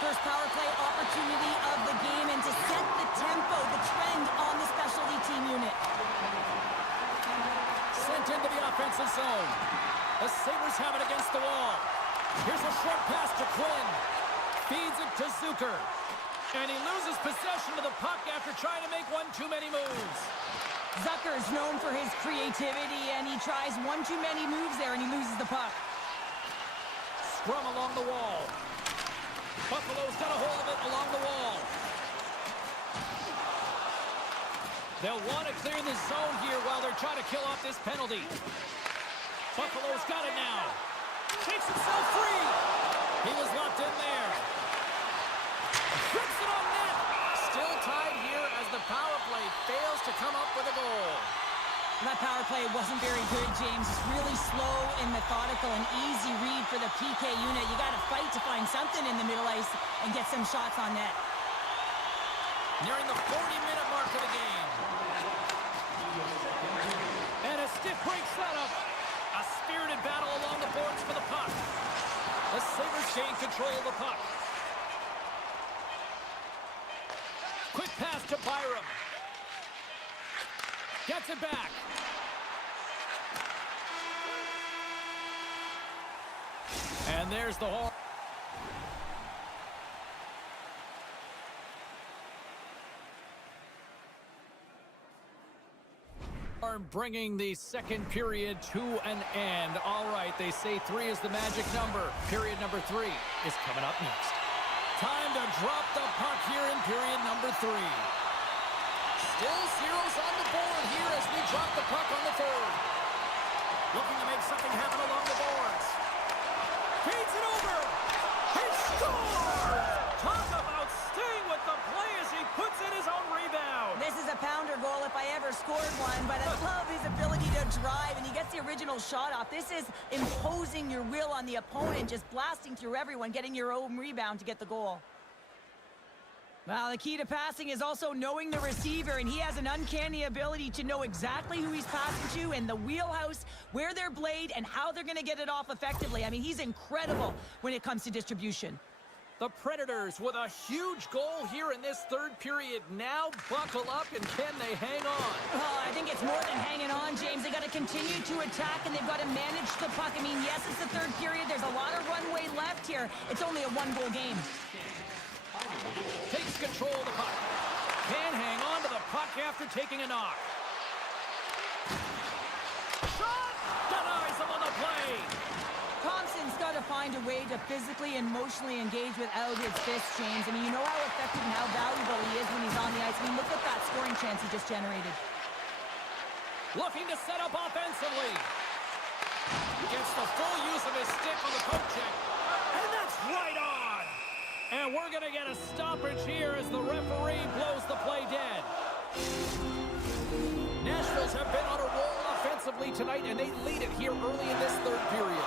First power play opportunity of the game, and to set the tempo, the trend on the specialty team unit. Sent into the offensive zone. The Sabres have it against the wall. Here's a short pass to Quinn. Feeds it to Zucker. And he loses possession of the puck after trying to make one too many moves. Zucker is known for his creativity, and he tries one too many moves there, and he loses the puck. Scrum along the wall. Buffalo's got a hold of it along the wall. They'll want to clear the zone here while they're trying to kill off this penalty. Buffalo's got it now. Takes himself free. He was locked in there. Rips it on net. Still tied here as the power play fails to come up with a goal. That power play wasn't very good, James. It's really slow and methodical, and easy read for the PK unit. You got to fight to find something in the middle ice and get some shots on net. Nearing the 40-minute mark of the game. And a stiff break setup. A spirited battle along the boards for the puck. The Sabres gain control of the puck. Quick pass to Byram. Gets it back. And there's the horn. Bringing the second period to an end. All right, they say 3 is the magic number. Period number 3 is coming up next. Time to drop the puck here in period number 3. Still zeros on the board here as we drop the puck on the third. Looking to make something happen along the boards. Feeds it over. He scores! Talk about staying with the play as he puts in his own rebound. This is a pounder goal if I ever scored one, but I love his ability to drive, and he gets the original shot off. This is imposing your will on the opponent, just blasting through everyone, getting your own rebound to get the goal. Well, the key to passing is also knowing the receiver, and he has an uncanny ability to know exactly who he's passing to and the wheelhouse, where they're played, and how they're going to get it off effectively. I mean, he's incredible when it comes to distribution. The Predators with a huge goal here in this third period. Now buckle up, and can they hang on? Oh, I think it's more than hanging on, James. They got to continue to attack, and they've got to manage the puck. I mean, yes, it's the third period. There's a lot of runway left here. It's only a one-goal game. Takes control of the puck. Can hang on to the puck after taking a knock. Shot! Denies him on the play. Thompson's got to find a way to physically and emotionally engage without his fists, James. I mean, you know how effective and how valuable he is when he's on the ice. I mean, look at that scoring chance he just generated. Looking to set up offensively. Gets the full use of his stick on the poke check. And that's right on. And we're going to get a stoppage here as the referee blows the play dead. Nashville's have been on a roll offensively tonight, and they lead it here early in this third period.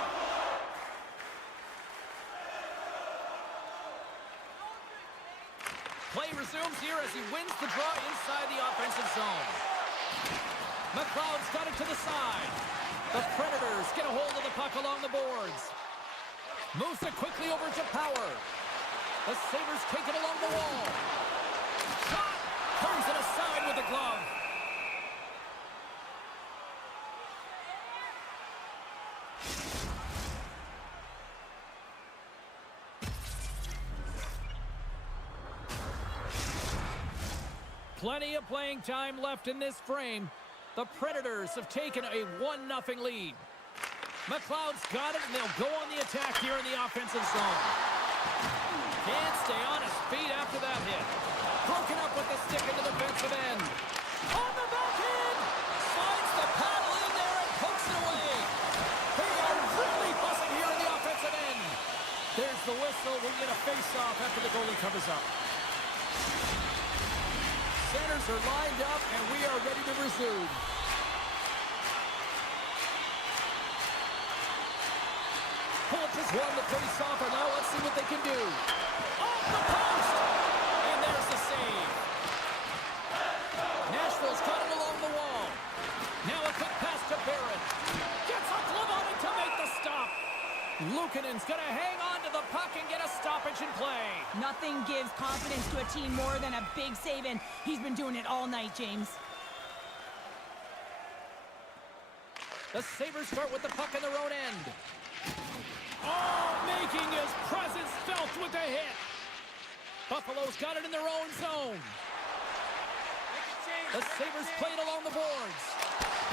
Play resumes here as he wins the draw inside the offensive zone. McLeod's got it to the side. The Predators get a hold of the puck along the boards. Moves it quickly over to Power. The Sabers take it along the wall. Shot! Turns it aside with the glove. Plenty of playing time left in this frame. The Predators have taken a 1-0 lead. McLeod's got it, and they'll go on the attack here in the offensive zone. Can't stay on his feet after that hit. Broken up with the stick in the defensive end. On the back end! Finds the paddle in there and pokes it away. They are really buzzing here in the offensive end. There's the whistle. We'll get a face-off after the goalie covers up. Centers are lined up, and we are ready to resume. Pull just won the face-off, and now let's see what they can do. Off the post! And there's the save. Nashville's got it along the wall. Now a quick pass to Barron. Gets a glove on it to make the stop. Luukkonen's going to hang on to the puck and get a stoppage in play. Nothing gives confidence to a team more than a big save, and he's been doing it all night, James. The Sabres start with the puck in their own end. Oh, making his presence felt with the hit. Buffalo's got it in their own zone. The Sabres play it along the boards.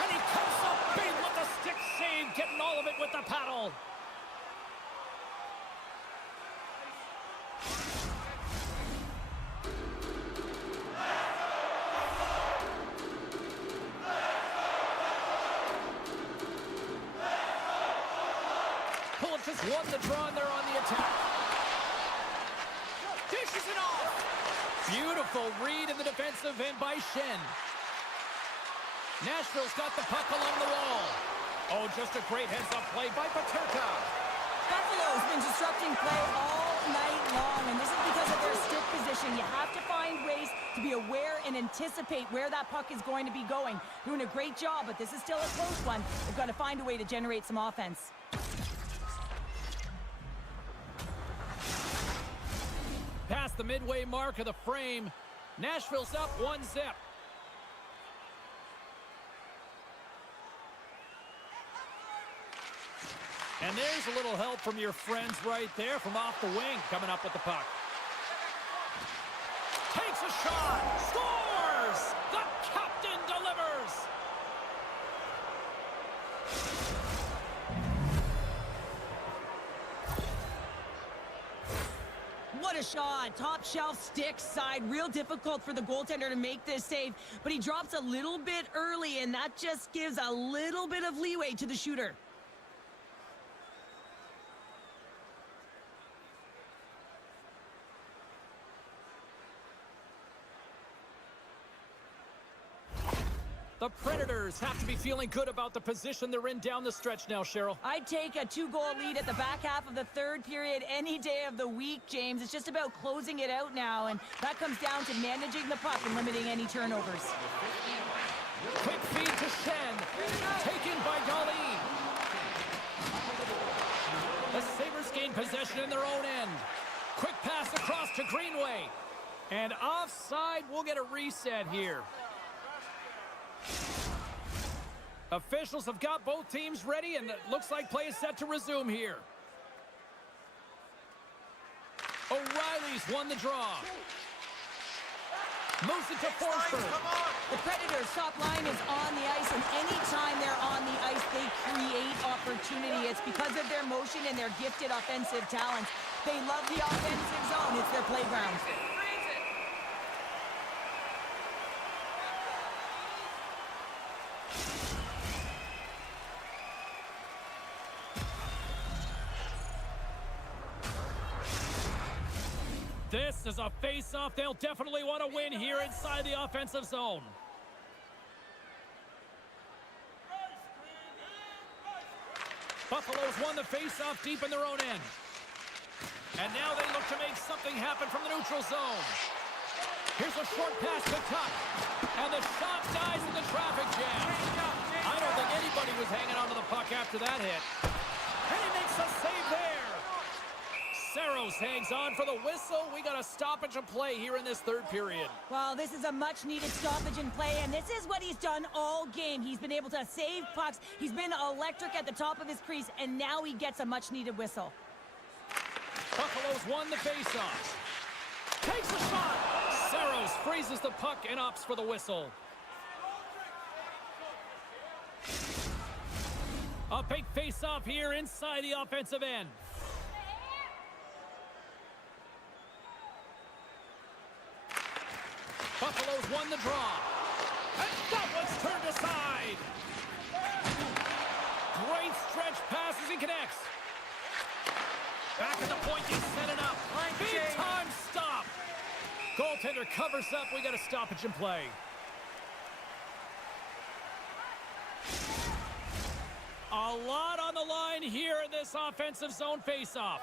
And he comes up big with the stick save, getting all of it with the paddle. Just won the draw, and they're on the attack. Dishes it off. Beautiful read in the defensive end by Shen. Nashville's got the puck along the wall. Oh, just a great heads-up play by Paterka. Buffalo's been disrupting play all night long, and this is because of their stick position. You have to find ways to be aware and anticipate where that puck is going to be going. Doing a great job, but this is still a close one. They've got to find a way to generate some offense. Past the midway mark of the frame, Nashville's up 1-0. And there's a little help from your friends right there from off the wing, coming up with the puck. Takes a shot, scores! The captain delivers! What a shot. Top shelf stick side. Real difficult for the goaltender to make this save, but he drops a little bit early, and that just gives a little bit of leeway to the shooter. The Predators have to be feeling good about the position they're in down the stretch now, Cheryl. I'd take a 2-goal lead at the back half of the third period any day of the week, James. It's just about closing it out now, and that comes down to managing the puck and limiting any turnovers. Quick feed to Shen. Taken by Dolly. The Sabres gain possession in their own end. Quick pass across to Greenway. And offside, we'll get a reset here. Officials have got both teams ready, and it looks like play is set to resume here. O'Reilly's won the draw. Moves it to Forsberg. The Predators' top line is on the ice, and anytime they're on the ice, they create opportunity. It's because of their motion and their gifted offensive talents. They love the offensive zone. It's their playground. This is a face-off they'll definitely want to win here inside the offensive zone. Buffalo's won the face-off deep in their own end. And now they look to make something happen from the neutral zone. Here's a short pass to Tuck. And the shot dies in the traffic jam. I don't think anybody was hanging onto the puck after that hit. And he makes a save there. Saros hangs on for the whistle. We got a stoppage of play here in this third period. Well, this is a much-needed stoppage in play, and this is what he's done all game. He's been able to save pucks. He's been electric at the top of his crease, and now he gets a much-needed whistle. Buffalo's won the faceoff. Takes a shot. Saros freezes the puck and opts for the whistle. A big faceoff here inside the offensive end. Buffalo's won the draw. And that one's turned aside. Great stretch pass as he connects. Back at the point, he's set it up. Big time stop. Goaltender covers up. We got a stoppage in play. A lot on the line here in this offensive zone faceoff.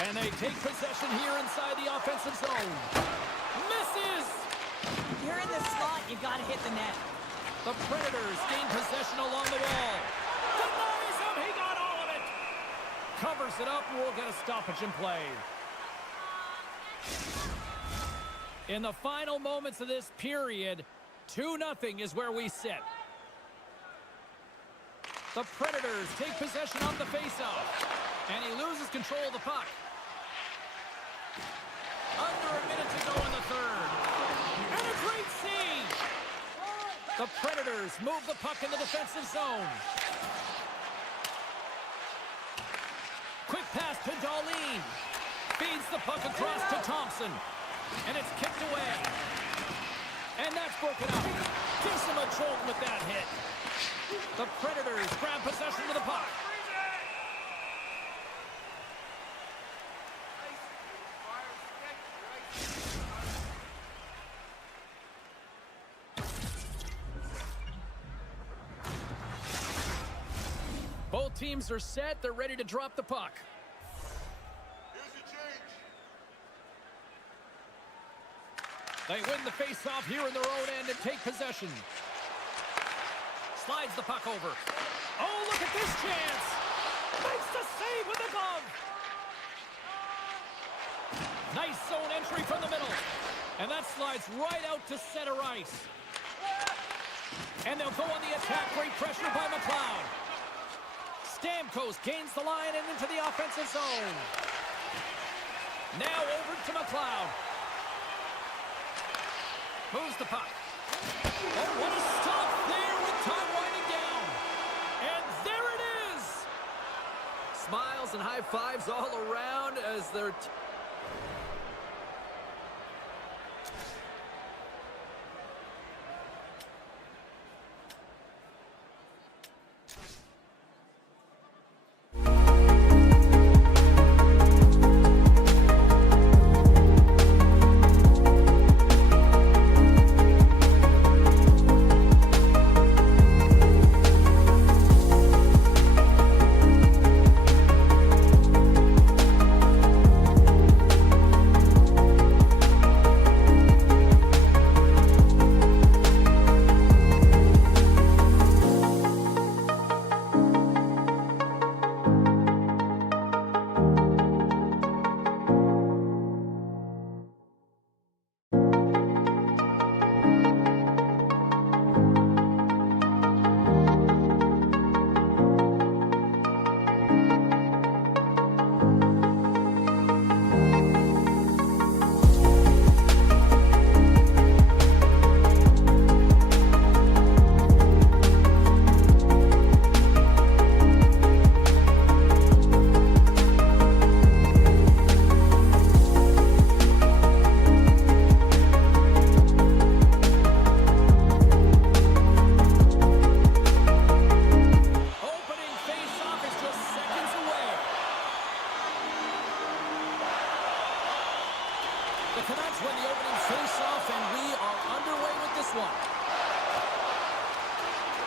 And they take possession here inside the offensive zone. Misses! You're in the slot, you gotta hit the net. The Predators gain possession along the wall. Denies him, he got all of it! Covers it up, we'll get a stoppage in play. In the final moments of this period, 2-0 is where we sit. The Predators take possession of the faceoff. And he loses control of the puck. Under a minute to go in the third. And a great save! The Predators move the puck in the defensive zone. Quick pass to Darlene. Feeds the puck across to Thompson. And it's kicked away. And that's broken up. Gives him a jolt with that hit. The Predators grab possession of the puck. Both teams are set. They're ready to drop the puck. Here's your change. They win the face-off here in their own end and take possession. Slides the puck over. Oh, look at this chance! Makes the save with the glove! Nice zone entry from the middle. And that slides right out to center ice. And they'll go on the attack. Great pressure by McLeod. Stamkos gains the line and into the offensive zone. Now over to McLeod. Moves the puck. Oh, what a stop there with time winding down. And there it is. Smiles and high fives all around as they're...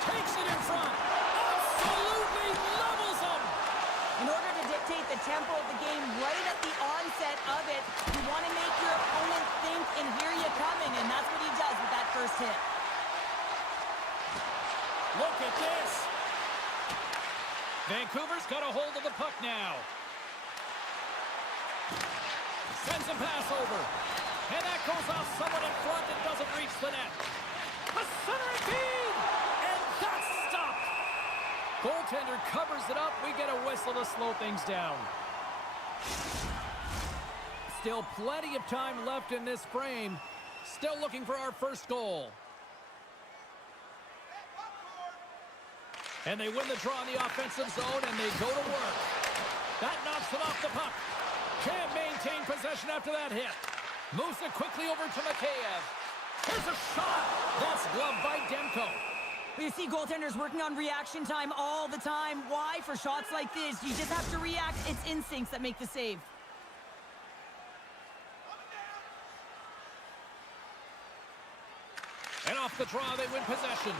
Takes it in front. Absolutely levels them. In order to dictate the tempo of the game right at the onset of it, you want to make your opponent think and hear you coming, and that's what he does with that first hit. Look at this. Vancouver's got a hold of the puck now. Sends a pass over. And that goes off someone in front and doesn't reach the net. A center feed! And that's stopped. Goaltender covers it up. We get a whistle to slow things down. Still plenty of time left in this frame. Still looking for our first goal. And they win the draw in the offensive zone, and they go to work. That knocks them off the puck. Can't maintain possession after that hit. Moves it quickly over to Mikheyev. Here's a shot. That's gloved by Demko. You see goaltenders working on reaction time all the time. Why? For shots like this, you just have to react. It's instincts that make the save. And off the draw, they win possession.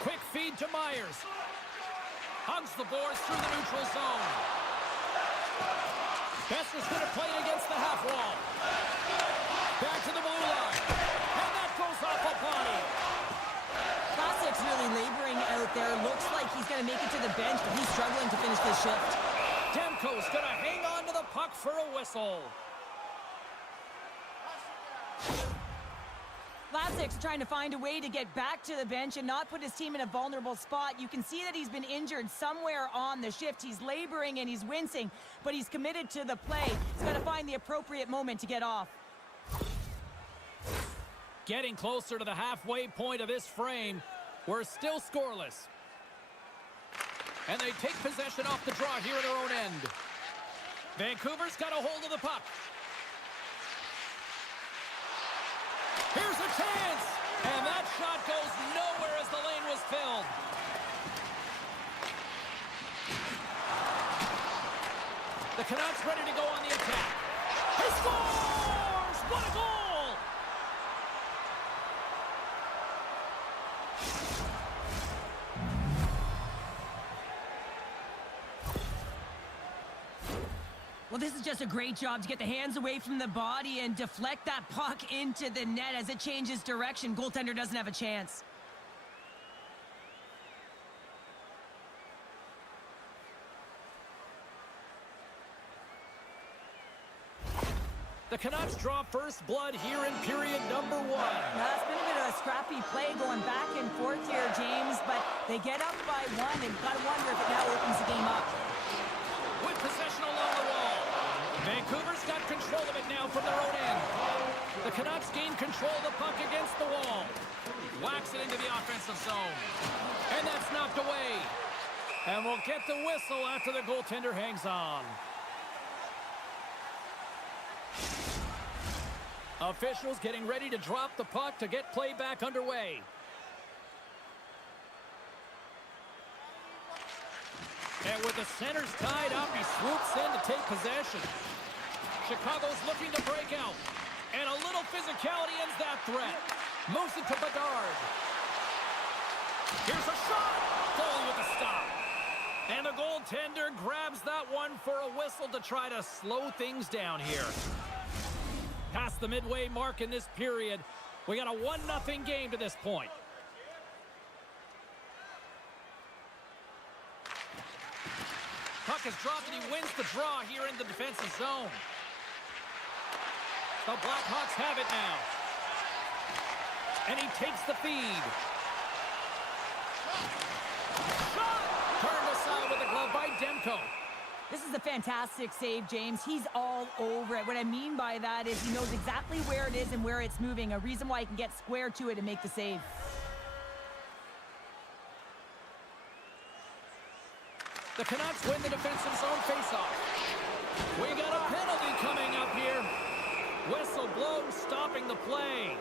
Quick feed to Myers. Hugs the boards through the neutral zone. Besser's going to play it against the half wall. Back to the blue line. And that goes off a body. Classic's really laboring out there. Looks like he's going to make it to the bench, but he's struggling to finish this shift. Demko's going to hang on to the puck for a whistle. Vlasic's trying to find a way to get back to the bench and not put his team in a vulnerable spot. You can see that he's been injured somewhere on the shift. He's laboring and he's wincing, but he's committed to the play. He's got to find the appropriate moment to get off. Getting closer to the halfway point of this frame. We're still scoreless. And they take possession off the draw here at their own end. Vancouver's got a hold of the puck. Here's a chance! And that shot goes nowhere as the lane was filled. The Canucks ready to go on the attack. He scores! What a goal! Well, this is just a great job to get the hands away from the body and deflect that puck into the net as it changes direction. Goaltender doesn't have a chance. The Canucks draw first blood here in period number 1. Now, it's been a bit of a scrappy play going back and forth here, James, but they get up by 1 and gotta wonder if it now opens the game up. With possession along the wall. Vancouver's got control of it now from their own end. The Canucks gain control of the puck against the wall. Whacks it into the offensive zone. And that's knocked away. And we'll get the whistle after the goaltender hangs on. Officials getting ready to drop the puck to get play back underway. And with the centers tied up, he swoops in to take possession. Chicago's looking to break out. And a little physicality ends that threat. Moves it to Bedard. Here's a shot. Foley with the stop. And the goaltender grabs that one for a whistle to try to slow things down here. Past the midway mark in this period. We got a 1-0 game to this point. Puck is dropped and he wins the draw here in the defensive zone. The Blackhawks have it now. And he takes the feed. Shot! Turned aside with a glove by Demko. This is a fantastic save, James. He's all over it. What I mean by that is he knows exactly where it is and where it's moving. A reason why he can get square to it and make the save. The Canucks win the defensive zone faceoff. We got a penalty coming up here. Whistle blows, stopping the play.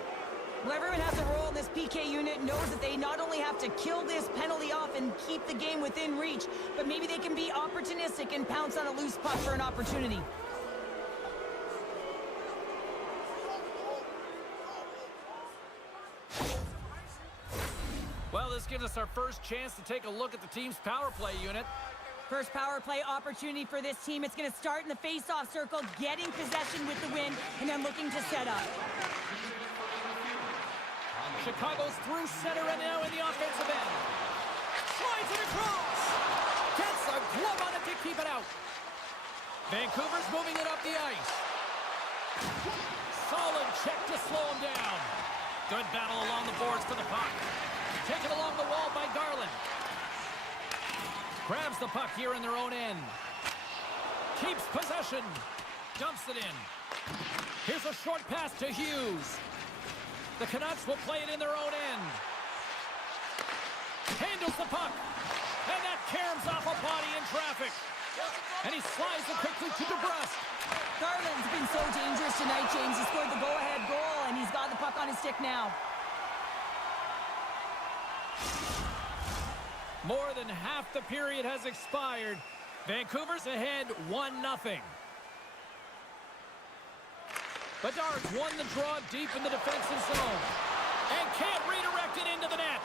Well, everyone has a role in this PK unit, knows that they not only have to kill this penalty off and keep the game within reach, but maybe they can be opportunistic and pounce on a loose puck for an opportunity. Well, this gives us our first chance to take a look at the team's power play unit. First power play opportunity for this team. It's going to start in the face-off circle, getting possession with the win, and then looking to set up. Chicago's through center and now in the offensive end. Slides it across. Gets a glove on it to keep it out. Vancouver's moving it up the ice. Solid check to slow him down. Good battle along the boards for the puck. Taken along the wall by Garland. Grabs the puck here in their own end. Keeps possession. Dumps it in. Here's a short pass to Hughes. The Canucks will play it in their own end. Handles the puck. And that caroms off a body in traffic. And he slides it quickly to DeBrusque. Garland's been so dangerous tonight, James. He scored the go-ahead goal, and he's got the puck on his stick now. More than half the period has expired. Vancouver's ahead 1-0. Bedard's won the draw deep in the defensive zone. And can't redirect it into the net.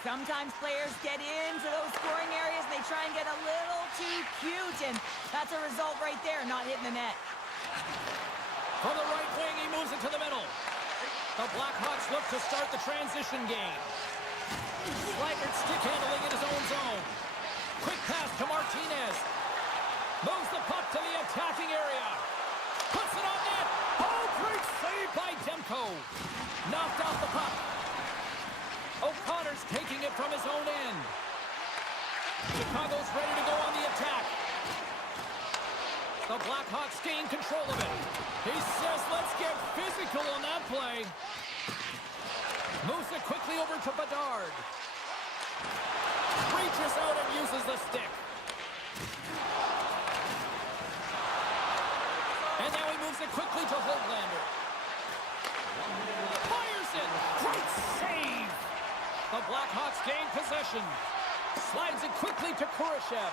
Sometimes players get into those scoring areas, and they try and get a little too cute, and that's a result right there, not hitting the net. From the right wing, he moves it to the middle. The Blackhawks look to start the transition game. Slaggert stick handling in his own zone. Quick pass to Martinez. Moves the puck to the attacking area. Puts it on net. Oh, great save by Demko. Knocked off the puck. O'Connor's taking it from his own end. Chicago's ready to go on the attack. The Blackhawks gain control of it. He says, let's get physical on that play. Moves it quickly over to Bedard. Reaches out and uses the stick. And now he moves it quickly to Holtlander. Fires it. Great save. The Blackhawks gain possession. Slides it quickly to Kurashev.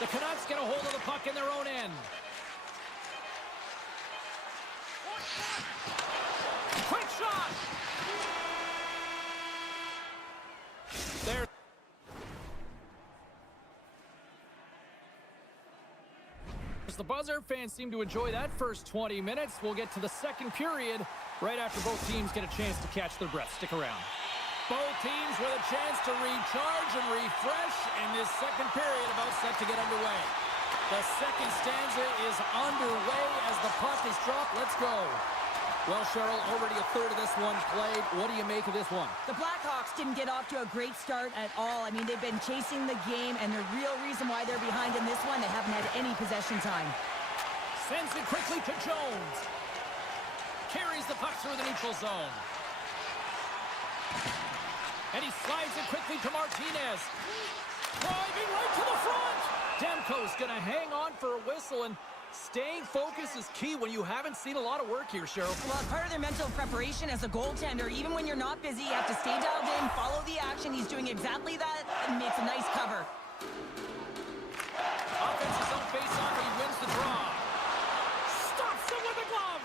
The Canucks get a hold of the puck in their own end. Quick shot! There. The buzzer. Fans seem to enjoy that first 20 minutes. We'll get to the second period right after both teams get a chance to catch their breath. Stick around. Both teams with a chance to recharge and refresh in this second period about set to get underway. The second stanza is underway as the puck is dropped. Let's go. Well, Cheryl, already a third of this one played. What do you make of this one? The Blackhawks didn't get off to a great start at all. I mean, they've been chasing the game, and the real reason why they're behind in this one, they haven't had any possession time. Sends it quickly to Jones. Carries the puck through the neutral zone. And he slides it quickly to Martinez. Driving right to the front. Demko's going to hang on for a whistle, and staying focused is key when you haven't seen a lot of work here, Cheryl. Well, it's part of their mental preparation as a goaltender. Even when you're not busy, you have to stay dialed in, follow the action. He's doing exactly that and makes a nice cover. Offensive zone face-off, and he wins the draw. Stops him with a glove.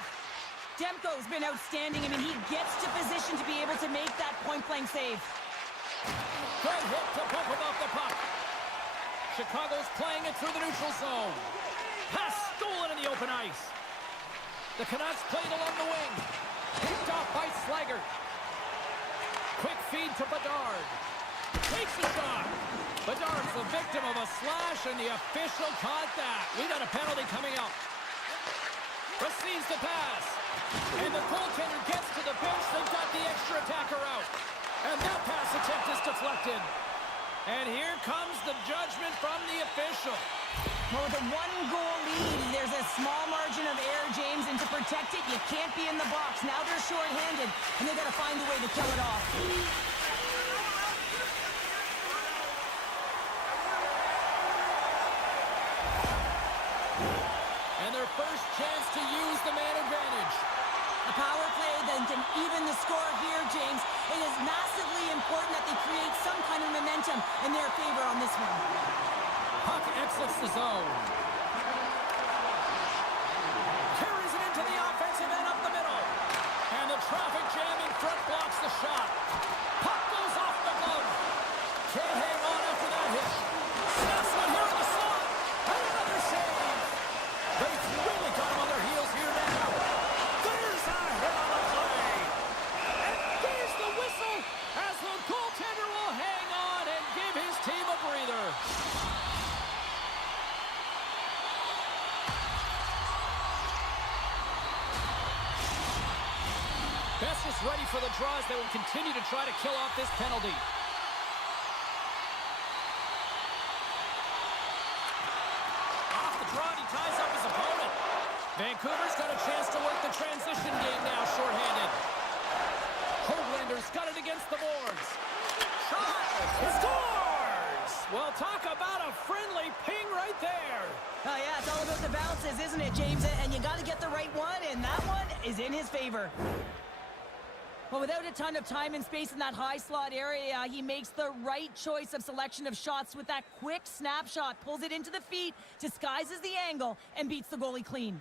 Demko's been outstanding. I mean, he gets to position to be able to make that point-blank save. Good hit to bump him off the puck. Chicago's playing it through the neutral zone. Pass stolen in the open ice. The Canucks played along the wing. Picked off by Slaggert. Quick feed to Bedard. Takes a shot. Bedard's the victim of a slash, and the official caught that. We got a penalty coming up. Receives the pass. And the goaltender gets to the bench. They've got the extra attacker out. And that pass attempt is deflected. And here comes the judgment from the official. Well, with a one-goal lead, there's a small margin of error, James, and to protect it, you can't be in the box. Now they're short-handed, and they've got to find a way to kill it off. And their first chance to use the man advantage. A power play then can even the score here, James. It is massively important that they create some kind of momentum in their favor on this one. Puck exits the zone. Carries it into the offensive end up the middle. And the traffic jam in front blocks the shot. Puck goes off the glove. Can't hang on after that hit. Snaps one here in the slot. And another save. They've really got him on their heels here now. There's a hit on the play. And there's the whistle as the goaltender will hang on and give his team a breather. Best is ready for the draw as they will continue to try to kill off this penalty. Off the draw, he ties up his opponent. Vancouver's got a chance to work the transition game now, shorthanded. Hoaglander's got it against the boards. Shot! He scores! Well, talk about a friendly ping right there. Oh, yeah, it's all about the bounces, isn't it, James? And you got to get the right one, and that one is in his favor. Well, without a ton of time and space in that high slot area, he makes the right choice of selection of shots with that quick snapshot, pulls it into the feet, disguises the angle, and beats the goalie clean.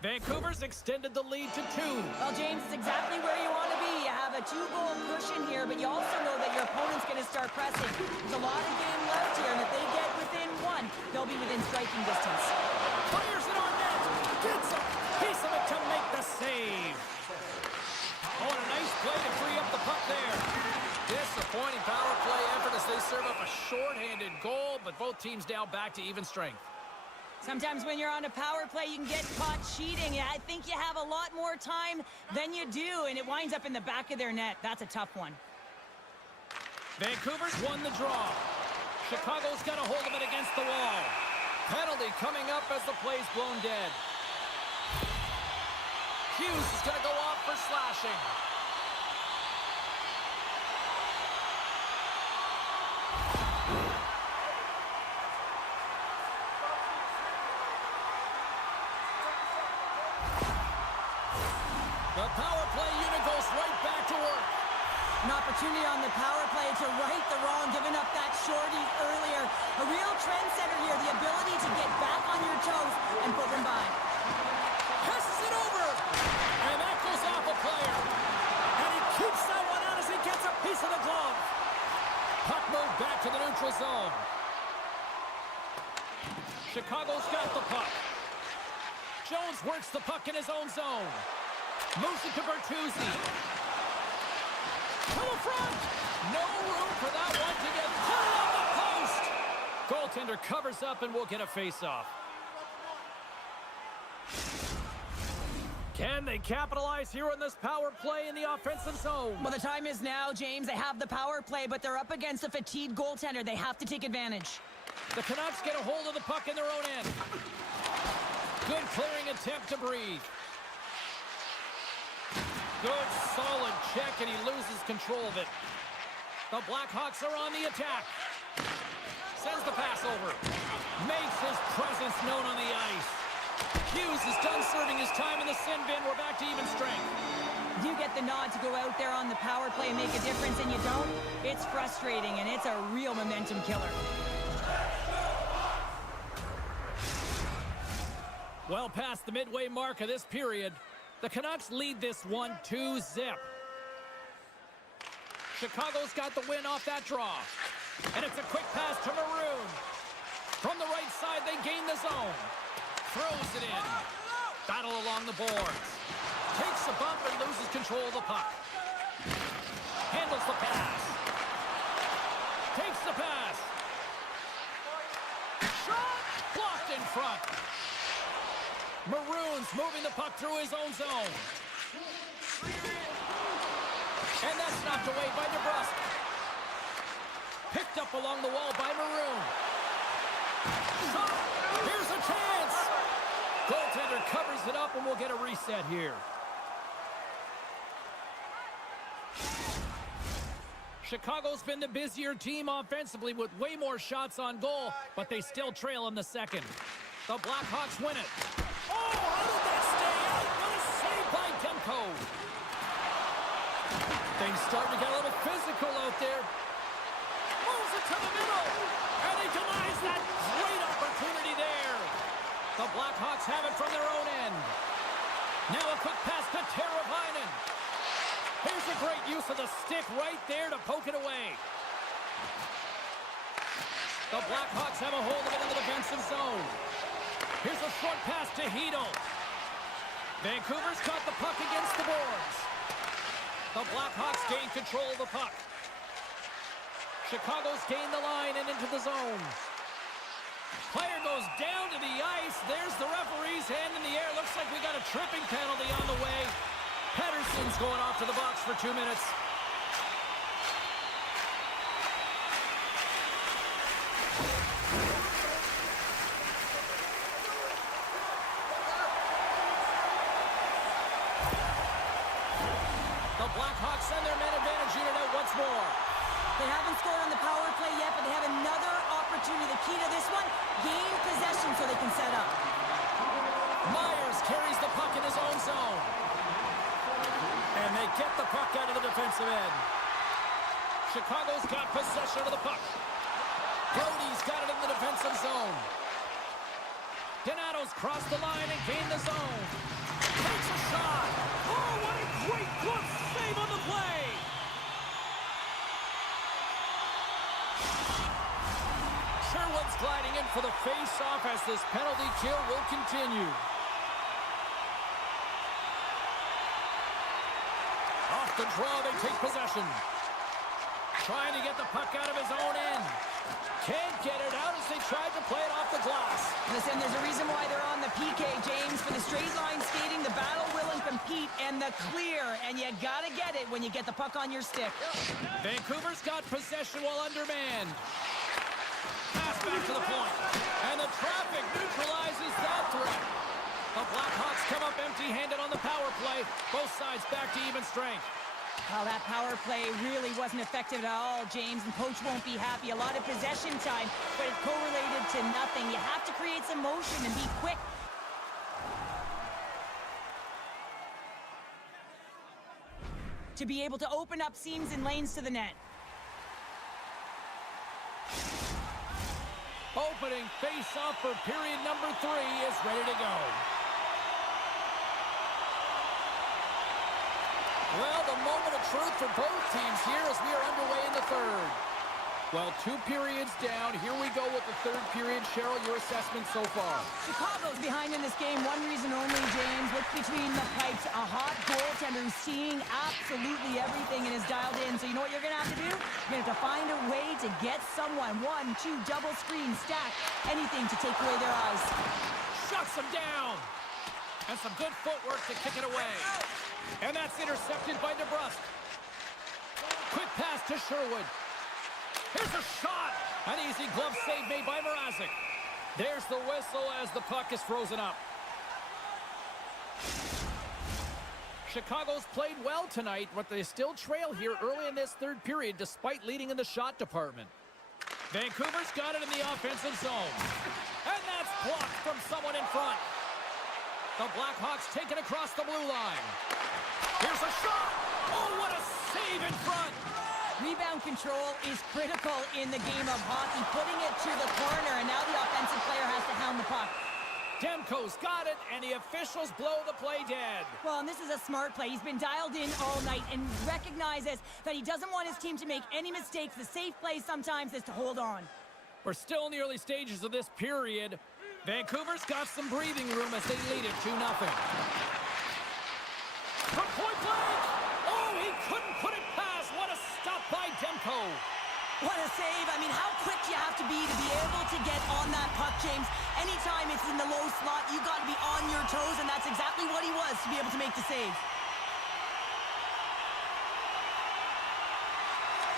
Vancouver's extended the lead to 2. Well, James, it's exactly where you want to be. You have a 2-goal cushion here, but you also know that your opponent's going to start pressing. There's a lot of game left here, and if they get within 1, they'll be within striking distance. Fires it on net. Gets a piece of it to make the save. Oh, and a nice play to free up the puck there. Disappointing power play effort as they serve up a shorthanded goal, but both teams down back to even strength. Sometimes when you're on a power play, you can get caught cheating. I think you have a lot more time than you do, and it winds up in the back of their net. That's a tough one. Vancouver's won the draw. Chicago's got a hold of it against the wall. Penalty coming up as the play's blown dead. Hughes is going to go off for slashing. The power play unit goes right back to work. An opportunity on the power play to right the wrong, giving up that shorty earlier. A real trendsetter here, the ability to get back on your toes and put them by. Passes it over. And that goes off a player. And he keeps that one out as he gets a piece of the glove. Puck moved back to the neutral zone. Chicago's got the puck. Jones works the puck in his own zone. Moves it to Bertuzzi. To the front. No room for that one to get put on the post. Goaltender covers up and will get a face-off. Can they capitalize here on this power play in the offensive zone? Well, the time is now, James. They have the power play, but they're up against a fatigued goaltender. They have to take advantage. The Canucks get a hold of the puck in their own end. Good clearing attempt to breathe. Good, solid check, and he loses control of it. The Blackhawks are on the attack. Sends the pass over. Makes his presence known on the ice. Hughes is done serving his time in the sin bin. We're back to even strength. You get the nod to go out there on the power play and make a difference, and you don't. It's frustrating, and it's a real momentum killer. Well past the midway mark of this period, the Canucks lead this one 2-0. Chicago's got the win off that draw. And it's a quick pass to Maroon. From the right side, they gain the zone. Throws it in. Battle along the boards. Takes a bump and loses control of the puck. Handles the pass. Takes the pass. Shot! Blocked in front. Maroon's moving the puck through his own zone. And that's knocked away by DeBrusque. Picked up along the wall by Maroon. Shot! Here's a chance! Goaltender covers it up and we'll get a reset here. Chicago's been the busier team offensively with way more shots on goal, but they still trail in the second. The Blackhawks win it. Oh, how did that stay out? What a save by Demko. Things starting to get a little physical out there. Moves it to the middle. And he denies that great opportunity to the stick right there to poke it away. The Blackhawks have a hold of it in the defensive zone. Here's a short pass to Hedel. Vancouver's got the puck against the boards. The Blackhawks gain control of the puck. Chicago's gained the line and into the zone. Player goes down to the ice. There's the referee's hand in the air. Looks like we got a tripping penalty on the way. Pettersson's going off to the box for 2 minutes. The Blackhawks send their man advantage unit out once more. They haven't scored on the power play yet, but they have another opportunity. The key to this one, gain possession so they can set up. Myers carries the puck in his own zone. And they get the puck out of the defensive end. Chicago's got possession of the puck. Brody's got it in the defensive zone. Donato's crossed the line and gained the zone. Takes a shot. Oh, what a great glove save on the play. Sherwood's gliding in for the face-off as this penalty kill will continue. Off the draw, they take possession. Trying to get the puck out of his own end. Can't get it out as they tried to play it off the glass. Listen, there's a reason why they're on the PK, James. For the straight line skating, the battle will and compete, and the clear. And you gotta get it when you get the puck on your stick. Vancouver's got possession while undermanned. Pass back to the point. And the traffic neutralizes that threat. The Blackhawks come up empty-handed on the power play. Both sides back to even strength. Well, that power play really wasn't effective at all, James, and coach won't be happy. A lot of possession time, but it's correlated to nothing. You have to create some motion and be quick. To be able to open up seams and lanes to the net. Opening face-off for period number 3 is ready to go. Well, the moment of truth for both teams here as we are underway in the third. Well, 2 periods down. Here we go with the third period. Cheryl, your assessment so far? Chicago's behind in this game. One reason only, James. Look between the pipes. A hot goaltender who's seeing absolutely everything and is dialed in. So you know what you're going to have to do? You're going to have to find a way to get someone. 1, 2, double screen, stack, anything to take away their eyes. Shuts them down. And some good footwork to kick it away. And that's intercepted by DeBrusque. Quick pass to Sherwood. Here's a shot. An easy glove save made by Mrazek. There's the whistle as the puck is frozen up. Chicago's played well tonight, but they still trail here early in this third period despite leading in the shot department. Vancouver's got it in the offensive zone. And that's blocked from someone in front. The Blackhawks take it across the blue line. Here's a shot. Oh, what a save in front. Rebound control is critical in the game of hockey. Putting it to the corner, and now the offensive player has to hound the puck. Demko's got it, and the officials blow the play dead. Well, and this is a smart play. He's been dialed in all night and recognizes that he doesn't want his team to make any mistakes. The safe play sometimes is to hold on. We're still in the early stages of this period. Vancouver's got some breathing room as they lead it 2-0. From point blank! Oh, he couldn't put it past. What a stop by Demko. What a save. I mean, how quick you have to be able to get on that puck, James. Anytime it's in the low slot, you got to be on your toes, and that's exactly what he was to be able to make the save.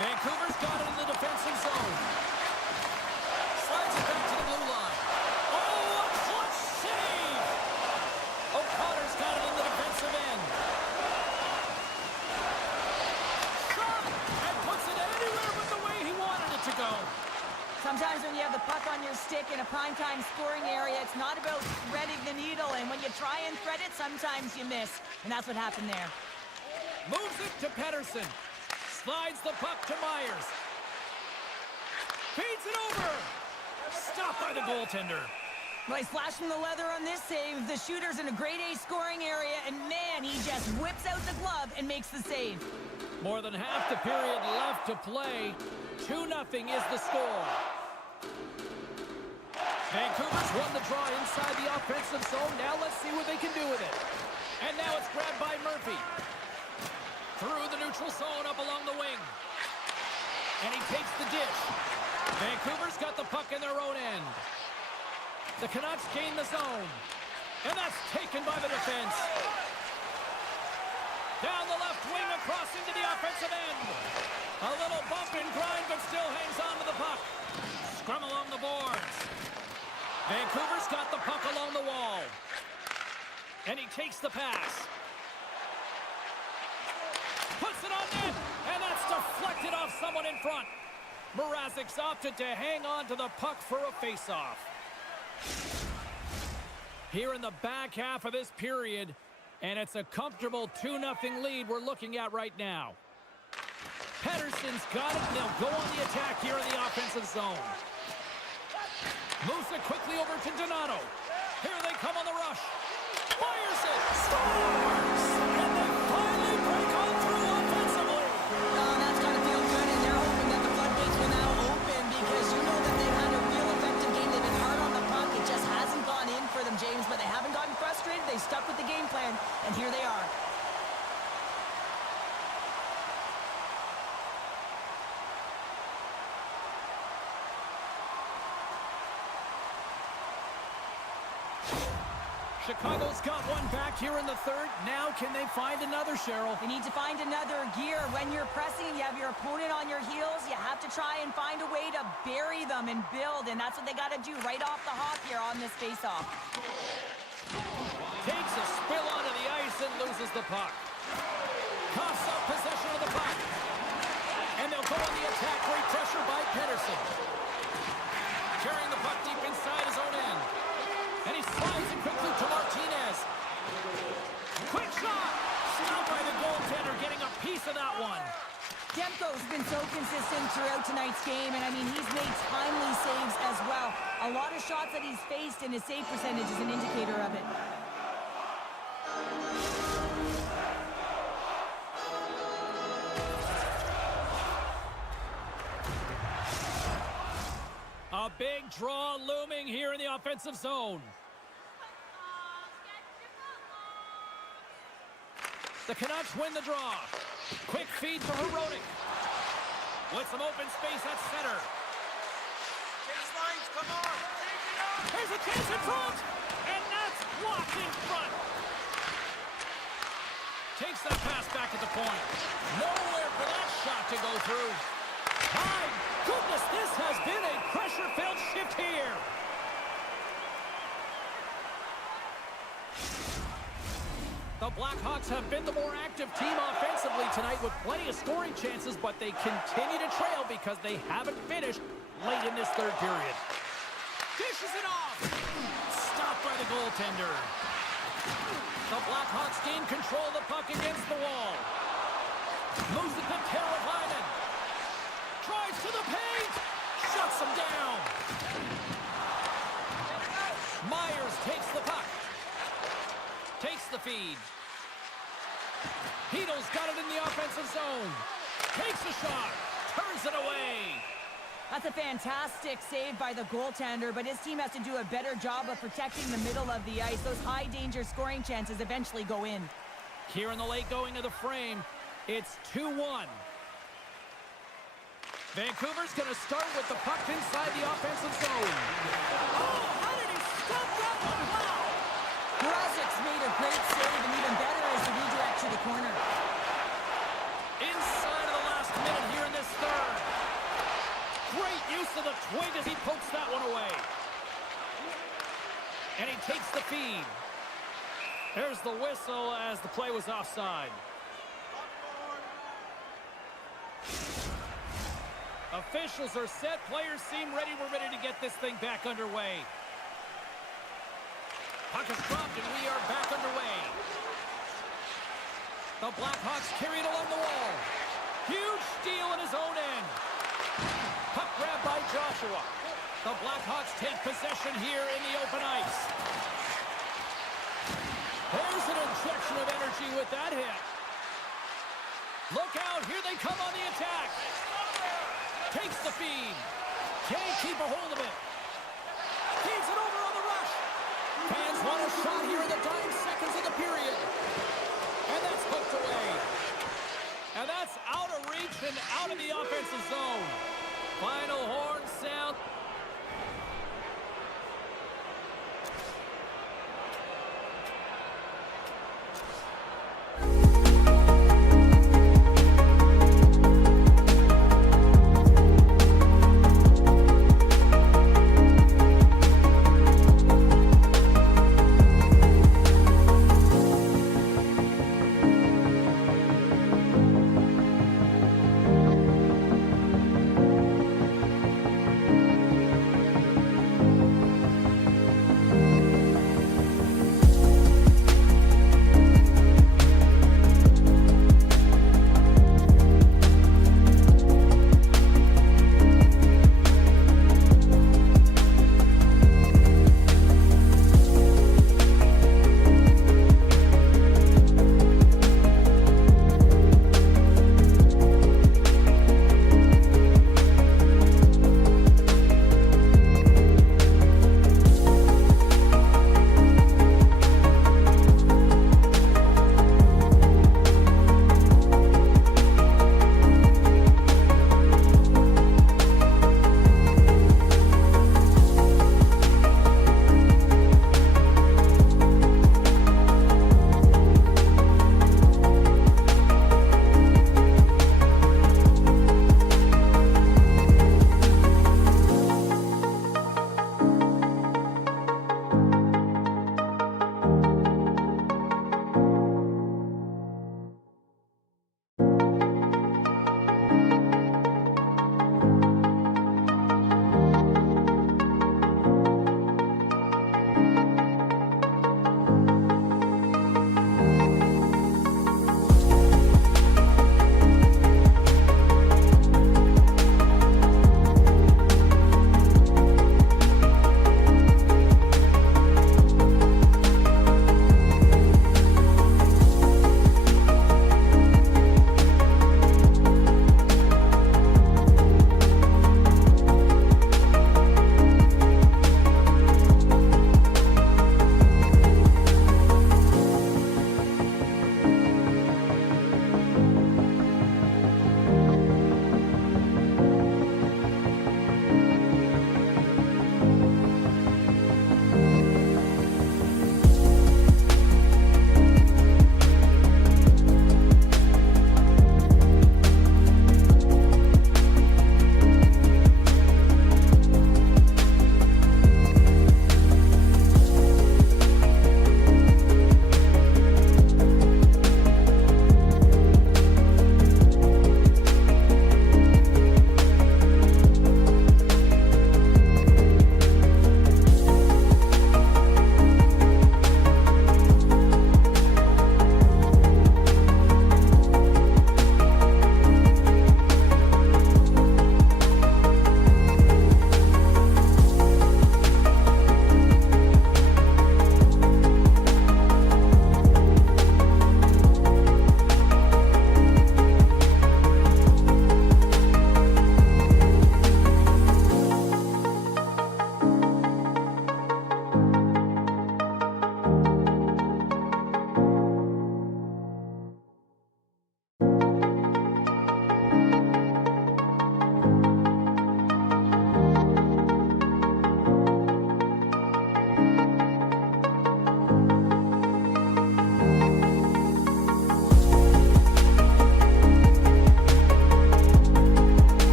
Vancouver's got it in the defensive zone. Slides it back to the blue line. Oh, a clutch save! O'Connor's got it in the defensive end. Shot! And puts it anywhere but the way he wanted it to go. Sometimes when you have the puck on your stick in a primetime scoring area, it's not about threading the needle, and when you try and thread it, sometimes you miss. And that's what happened there. Moves it to Pettersson. Slides the puck to Myers. Feeds it over. Stopped by the goaltender. Well, he's flashing the leather on this save. The shooter's in a grade A scoring area, and man, he just whips out the glove and makes the save. More than half the period left to play. 2-0 is the score. Vancouver's won the draw inside the offensive zone. Now let's see what they can do with it. And now it's grabbed by Murphy. Through the neutral zone up along the wing. And he takes the dish. Vancouver's got the puck in their own end. The Canucks gain the zone. And that's taken by the defense. Down the left wing across into the offensive end. A little bump and grind, but still hangs on to the puck. Scrum along the boards. Vancouver's got the puck along the wall. And he takes the pass. Puts it on net, and that's deflected off someone in front. Mrazek's opted to hang on to the puck for a face-off. Here in the back half of this period, and it's a comfortable 2-0 lead we're looking at right now. Pettersson's got it, and they'll go on the attack here in the offensive zone. Moves it quickly over to Donato. Here they come on the rush. Fires it. Scores! And they finally break on through offensively. Oh, that's got to feel good, and they're hoping that the floodgates will now open because you know that they've had a real effective game. They've been hard on the puck. It just hasn't gone in for them, James, but they haven't gotten frustrated. They stuck with the game plan, and here they are. Chicago's got one back here in the third. Now can they find another, Cheryl? You need to find another gear. When you're pressing, you have your opponent on your heels. You have to try and find a way to bury them and build, and that's what they got to do right off the hop here on this face-off. Takes a spill onto the ice and loses the puck. Coughs up possession of the puck. And they'll go on the attack. Great pressure by Pettersson. Carrying the puck deep inside his own end. And he slides it quickly to Martinez. Quick shot! Stopped by the goaltender, getting a piece of that one. Demko's been so consistent throughout tonight's game, and I mean, he's made timely saves as well. A lot of shots that he's faced, and his save percentage is an indicator of it. A big draw looming here in the offensive zone. The Canucks win the draw. Quick feed to Hronek. With some open space at center. Chase lines, come on. Here's a chance in front. And that's blocked in front. Takes that pass back at the point. Nowhere for that shot to go through. My goodness, this has been a pressure-filled shift here. The Blackhawks have been the more active team offensively tonight with plenty of scoring chances, but they continue to trail because they haven't finished late in this third period. Dishes it off. Stopped by the goaltender. The Blackhawks gain control of the puck against the wall. Moves it to Teravainen. Drives to the paint. Shuts him down. Myers takes the puck. Takes the feed. Hedo's got it in the offensive zone. Takes a shot. Turns it away. That's a fantastic save by the goaltender, but his team has to do a better job of protecting the middle of the ice. Those high-danger scoring chances eventually go in. Here in the late going of the frame, it's 2-1. Vancouver's going to start with the puck inside the offensive zone. Oh, how did he stop that one? Wow! Mrazek's made a great save, and even better is the redirect to the corner. Inside of the last minute here in this third. Great use of the twig as he pokes that one away. And he takes the feed. There's the whistle as the play was offside. Officials are set. Players seem ready. We're ready to get this thing back underway. Puck is dropped and we are back underway. The Blackhawks carry it along the wall. Huge steal in his own end. Puck grab by Joshua. The Blackhawks take possession here in the open ice. Look out, here they come on the attack. Takes the feed. Can't keep a hold of it. Feeds it over on the rush. Fans want a shot here in the dying seconds of the period. And that's hooked away. And that's out of reach and out of the offensive zone. Final horn sound.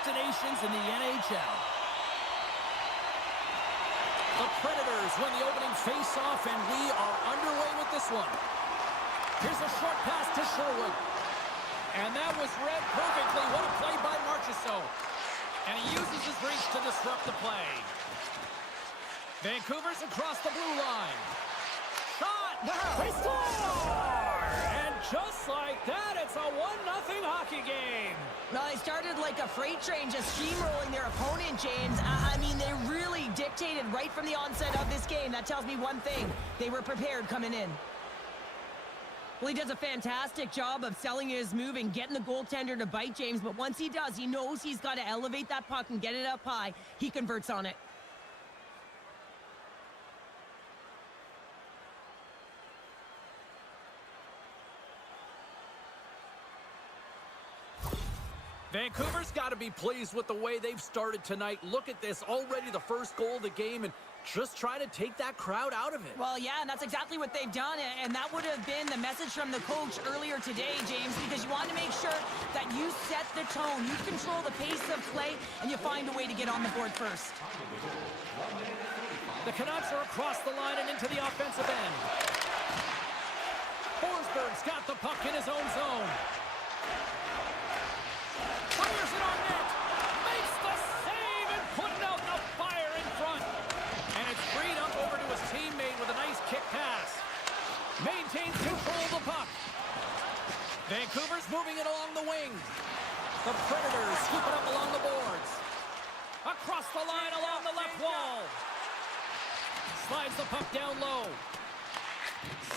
destinations in the NHL. The Predators win the opening face-off, and we are underway with this one. Here's a short pass to Sherwood. And that was read perfectly. What a play by Marchessault. And he uses his reach to disrupt the play. Vancouver's across the blue line. Shot! They score! And just like that, it's a 1-0 hockey game. Well, they started like a freight train just steamrolling their opponent, James. I mean, they really dictated right from the onset of this game. That tells me one thing. They were prepared coming in. Well, he does a fantastic job of selling his move and getting the goaltender to bite, James. But once he does, he knows he's got to elevate that puck and get it up high. He converts on it. Vancouver's got to be pleased with the way they've started tonight. Look at this, already the first goal of the game, and just try to take that crowd out of it. Well, yeah, and that's exactly what they've done, and that would have been the message from the coach earlier today, James, because you want to make sure that you set the tone, you control the pace of play, and you find a way to get on the board first. The Canucks are across the line and into the offensive end. Forsberg's got the puck in his own zone. Fires it on net. Makes the save and putting out the fire in front. And it's freed up over to his teammate with a nice kick pass. Maintains control of the puck. Vancouver's moving it along the wing. The Predators scoop it up along the boards. Across the line along the left wall. Slides the puck down low.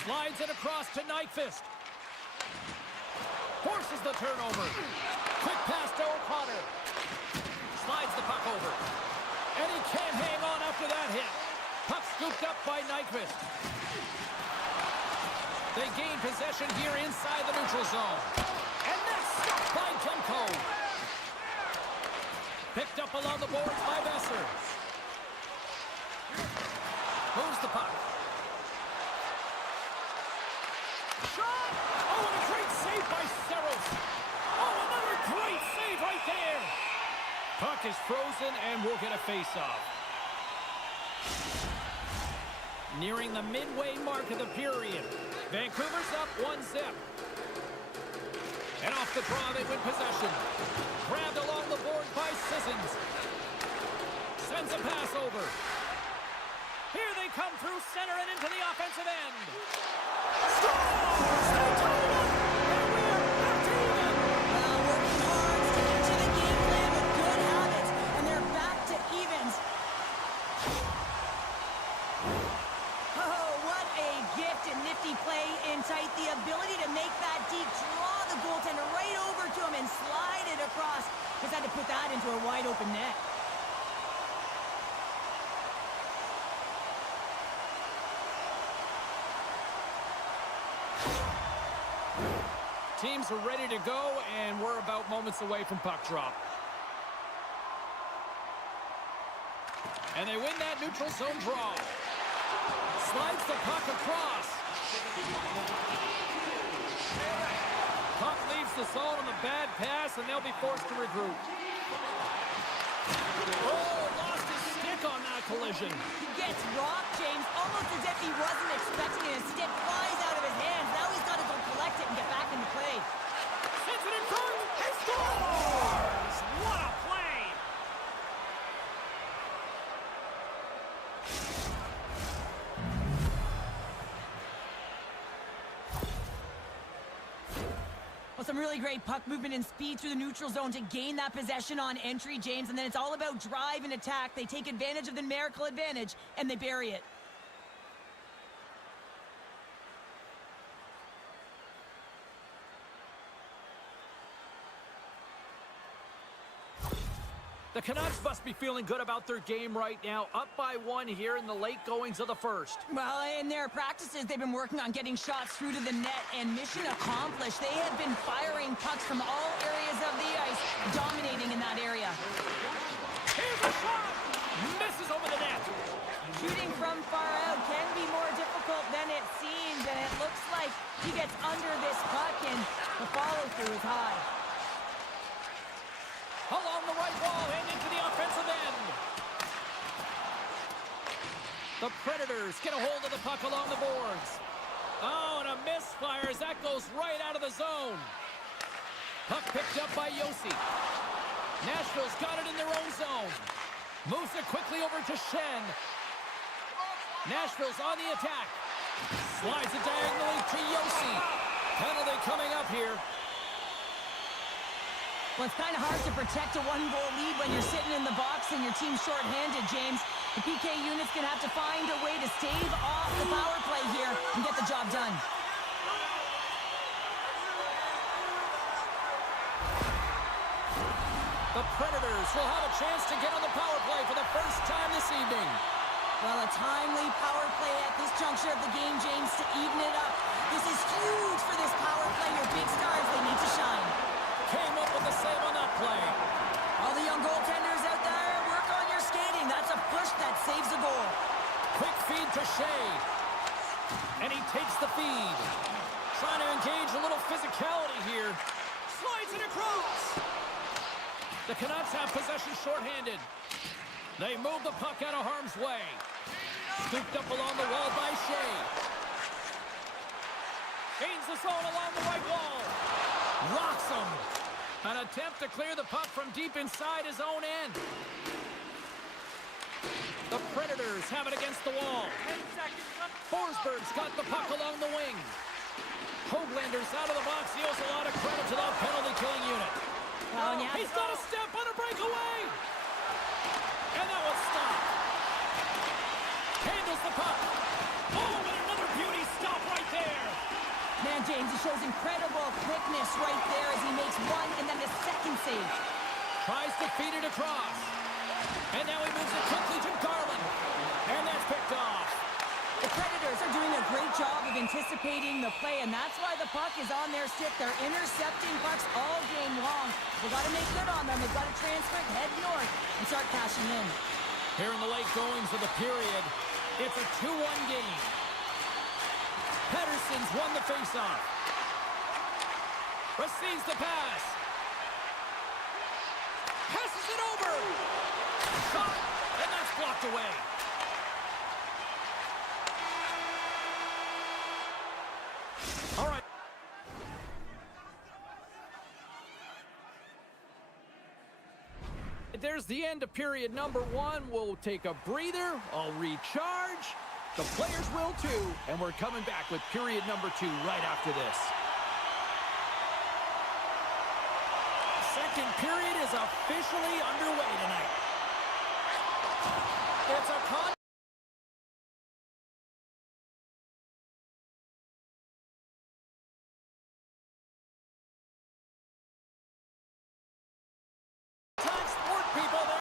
Slides it across to Nyquist. Forces the turnover. Quick pass to O'Connor. Slides the puck over. And he can't hang on after that hit. Puck scooped up by Nyquist. They gain possession here inside the neutral zone. And that's stopped by Demko. Picked up along the boards by Besser. Moves the puck. Shot! Oh, and a great save by Saros. Oh, another great save right there. Puck is frozen, and we'll get a face-off. Nearing the midway mark of the period. Vancouver's up 1-0. And off the draw, they win possession. Grabbed along the board by Sissons. Sends a pass over. Here they come through center and into the offensive end. Scores! They tie it up! And we're back to even! Well, working hard, sticking to the game plan with good habits, and they're back to evens. Oh, what a gift and nifty play in tight. The ability to make that deep, draw the goaltender right over to him and slide it across. Just had to put that into a wide open net. Teams are ready to go, and we're about moments away from puck drop. And they win that neutral zone draw. Slides the puck across. Puck leaves the zone on the bad pass, and they'll be forced to regroup. Oh, lost his stick on that collision. He gets rocked, James, almost as if he wasn't expecting it. His stick flies out of his hands. Now he's got to go collect it and get back into play. Sends it in front. He scores! What a play! Well, some really great puck movement and speed through the neutral zone to gain that possession on entry, James. And then it's all about drive and attack. They take advantage of the numerical advantage, and they bury it. The Canucks must be feeling good about their game right now. Up by 1 here in the late goings of the first. Well, in their practices, they've been working on getting shots through to the net, and mission accomplished. They have been firing pucks from all areas of the ice, dominating in that area. Here's a shot! Misses over the net. Shooting from far out can be more difficult than it seems, and it looks like he gets under this puck, and the follow-through is high. Along the right wall and into the offensive end. The Predators get a hold of the puck along the boards. Oh, and a misfire as that goes right out of the zone. Puck picked up by Yossi. Nashville's got it in their own zone. Moves it quickly over to Shen. Nashville's on the attack. Slides it diagonally to Yossi. Penalty coming up here. Well, it's kind of hard to protect a one-goal lead when you're sitting in the box and your team's short-handed, James. The PK unit's going to have to find a way to stave off the power play here and get the job done. The Predators will have a chance to get on the power play for the first time this evening. Well, a timely power play at this juncture of the game, James, to even it up. This is huge for this power play. Your big stars, they need to shine. Came up with the save on that play. All the young goaltenders out there, work on your skating. That's a push that saves a goal. Quick feed to Shea. And he takes the feed. Trying to engage a little physicality here. Slides it across. The Canucks have possession shorthanded. They move the puck out of harm's way. Scooped up along the wall by Shea. Gains the zone along the right wall. Rocks him. An attempt to clear the puck from deep inside his own end. The Predators have it against the wall. 10 seconds. Forsberg's got the puck along the wing. Hoaglander's out of the box. He owes a lot of credit to that penalty-killing unit. Well, He's got a step on a breakaway. And that was stopped. Handles the puck. Oh, and another beauty stop right there. Man, James, he shows incredible quickness right there as he makes one and then a second save. Tries to feed it across. And now he moves it quickly to Garland. And that's picked off. The Predators are doing a great job of anticipating the play, and that's why the puck is on their stick. They're intercepting pucks all game long. We've got to make good on them. They've got to transfer it, head north, and start cashing in. Here in the late goings of the period, it's a 2-1 game. Pettersson's won the faceoff. Receives the pass. Passes it over. Shot, and that's blocked away. All right. There's the end of period number 1. We'll take a breather. I'll recharge. The players will too. And we're coming back with period number 2 right after this. Second period is officially underway tonight. It's a contact sport, people.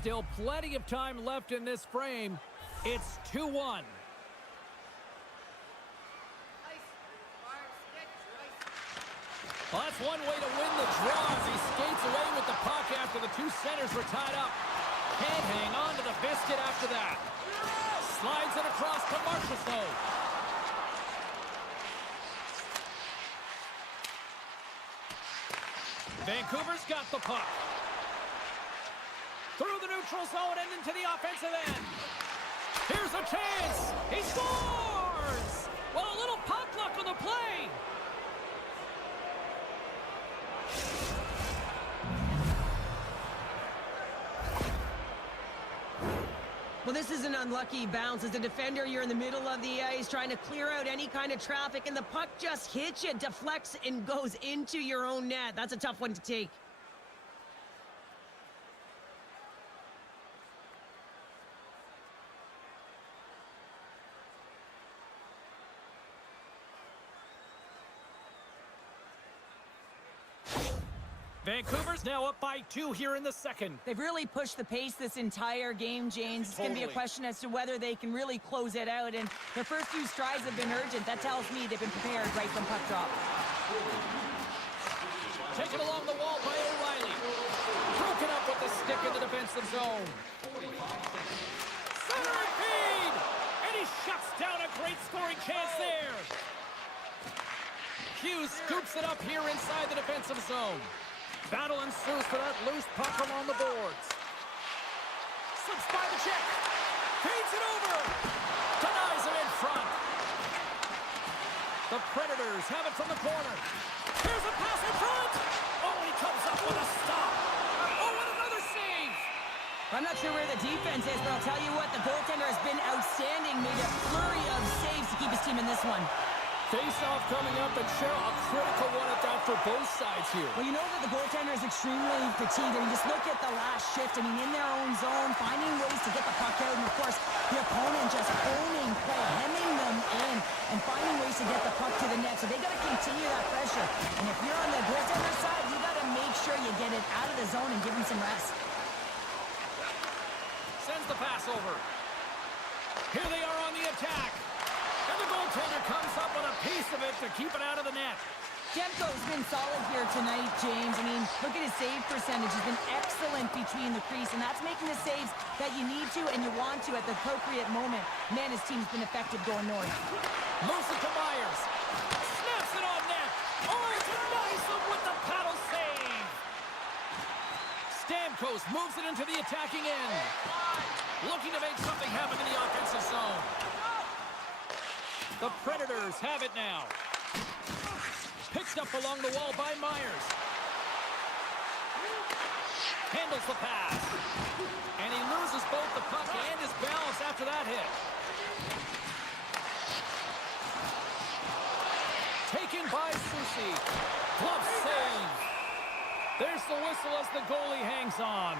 Still plenty of time left in this frame. It's 2-1. Well, that's one way to win the draw as he skates away with the puck after the two centers were tied up. Can't hang on to the biscuit after that. Slides it across to Marchessault. Vancouver's got the puck. Through the neutral zone and into the offensive end. Here's a chance. He scores! Well, a little puck luck on the play. Well, this is an unlucky bounce. As a defender, you're in the middle of the ice trying to clear out any kind of traffic, and the puck just hits you, deflects, and goes into your own net. That's a tough one to take. Vancouver's now up by 2 here in the second. They've really pushed the pace this entire game, James. It's going to be a question as to whether they can really close it out. And their first few strides have been urgent. That tells me they've been prepared right from puck drop. Taken along the wall by O'Reilly. Broken up with the stick in the defensive zone. Center feed! And he shuts down a great scoring chance there. Hughes scoops it up. defensive zone. Battle ensues for that loose puck along the boards. Slips by the check. Feeds it over. Denies him in front. The Predators have it from the corner. Here's a pass in front. Oh, and he comes up with a stop. Oh, and another save. I'm not sure where the defense is, but I'll tell you what, the goaltender has been outstanding. Made a flurry of saves to keep his team in this one. Face-off coming up, and Cheryl, a critical one at that for both sides here. Well, you know that the goaltender is extremely fatigued. I mean, just look at the last shift. I mean, in their own zone, finding ways to get the puck out. And, of course, the opponent just owning play, hemming them in, and finding ways to get the puck to the net. So they got to continue that pressure. And if you're on the goaltender side, you got to make sure you get it out of the zone and give him some rest. Sends the pass over. Here they are on the attack. And the goaltender comes up with a piece of it to keep it out of the net. Demko's been solid here tonight, James. I mean, look at his save percentage. He's been excellent between the crease, and that's making the saves that you need to and you want to at the appropriate moment. Man, his team's been effective going north. Moves it to Myers. Snaps it on net. Oh, denies him with the paddle save. Stamkos moves it into the attacking end. Looking to make something happen in the offensive zone. The Predators have it now. Picked up along the wall by Myers. Handles the pass. And he loses both the puck and his balance after that hit. Taken by Soucy. Glove save. There's the whistle as the goalie hangs on.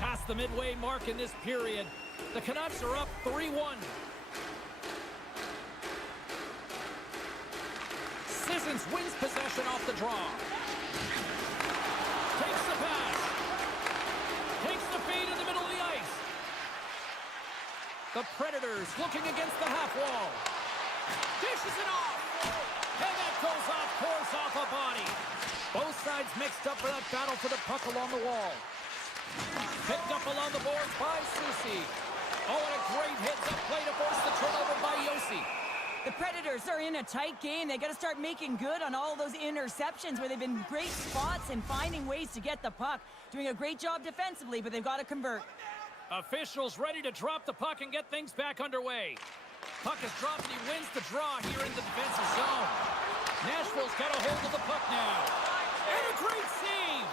Past the midway mark in this period. The Canucks are up 3-1. Sissons wins possession off the draw. Takes the pass. Takes the feed in the middle of the ice. The Predators looking against the half wall. Dishes it off. And that goes off course off a body. Both sides mixed up for that battle for the puck along the wall. Picked up along the boards by Soucy. Oh, and a great heads-up play to force the turnover by Yossi. The Predators are in a tight game. They got to start making good on all those interceptions where they've been great spots and finding ways to get the puck. Doing a great job defensively, but they've got to convert. Officials ready to drop the puck and get things back underway. Puck is dropped and he wins the draw here in the defensive zone. Nashville's got a hold of the puck now. And a great save.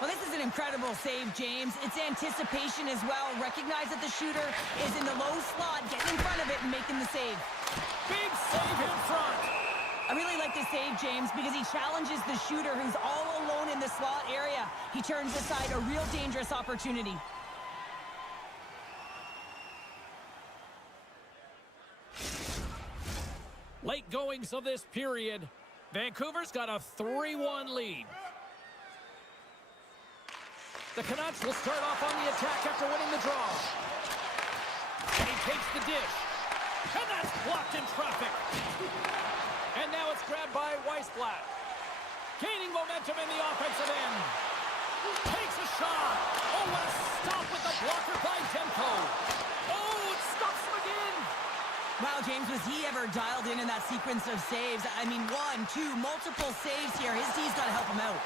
Well, this is an incredible save, James. It's anticipation as well. Recognize that the shooter is in the low slot, getting in front of it and making the save. Big save in front. I really like this save, James, because he challenges the shooter who's all alone in the slot area. He turns aside a real dangerous opportunity. Late goings of this period. Vancouver's got a 3-1 lead. The Canucks will start off on the attack after winning the draw. And he takes the dish. And that's blocked in traffic. And now it's grabbed by Weissblatt. Gaining momentum in the offensive end. Takes a shot. Oh, what a stop with the blocker by Demko. Oh, it stops him again. Wow, James, was he ever dialed in that sequence of saves? I mean, 1, 2, multiple saves here. His team's got to help him out.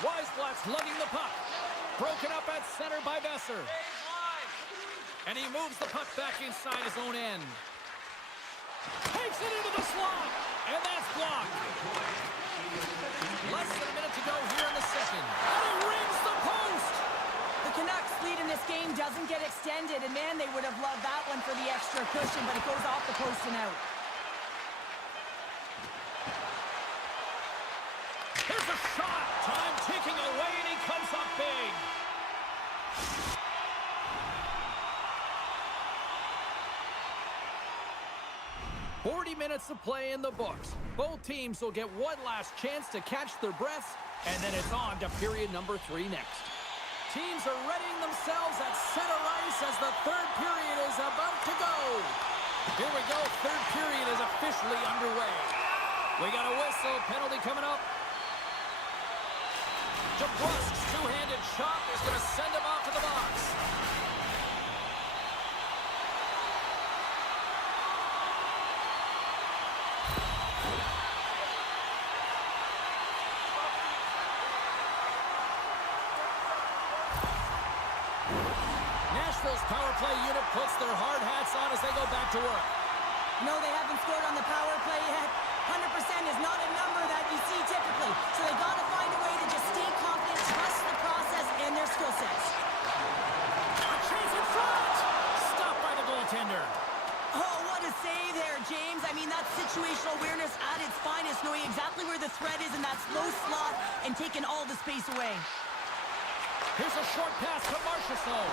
Weissblatt's lugging the puck. Broken up at center by Besser. And he moves the puck back inside his own end. Takes it into the slot. And that's blocked. Less than a minute to go here in the second. And he rings the post. The Canucks lead in this game doesn't get extended. And man, they would have loved that one for the extra cushion, but it goes off the post and out. Here's a shot. Time ticking away, and he comes up big. Minutes of play in the books. Both teams will get one last chance to catch their breaths, and then it's on to period number 3 next. Teams are readying themselves at center ice as the third period is about to go. Here we go. Third period is officially underway. We got a whistle. Penalty coming up. DeBrusk's two-handed shot is going to send him off to the box. Nashville's power play unit puts their hard hats on as they go back to work. No, they haven't scored on the power play yet. 100% is not a number that you see typically. So they got to find a way to just stay confident, trust the process and their skill sets. A chase in front! Stopped by the goaltender. Oh, what a save there, James. I mean, that's situational awareness at its finest, knowing exactly where the threat is in that slow slot and taking all the space away. Here's a short pass to Marchessault.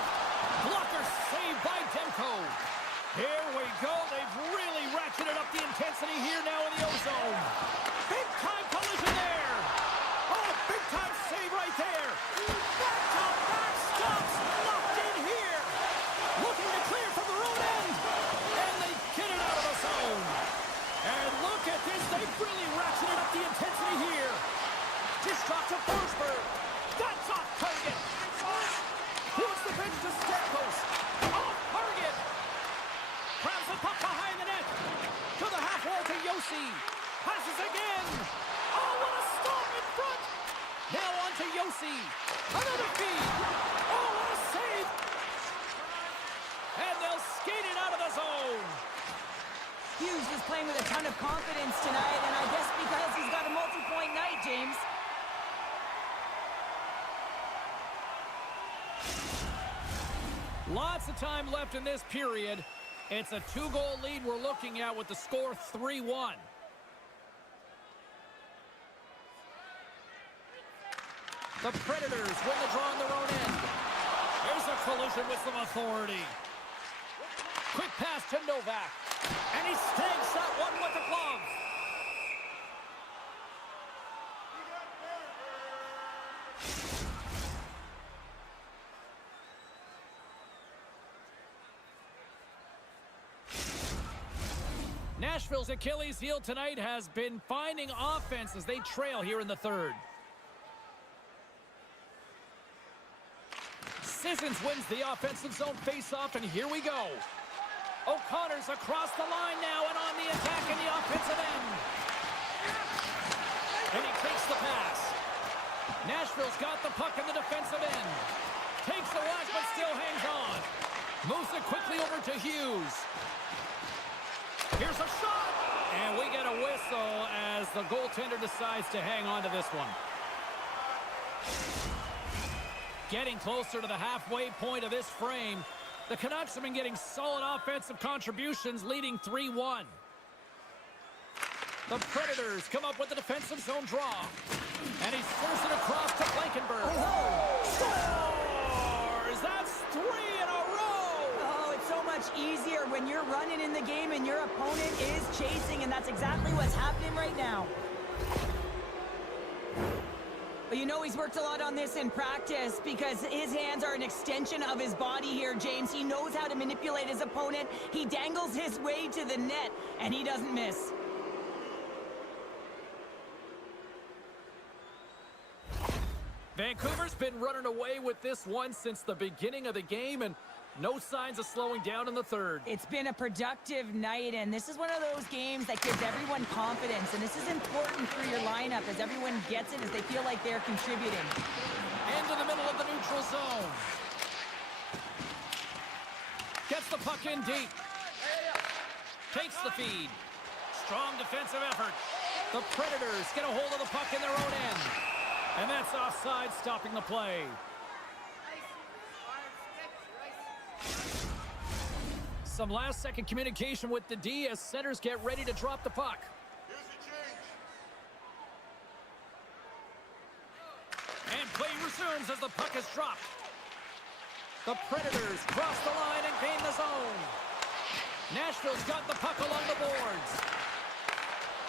Blocker saved by Demko. Here we go. They've really ratcheted up the intensity here now in the O-zone. Big-time collision there. Oh, big-time save right there. Back-to-back stops locked in here. Looking to clear from their own end. And they get it out of the zone. And look at this. They've really ratcheted up the intensity here. Just dropped to Forsberg. That's off target. Who's the pitch to Stamkos? Off target. Grabs the puck behind the net. To the half wall to Yossi. Passes again. Oh, what a stop in front. Now on to Yossi. Another feed. Oh, what a save. And they'll skate it out of the zone. Hughes is playing with a ton of confidence tonight, and I guess because he's got a multi-point night, James. Lots of time left in this period. It's a 2-goal lead we're looking at with the score 3-1. The Predators win the draw on their own end. There's a collision with some authority. Quick pass to Novak. And he snags that one with the glove. Nashville's Achilles heel tonight has been finding offense as they trail here in the third. Sissons wins the offensive zone faceoff, and here we go. O'Connor's across the line now and on the attack in the offensive end. And he takes the pass. Nashville's got the puck in the defensive end. Takes the whack but still hangs on. Moves it quickly over to Hughes. Here's a shot. And we get a whistle as the goaltender decides to hang on to this one. Getting closer to the halfway point of this frame. The Canucks have been getting solid offensive contributions, leading 3-1. The Predators come up with the defensive zone draw. And he serves it across to Blankenberg. Scores! That's 3 in a row! Oh, it's so much easier when you're running in the game and your opponent is chasing, and that's exactly what's happening right now. But you know he's worked a lot on this in practice because his hands are an extension of his body here, James. He knows how to manipulate his opponent. He dangles his way to the net, and he doesn't miss. Vancouver's been running away with this one since the beginning of the game, and no signs of slowing down in the third. It's been a productive night, and this is one of those games that gives everyone confidence, and this is important for your lineup as everyone gets it, as they feel like they're contributing. Into the middle of the neutral zone. Gets the puck in deep. Takes the feed. Strong defensive effort. The Predators get a hold of the puck in their own end. And that's offside, stopping the play. Some last-second communication with the D as centers get ready to drop the puck. Here's the change. And play resumes as the puck is dropped. The Predators cross the line and gain the zone. Nashville's got the puck along the boards.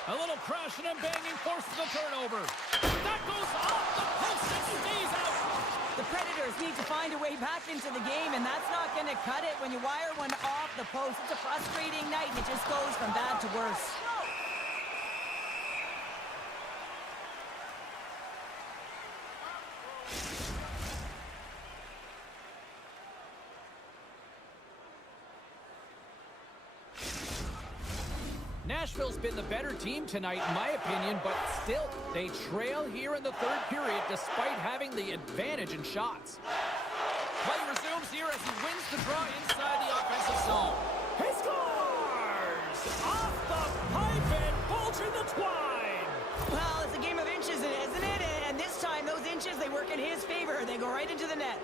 A little crashing and banging forces the turnover. That goes off the post and stays out. The Predators need to find a way back into the game, and that's not going to cut it when you wire one off the post. It's a frustrating night, and it just goes from bad to worse. Nashville's been the better team tonight, in my opinion, but still, they trail here in the third period despite having the advantage in shots. Play resumes here as he wins the draw inside the offensive zone. He scores! Off the pipe and bulging the twine. Well, it's a game of inches, isn't it? And this time, those inches, they work in his favor. They go right into the net.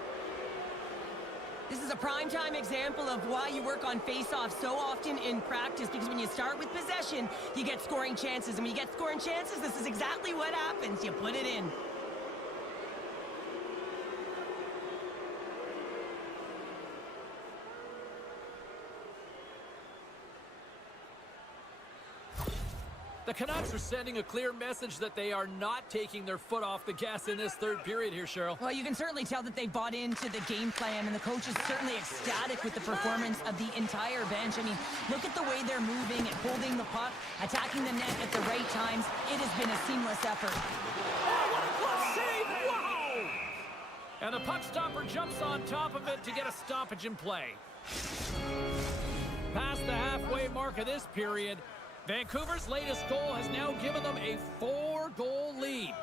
This is a prime-time example of why you work on face-offs so often in practice, because when you start with possession, you get scoring chances. And when you get scoring chances, this is exactly what happens. You put it in. The Canucks are sending a clear message that they are not taking their foot off the gas in this third period here, Cheryl. Well, you can certainly tell that they bought into the game plan, and the coach is certainly ecstatic with the performance of the entire bench. I mean, look at the way they're moving and holding the puck, attacking the net at the right times. It has been a seamless effort. Oh, what a glove save! Wow! And the puck stopper jumps on top of it to get a stoppage in play. Past the halfway mark of this period, Vancouver's latest goal has now given them a 4-goal lead.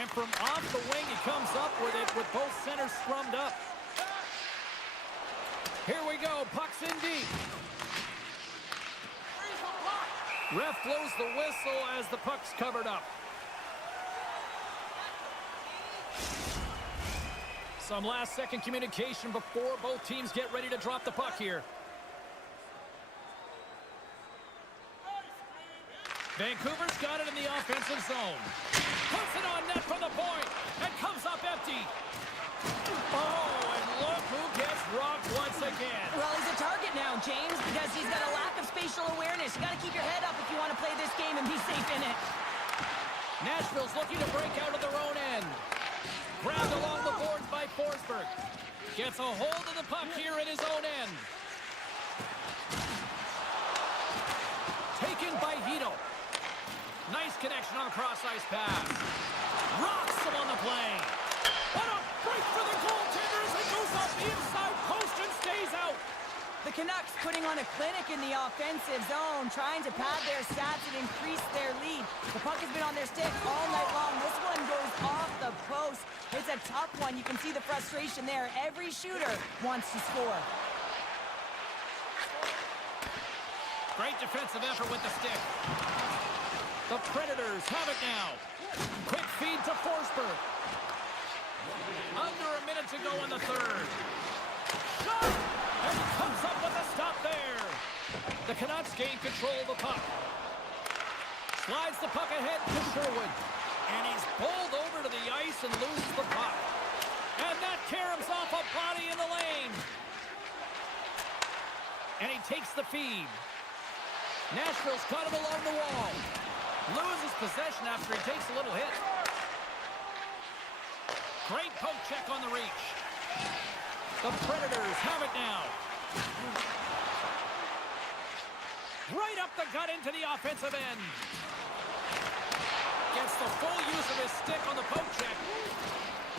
And from off the wing, he comes up with it with both centers scrummed up. Here we go, puck's in deep. Ref blows the whistle as the puck's covered up. Some last-second communication before both teams get ready to drop the puck here. Vancouver's got it in the offensive zone. Puts it on net from the point and comes up empty. Oh, and look who gets rocked once again. Well, he's a target now, James, because he's got a lack of spatial awareness. You got to keep your head up if you want to play this game and be safe in it. Nashville's looking to break out of their own end. Grabbed along the boards by Forsberg. Gets a hold of the puck here in his own end. Taken by Hito. Nice connection on a cross-ice pass. Rocks him on the play. What a break for the goaltender as it goes up the inside post and stays out. The Canucks putting on a clinic in the offensive zone, trying to pad their stats and increase their lead. The puck has been on their stick all night long. This one goes off the post. It's a tough one. You can see the frustration there. Every shooter wants to score. Great defensive effort with the stick. The Predators have it now. Quick feed to Forsberg. Under a minute to go in the third. Shot! And he comes up with a stop there. The Canucks gain control of the puck. Slides the puck ahead to Sherwood. And he's bowled over to the ice and loses the puck. And that caroms off a body in the lane. And he takes the feed. Nashville's caught him along the wall. Loses possession after he takes a little hit. Great poke check on the reach. The Predators have it now. Right up the gut into the offensive end. Gets the full use of his stick on the poke check.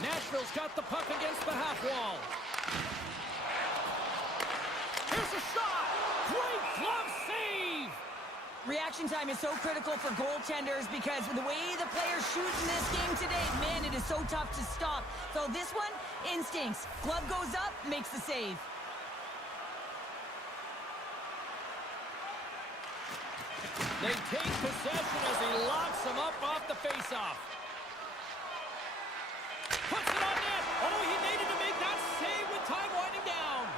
Nashville's got the puck against the half wall. Here's a shot. Great glove save. Reaction time is so critical for goaltenders because the way the players shoot in this game today, man, it is so tough to stop. So this one, instincts. Glove goes up, makes the save. They take possession as he locks him up off the faceoff. Puts it on net. Oh, he needed to make that save with time winding down.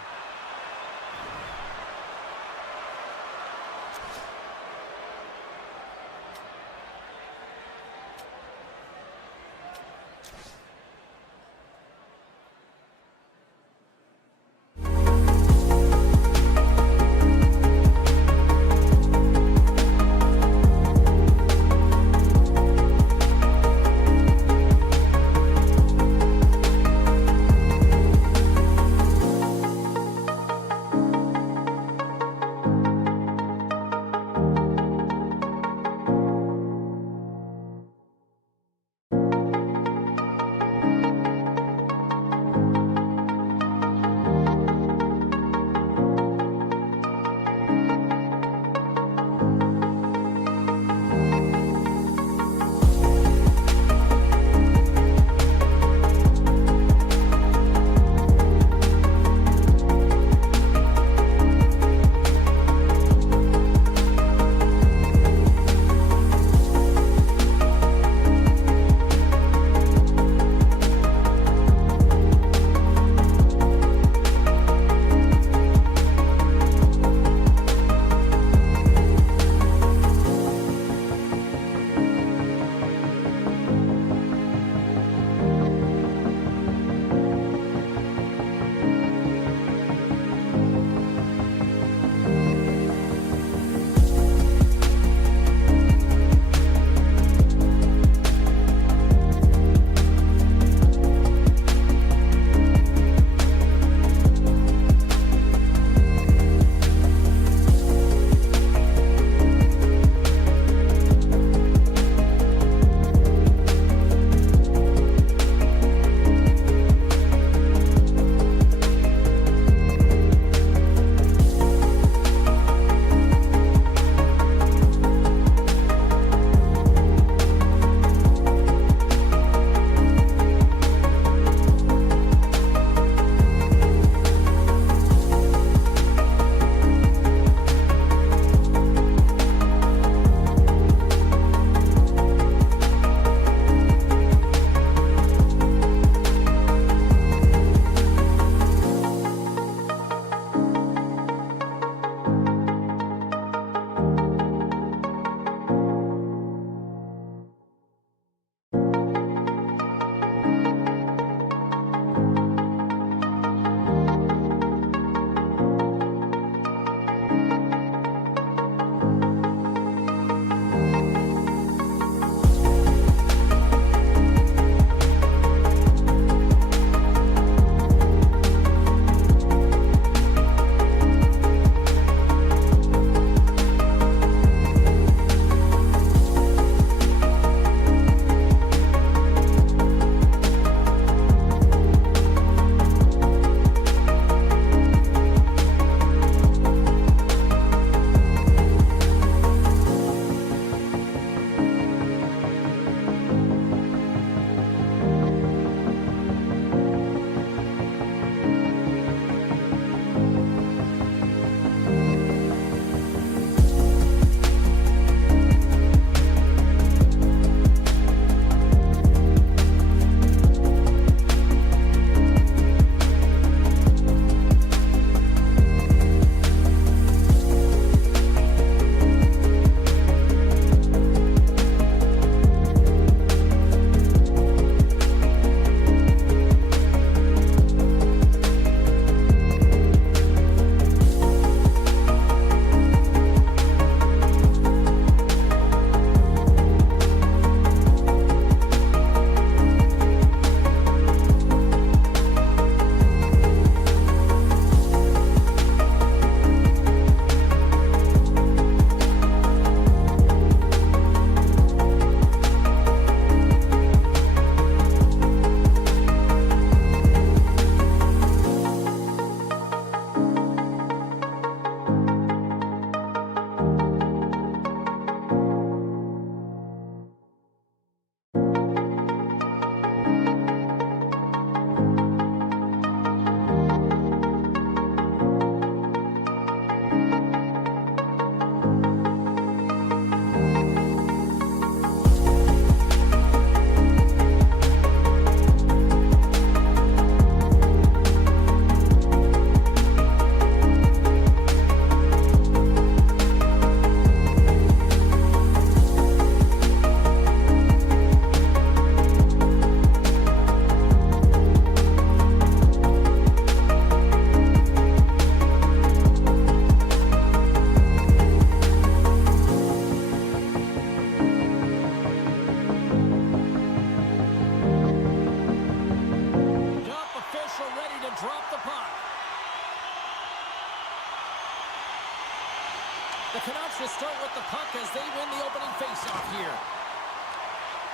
Canucks will start with the puck as they win the opening faceoff here.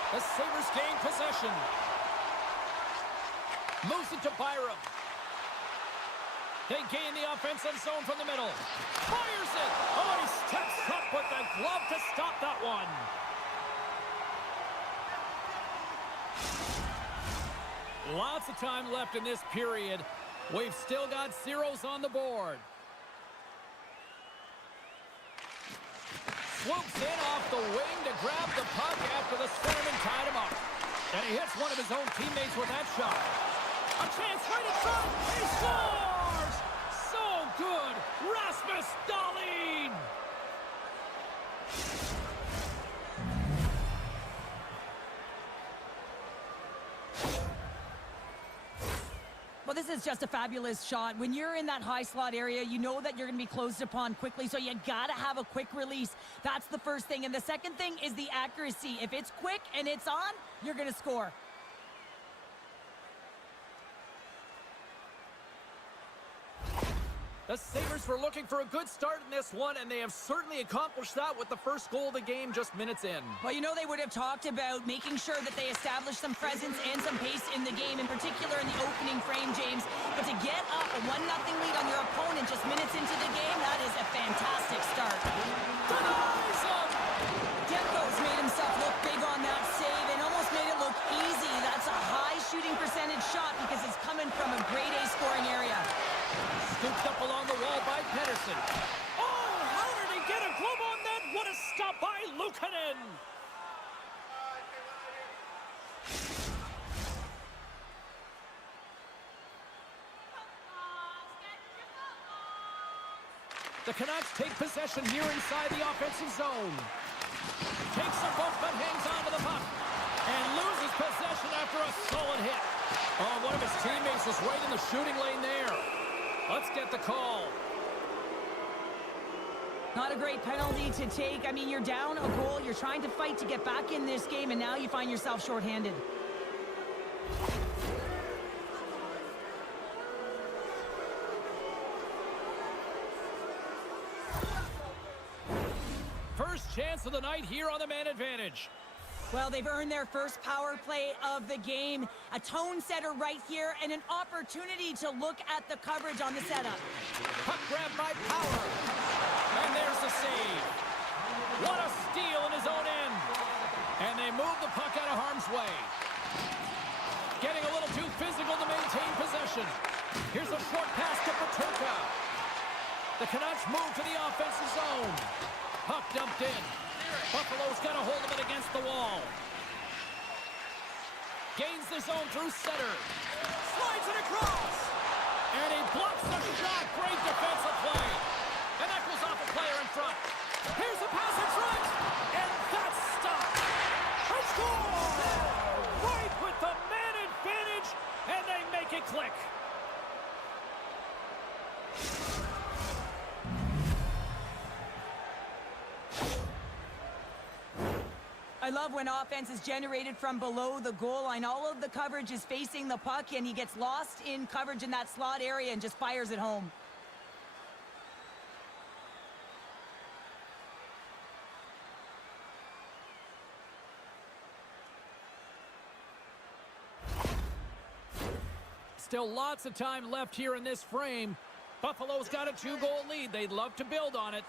The Sabres gain possession. Moves it to Byram. They gain the offensive zone from the middle. Fires it! Oh, he steps up with the glove to stop that one. Lots of time left in this period. We've still got zeros on the board. Swoops in off the wing to grab the puck after the centerman tied him up. And he hits one of his own teammates with that shot. A chance right in front. He scores! So good. Rasmus Dahlin! Well, this is just a fabulous shot. When you're in that high slot area, you know that you're going to be closed upon quickly, so you got to have a quick release. That's the first thing. And the second thing is the accuracy. If it's quick and it's on, you're going to score. The Sabres were looking for a good start in this one, and they have certainly accomplished that with the first goal of the game just minutes in. Well, you know, they would have talked about making sure that they establish some presence and some pace in the game, in particular in the opening frame, James. But to get up a 1-0 lead on your opponent just minutes into the game, that is a fantastic start. Denies him! Demko's made himself look big on that save and almost made it look easy. That's a high shooting percentage shot because it's coming from a grade A scoring area. Scooped up along the wall by Pedersen. Oh, how did he get a glove on that? What a stop by Luukkonen! The Canucks take possession here inside the offensive zone. Takes them both but hangs on to the puck. And loses possession after a solid hit. Oh, one of his teammates is right in the shooting lane there. Let's get the call. Not a great penalty to take. I mean, you're down a goal. You're trying to fight to get back in this game, and now you find yourself shorthanded. First chance of the night here on the man advantage. Well, they've earned their first power play of the game. A tone setter right here and an opportunity to look at the coverage on the setup. Puck grab by Power. And there's the save. What a steal in his own end. And they move the puck out of harm's way. Getting a little too physical to maintain possession. Here's a short pass to Peterka. The Canucks move to the offensive zone. Puck dumped in. Buffalo's got a hold of it against the wall. Gains the zone through center. Slides it across. And he blocks the shot. Great defensive play. And that goes off a player in front. Here's a pass in front. And that's stopped. They score! Right with the man advantage. And they make it click. I love when offense is generated from below the goal line. All of the coverage is facing the puck, and he gets lost in coverage in that slot area and just fires it home. Still lots of time left here in this frame. Buffalo's got a 2-goal lead. They'd love to build on it.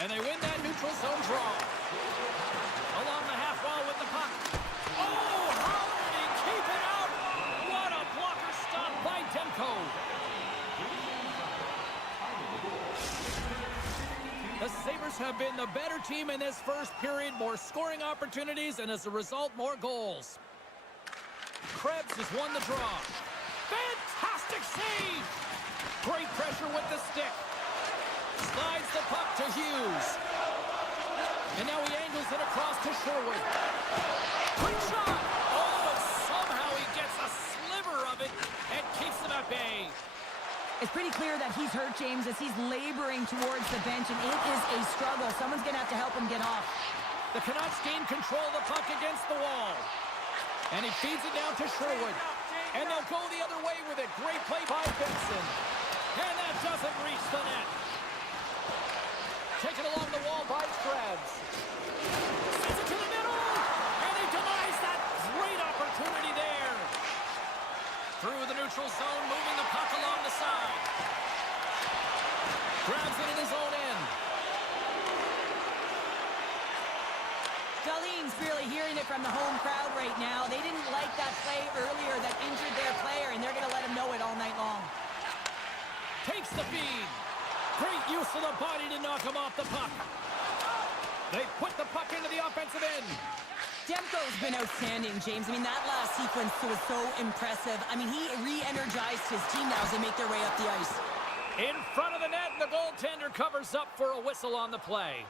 And they win that neutral zone draw. Along the half wall with the puck. Oh, how did he keep it out? What a blocker stop by Demko. The Sabres have been the better team in this first period. More scoring opportunities, and as a result, more goals. Krebs has won the draw. Fantastic save! Great pressure with the stick. Slides the puck to Hughes. And now he angles it across to Sherwood. Quick shot! Oh, and somehow he gets a sliver of it and keeps them at bay. It's pretty clear that he's hurt, James, as he's laboring towards the bench, and it is a struggle. Someone's going to have to help him get off. The Canucks gain control of the puck against the wall. And he feeds it down to Sherwood. And they'll go the other way with it. Great play by Benson. And that doesn't reach the net. Taken along the wall by Krebs. Sends it to the middle. And he denies that great opportunity there. Through the neutral zone, moving the puck along the side. Grabs it in his own end. Darlene's really hearing it from the home crowd right now. They didn't like that play earlier that injured their player, and they're going to let him know it all night long. Takes the feed. Great use of the body to knock him off the puck. They put the puck into the offensive end. Demko's been outstanding, James. I mean, that last sequence was so impressive. I mean, he re-energized his team now as they make their way up the ice. In front of the net, and the goaltender covers up for a whistle on the play.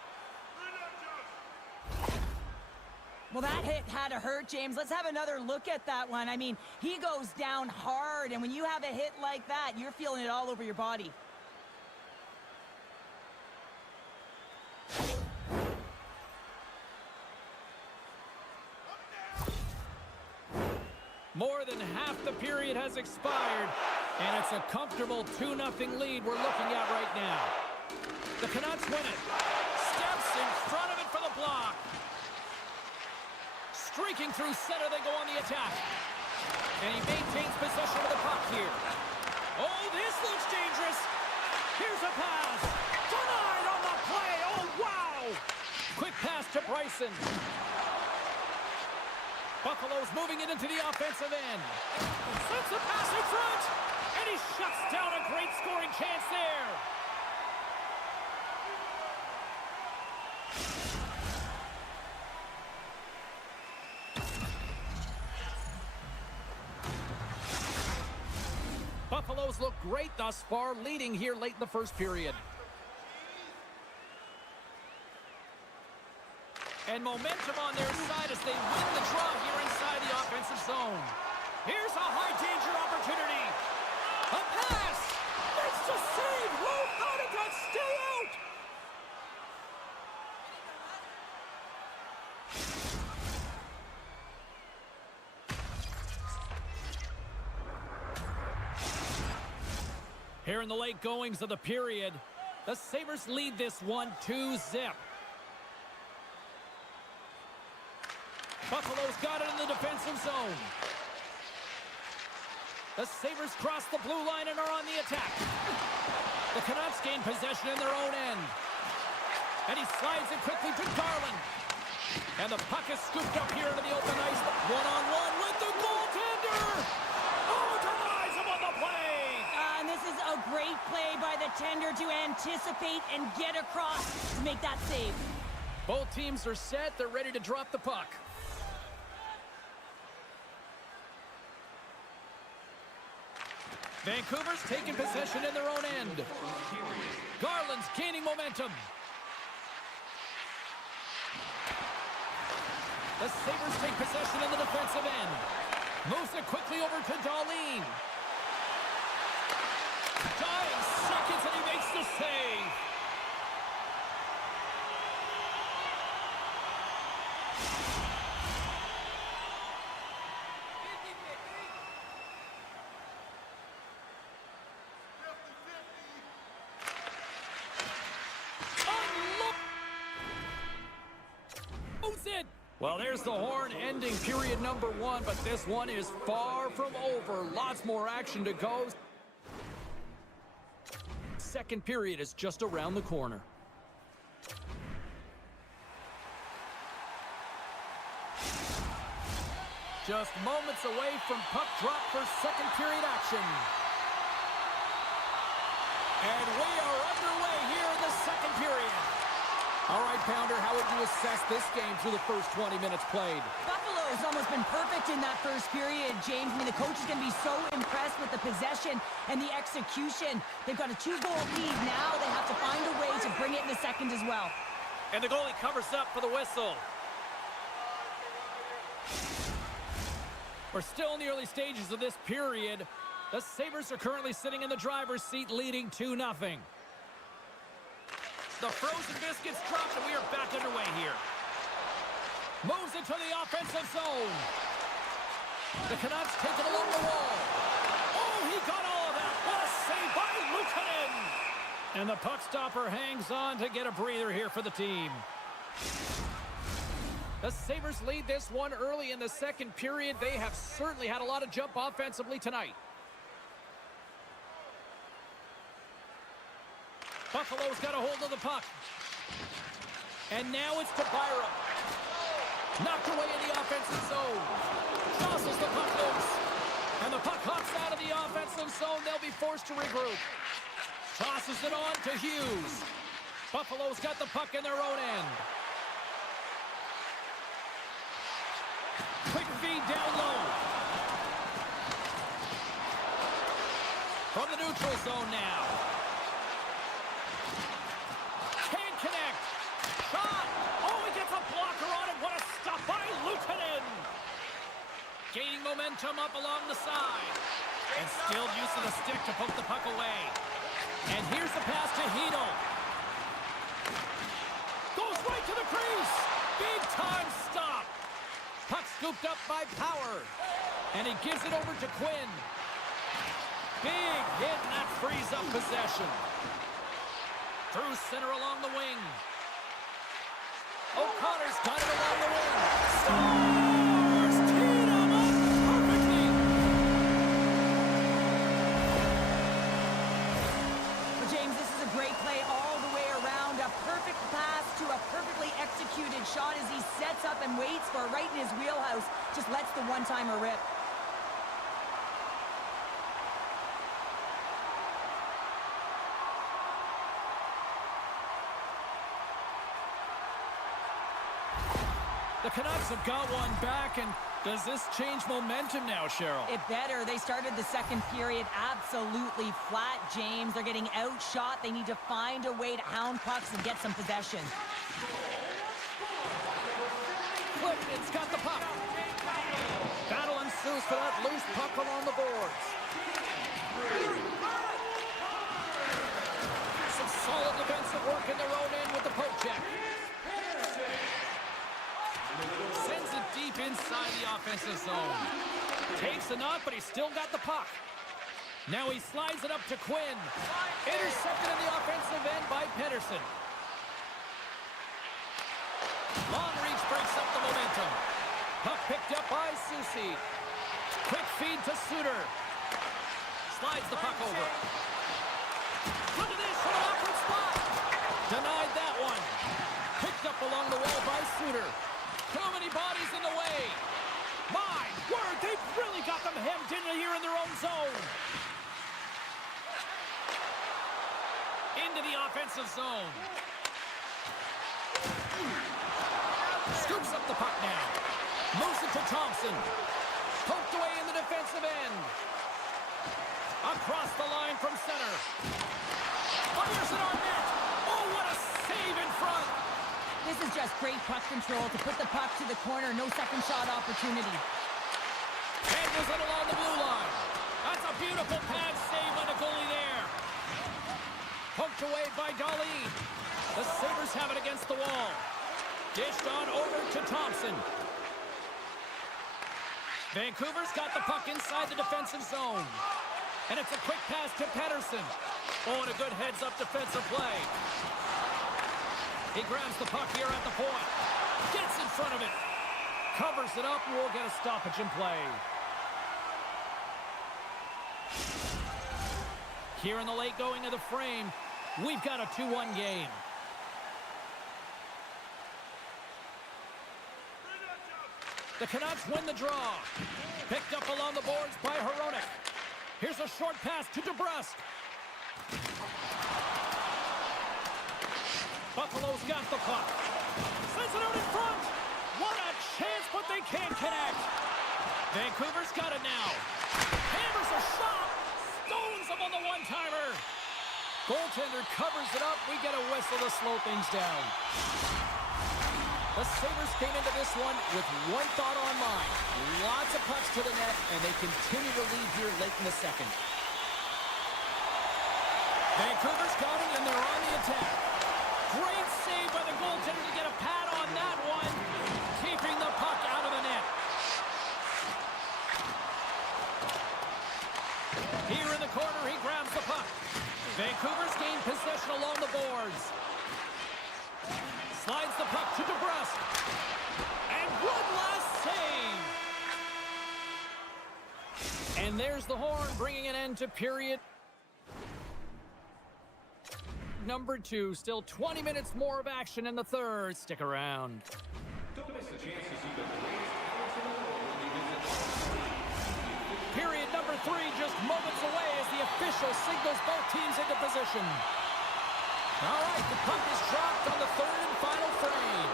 Well, that hit had to hurt, James. Let's have another look at that one. I mean, he goes down hard, and when you have a hit like that, you're feeling it all over your body. More than half the period has expired, and it's a comfortable 2-0 lead we're looking at right now. The Canucks win it. Steps in front of it for the block. Streaking through center, they go on the attack. And he maintains possession of the puck here. Oh, this looks dangerous. Here's a pass. Denied on the play. Oh, wow. Quick pass to Bryson. Buffalo's moving it into the offensive end. Sends the pass in front. And he shuts down a great scoring chance there. Buffaloes look great thus far, leading here late in the first period. And momentum on their side as they win the draw here inside the offensive zone. Here's a high-danger opportunity. A pass! Makes the save! Whoa, how did that stay out? Here in the late goings of the period, the Sabres lead this one 2-0. Buffalo's got it in the defensive zone. The Sabres cross the blue line and are on the attack. The Canucks gain possession in their own end. And he slides it quickly to Garland. And the puck is scooped up here into the open ice. One-on-one with the goaltender. Oh, denies him on the play. And this is a great play by the tender to anticipate and get across to make that save. Both teams are set. They're ready to drop the puck. Vancouver's taking possession in their own end. Garland's gaining momentum. The Sabres take possession in the defensive end. Moves it quickly over to Darlene. Dying seconds and he makes the save. Well, there's the horn ending period number 1, but this one is far from over. Lots more action to go. Second period is just around the corner. Just moments away from puck drop for second period action. And we are underway here in the second period. All right, Pounder, how would you assess this game through the first 20 minutes played? Buffalo's almost been perfect in that first period, James. I mean, the coach is going to be so impressed with the possession and the execution. They've got a 2-goal lead. Now they have to find a way to bring it in the second as well. And the goalie covers up for the whistle. We're still in the early stages of this period. The Sabres are currently sitting in the driver's seat, leading 2-0. The frozen biscuits dropped, and we are back underway here. Moves into the offensive zone. The Canucks take it along the wall. Oh, he got all of that. What a save by Luke And the puck stopper hangs on to get a breather here for the team. The Sabres lead this one early in the second period. They have certainly had a lot of jump offensively tonight. Buffalo's got a hold of the puck. And now it's to Byram. Knocked away in the offensive zone. Jostles the puck loose. And the puck hops out of the offensive zone. They'll be forced to regroup. Tosses it on to Hughes. Buffalo's got the puck in their own end. Quick feed down low. From the neutral zone now. Can't connect. Shot. Oh, he gets a blocker on it. What a stop by Luukkonen. Gaining momentum up along the side. And still use of the stick to poke the puck away. And here's the pass to Hedl. Goes right to the crease. Big time stop. Puck scooped up by Power. And he gives it over to Quinn. Big hit, and that frees up possession. Through center along the wing. O'Connor's got it along the wing. Stars! Teed him up perfectly. Well, James, this is a great play all the way around. A perfect pass to a perfectly executed shot as he sets up and waits for it right in his wheelhouse. Just lets the one-timer rip. The Canucks have got one back, and does this change momentum now, Cheryl? It better. They started the second period absolutely flat, James. They're getting outshot. They need to find a way to hound pucks and get some possession. Clifton's got the puck. Battle ensues for that loose puck along the boards. Some solid defensive work in their own end with the poke check. Sends it deep inside the offensive zone. Takes a knock, but he's still got the puck. Now he slides it up to Quinn. Intercepted in the offensive end by Pettersson. Long reach breaks up the momentum. Puck picked up by Soucy. Quick feed to Suter. Slides the puck over. Look at this from an awkward spot. Denied that one. Picked up along the wall by Suter. Too many bodies in the way. My word, they've really got them hemmed in here in their own zone. Into the offensive zone. Scoops up the puck now. Moves it to Thompson. Poked away in the defensive end. Across the line from center. Fires it on net. Oh, what a save in front. This is just great puck control to put the puck to the corner. No second shot opportunity. Angles it along the blue line. That's a beautiful pad save by the goalie there. Poked away by Dahlin. The Sabres have it against the wall. Dished on over to Thompson. Vancouver's got the puck inside the defensive zone. And it's a quick pass to Pettersson. Oh, and a good heads-up defensive play. He grabs the puck here at the point. Gets in front of it. Covers it up, and we'll get a stoppage in play. Here in the late going of the frame, we've got a 2-1 game. The Canucks win the draw. Picked up along the boards by Hronek. Here's a short pass to DeBrusk. Buffalo's got the puck. Sends it out in front. What a chance, but they can't connect. Vancouver's got it now. Hammers a shot. Stones him on the one-timer. Goaltender covers it up. We get a whistle to slow things down. The Sabres came into this one with one thought on mind. Lots of pucks to the net, and they continue to lead here late in the second. Vancouver's got it, and they're on the attack. Great save by the goaltender to get a pad on that one, keeping the puck out of the net. Here in the corner, he grabs the puck. Vancouver's gained possession to DeBrusque. And one last save. And there's the horn, bringing an end to period number 2. Still 20 minutes more of action in the third. Stick around. Don't miss the chance to see the greatest talents in the world when you visit Period number 3 just moments away as the official signals both teams into position. All right, the puck is dropped on the third and final frame.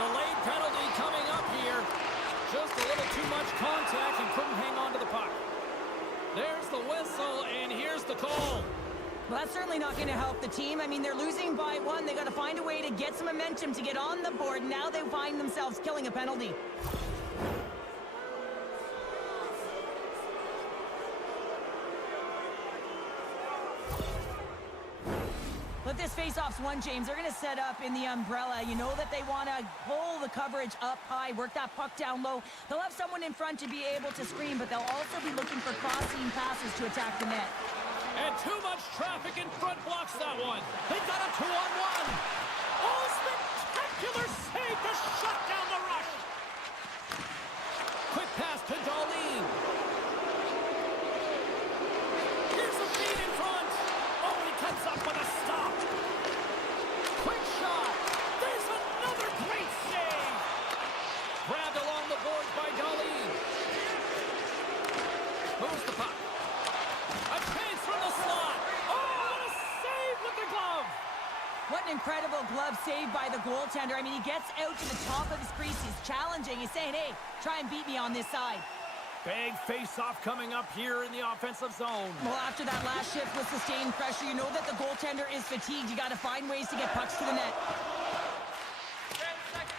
Delayed penalty coming up here. Just a little too much contact and couldn't hang on to the puck. There's the whistle, and here's the call. Well, that's certainly not going to help the team. I mean, they're losing by 1. They got to find a way to get some momentum to get on the board. Now they find themselves killing a penalty. But this face-off's won, James. They're going to set up in the umbrella. You know that they want to pull the coverage up high, work that puck down low. They'll have someone in front to be able to screen, but they'll also be looking for crossing passes to attack the net. And too much traffic in front blocks that one. They got a 2-on-1. Oh, spectacular save to shut down the rush. Quick pass to Darlene. Here's a feed in front. Oh, he comes up with a stop. Quick shot. There's another great save. Grabbed along the boards by Darlene. Moves the puck. A chance from the slot. Oh, what a save with the glove. What an incredible glove save by the goaltender. I mean, he gets out to the top of his crease. He's challenging. He's saying, hey, try and beat me on this side. Big face-off coming up here in the offensive zone. Well, after that last shift with sustained pressure, you know that the goaltender is fatigued. You got to find ways to get pucks to the net.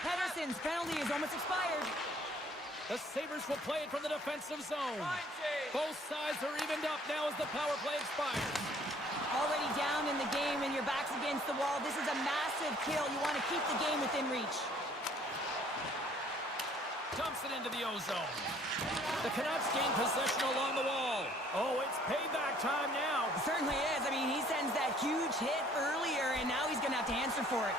Pedersen's penalty is almost expired. The Sabres will play it from the defensive zone. Both sides are evened up now as the power play expires. Already down in the game and your back's against the wall. This is a massive kill. You want to keep the game within reach. Dumps it into the O-zone. The Canucks gain possession along the wall. Oh, it's payback time now. It certainly is. I mean, he sends that huge hit earlier, and now he's going to have to answer for it.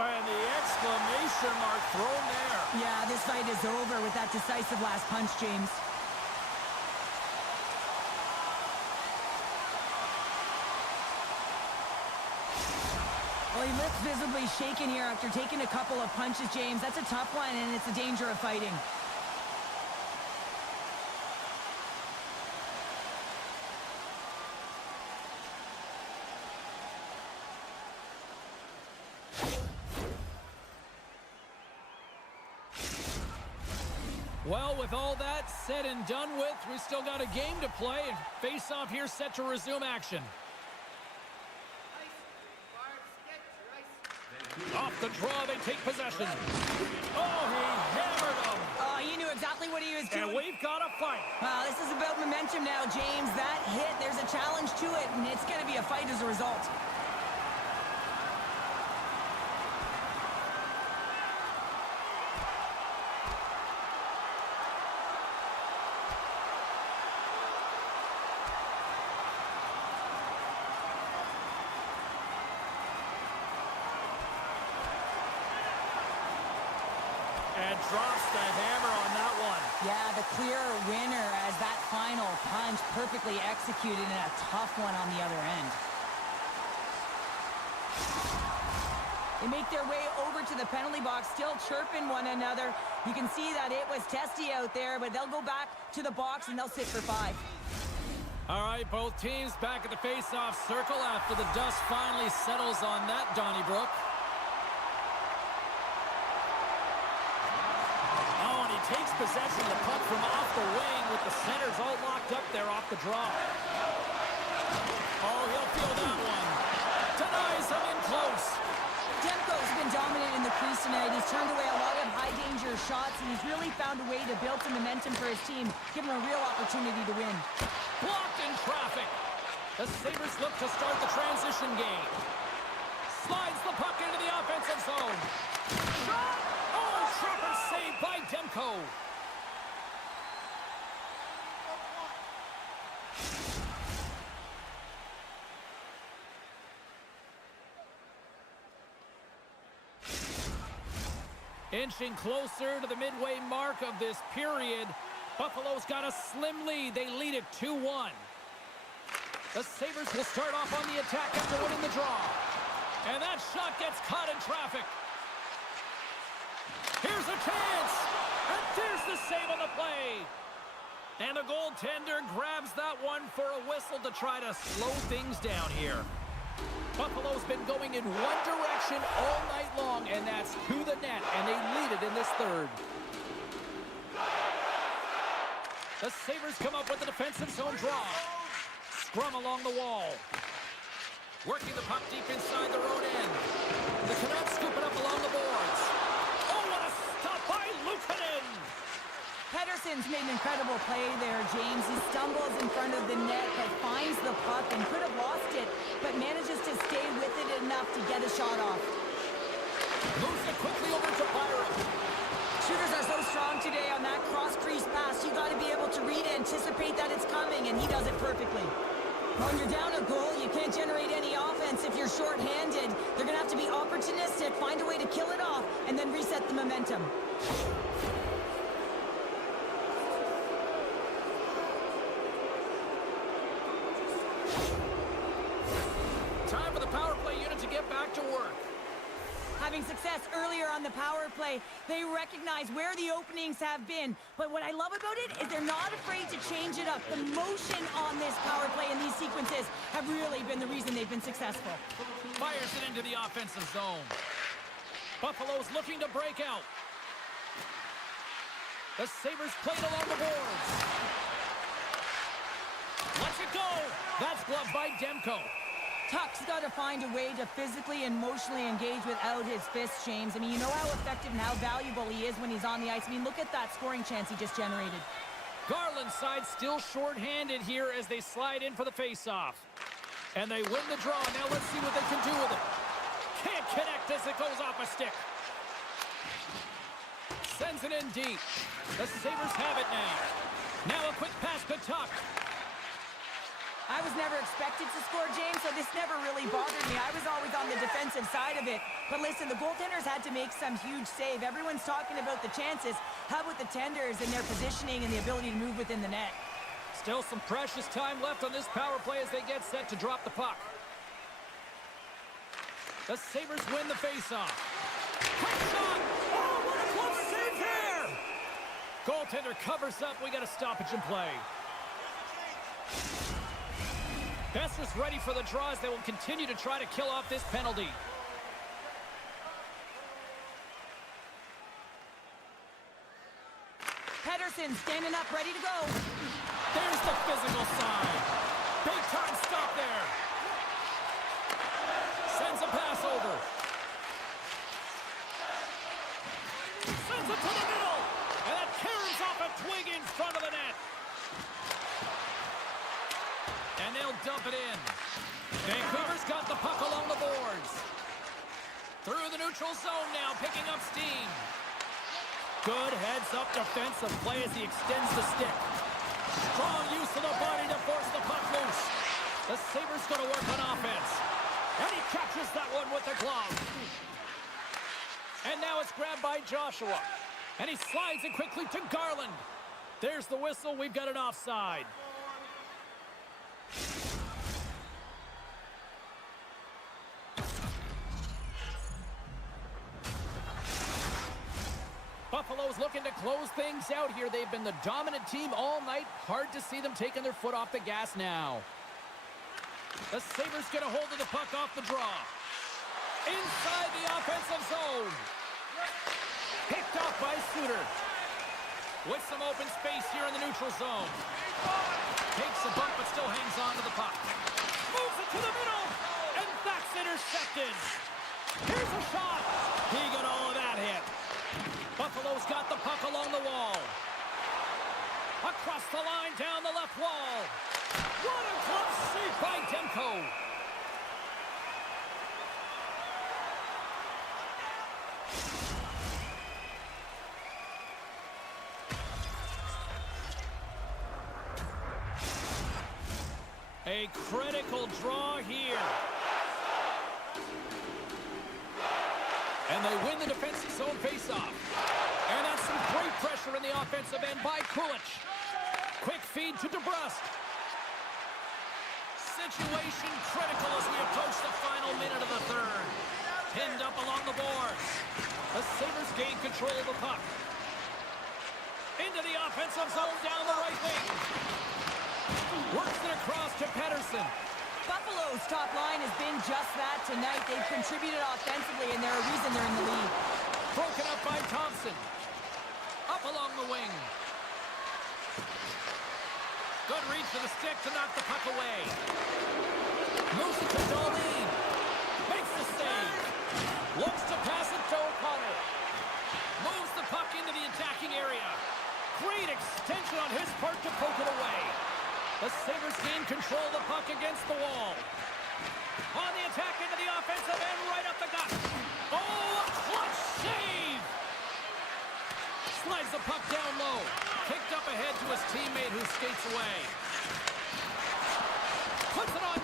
And the exclamation mark thrown there. Yeah, this fight is over with that decisive last punch, James. Well, he looks visibly shaken here after taking a couple of punches, James. That's a tough one, and it's a danger of fighting. Well, with all that said and done with, we still got a game to play. And face-off here set to resume action. Off the draw, they take possession. Oh, he hammered them. Oh, he knew exactly what he was doing. And we've got a fight. Wow, this is about momentum now, James. That hit, there's a challenge to it, and it's going to be a fight as a result. And drops the hammer on that one. Yeah, the clear winner as that final punch perfectly executed and a tough one on the other end. They make their way over to the penalty box, still chirping one another. You can see that it was testy out there, but they'll go back to the box and they'll sit for 5. All right, both teams back at the face-off circle after the dust finally settles on that Donnybrook. Oh, and he takes possession of the puck from off the wing with the centers all locked up there off the draw. Oh, he'll feel that one. Denies him in close. Demko's been dominant in the crease tonight. He's turned away a lot of high-danger shots, and he's really found a way to build some momentum for his team, give him a real opportunity to win. Blocked in traffic. The Sabres look to start the transition game. Slides the puck into the offensive zone. Shot! Oh, trapper saved by Demko. Inching closer to the midway mark of this period. Buffalo's got a slim lead. They lead it 2-1. The Sabres will start off on the attack after winning the draw. And that shot gets caught in traffic. Here's a chance. And there's the save on the play. And the goaltender grabs that one for a whistle to try to slow things down here. Buffalo's been going in one direction all night long, and that's to the net, and they lead it in this third. The Sabres come up with the defensive zone draw. Scrum along the wall. Working the puck deep inside their own end. The Canucks scoop it up along the boards. Oh, what a stop by Luukkonen! Pettersson's made an incredible play there, James. He stumbles in front of the net, but finds the puck and could have lost it, but manages to stay with it enough to get a shot off. Moves it quickly over to Byron. Shooters are so strong today on that cross-crease pass. You got to be able to read, anticipate that it's coming, and he does it perfectly. When you're down a goal, you can't generate any offense if you're short-handed. They're going to have to be opportunistic, find a way to kill it off, and then reset the momentum. Time for the power play unit to get back to work. Having success earlier on the power play, they recognize where the openings have been. But what I love about it is they're not afraid to change it up. The motion on this power play and these sequences have really been the reason they've been successful. Fires it into the offensive zone. Buffalo's looking to break out. The Sabres played along the boards. Lets it go. That's gloved by Demko. Tuck's got to find a way to physically and emotionally engage without his fists, James. I mean, you know how effective and how valuable he is when he's on the ice. I mean, look at that scoring chance he just generated. Garland's side still short-handed here as they slide in for the face-off. And they win the draw. Now let's see what they can do with it. Can't connect as it goes off a stick. Sends it in deep. The Sabres have it now. Now a quick pass to Tuck. I was never expected to score, James, so this never really bothered me. I was always on the defensive side of it. But listen, the goaltenders had to make some huge save. Everyone's talking about the chances. How about the tenders and their positioning and the ability to move within the net? Still some precious time left on this power play as they get set to drop the puck. The Sabres win the faceoff. Quick shot! Oh, what a close save there! Goaltender covers up. We got a stoppage in play. Besser's ready for the draw as they will continue to try to kill off this penalty. Pettersson standing up, ready to go. There's the physical side. Big time stop there. Sends a pass over. Sends it to the middle. And that carries off a twig in front of the net. And they'll dump it in. Vancouver's got the puck along the boards. Through the neutral zone now, picking up steam. Good heads-up defensive play as he extends the stick. Strong use of the body to force the puck loose. The Sabres going to work on offense. And he catches that one with the glove. And now it's grabbed by Joshua. And he slides it quickly to Garland. There's the whistle. We've got an offside. Buffalo's looking to close things out here. They've been the dominant team all night. Hard to see them taking their foot off the gas now. The Sabres get a hold of the puck off the draw. Inside the offensive zone. Picked off by Suter. With some open space here in the neutral zone. Takes a bump but still hangs on to the puck. Moves it to the middle. And that's intercepted. Here's a shot. He got all of that hit. Buffalo's got the puck along the wall. Across the line, down the left wall. What a glove save by Demko. critical draw here. And they win the defensive zone faceoff. And that's some great pressure in the offensive end by Kulich. Quick feed to DeBrusque. Situation critical as we approach the final minute of the third. Pinned up along the boards. The Sabres gain control of the puck. Into the offensive zone down the right wing. Works it across to Pettersson. Buffalo's top line has been just that tonight. They've contributed offensively, and they're a reason they're in the lead. Broken up by Thompson. Up along the wing. Good reach for the stick to knock the puck away. Moves it to Dahlin. Makes the save. Looks to pass it to O'Connor. Moves the puck into the attacking area. Great extension on his part to poke it away. The Sabres gain control of the puck against the wall. On the attack into the offensive end, right up the gut. Oh, a clutch save! Slides the puck down low. Picked up ahead to his teammate who skates away. Puts it on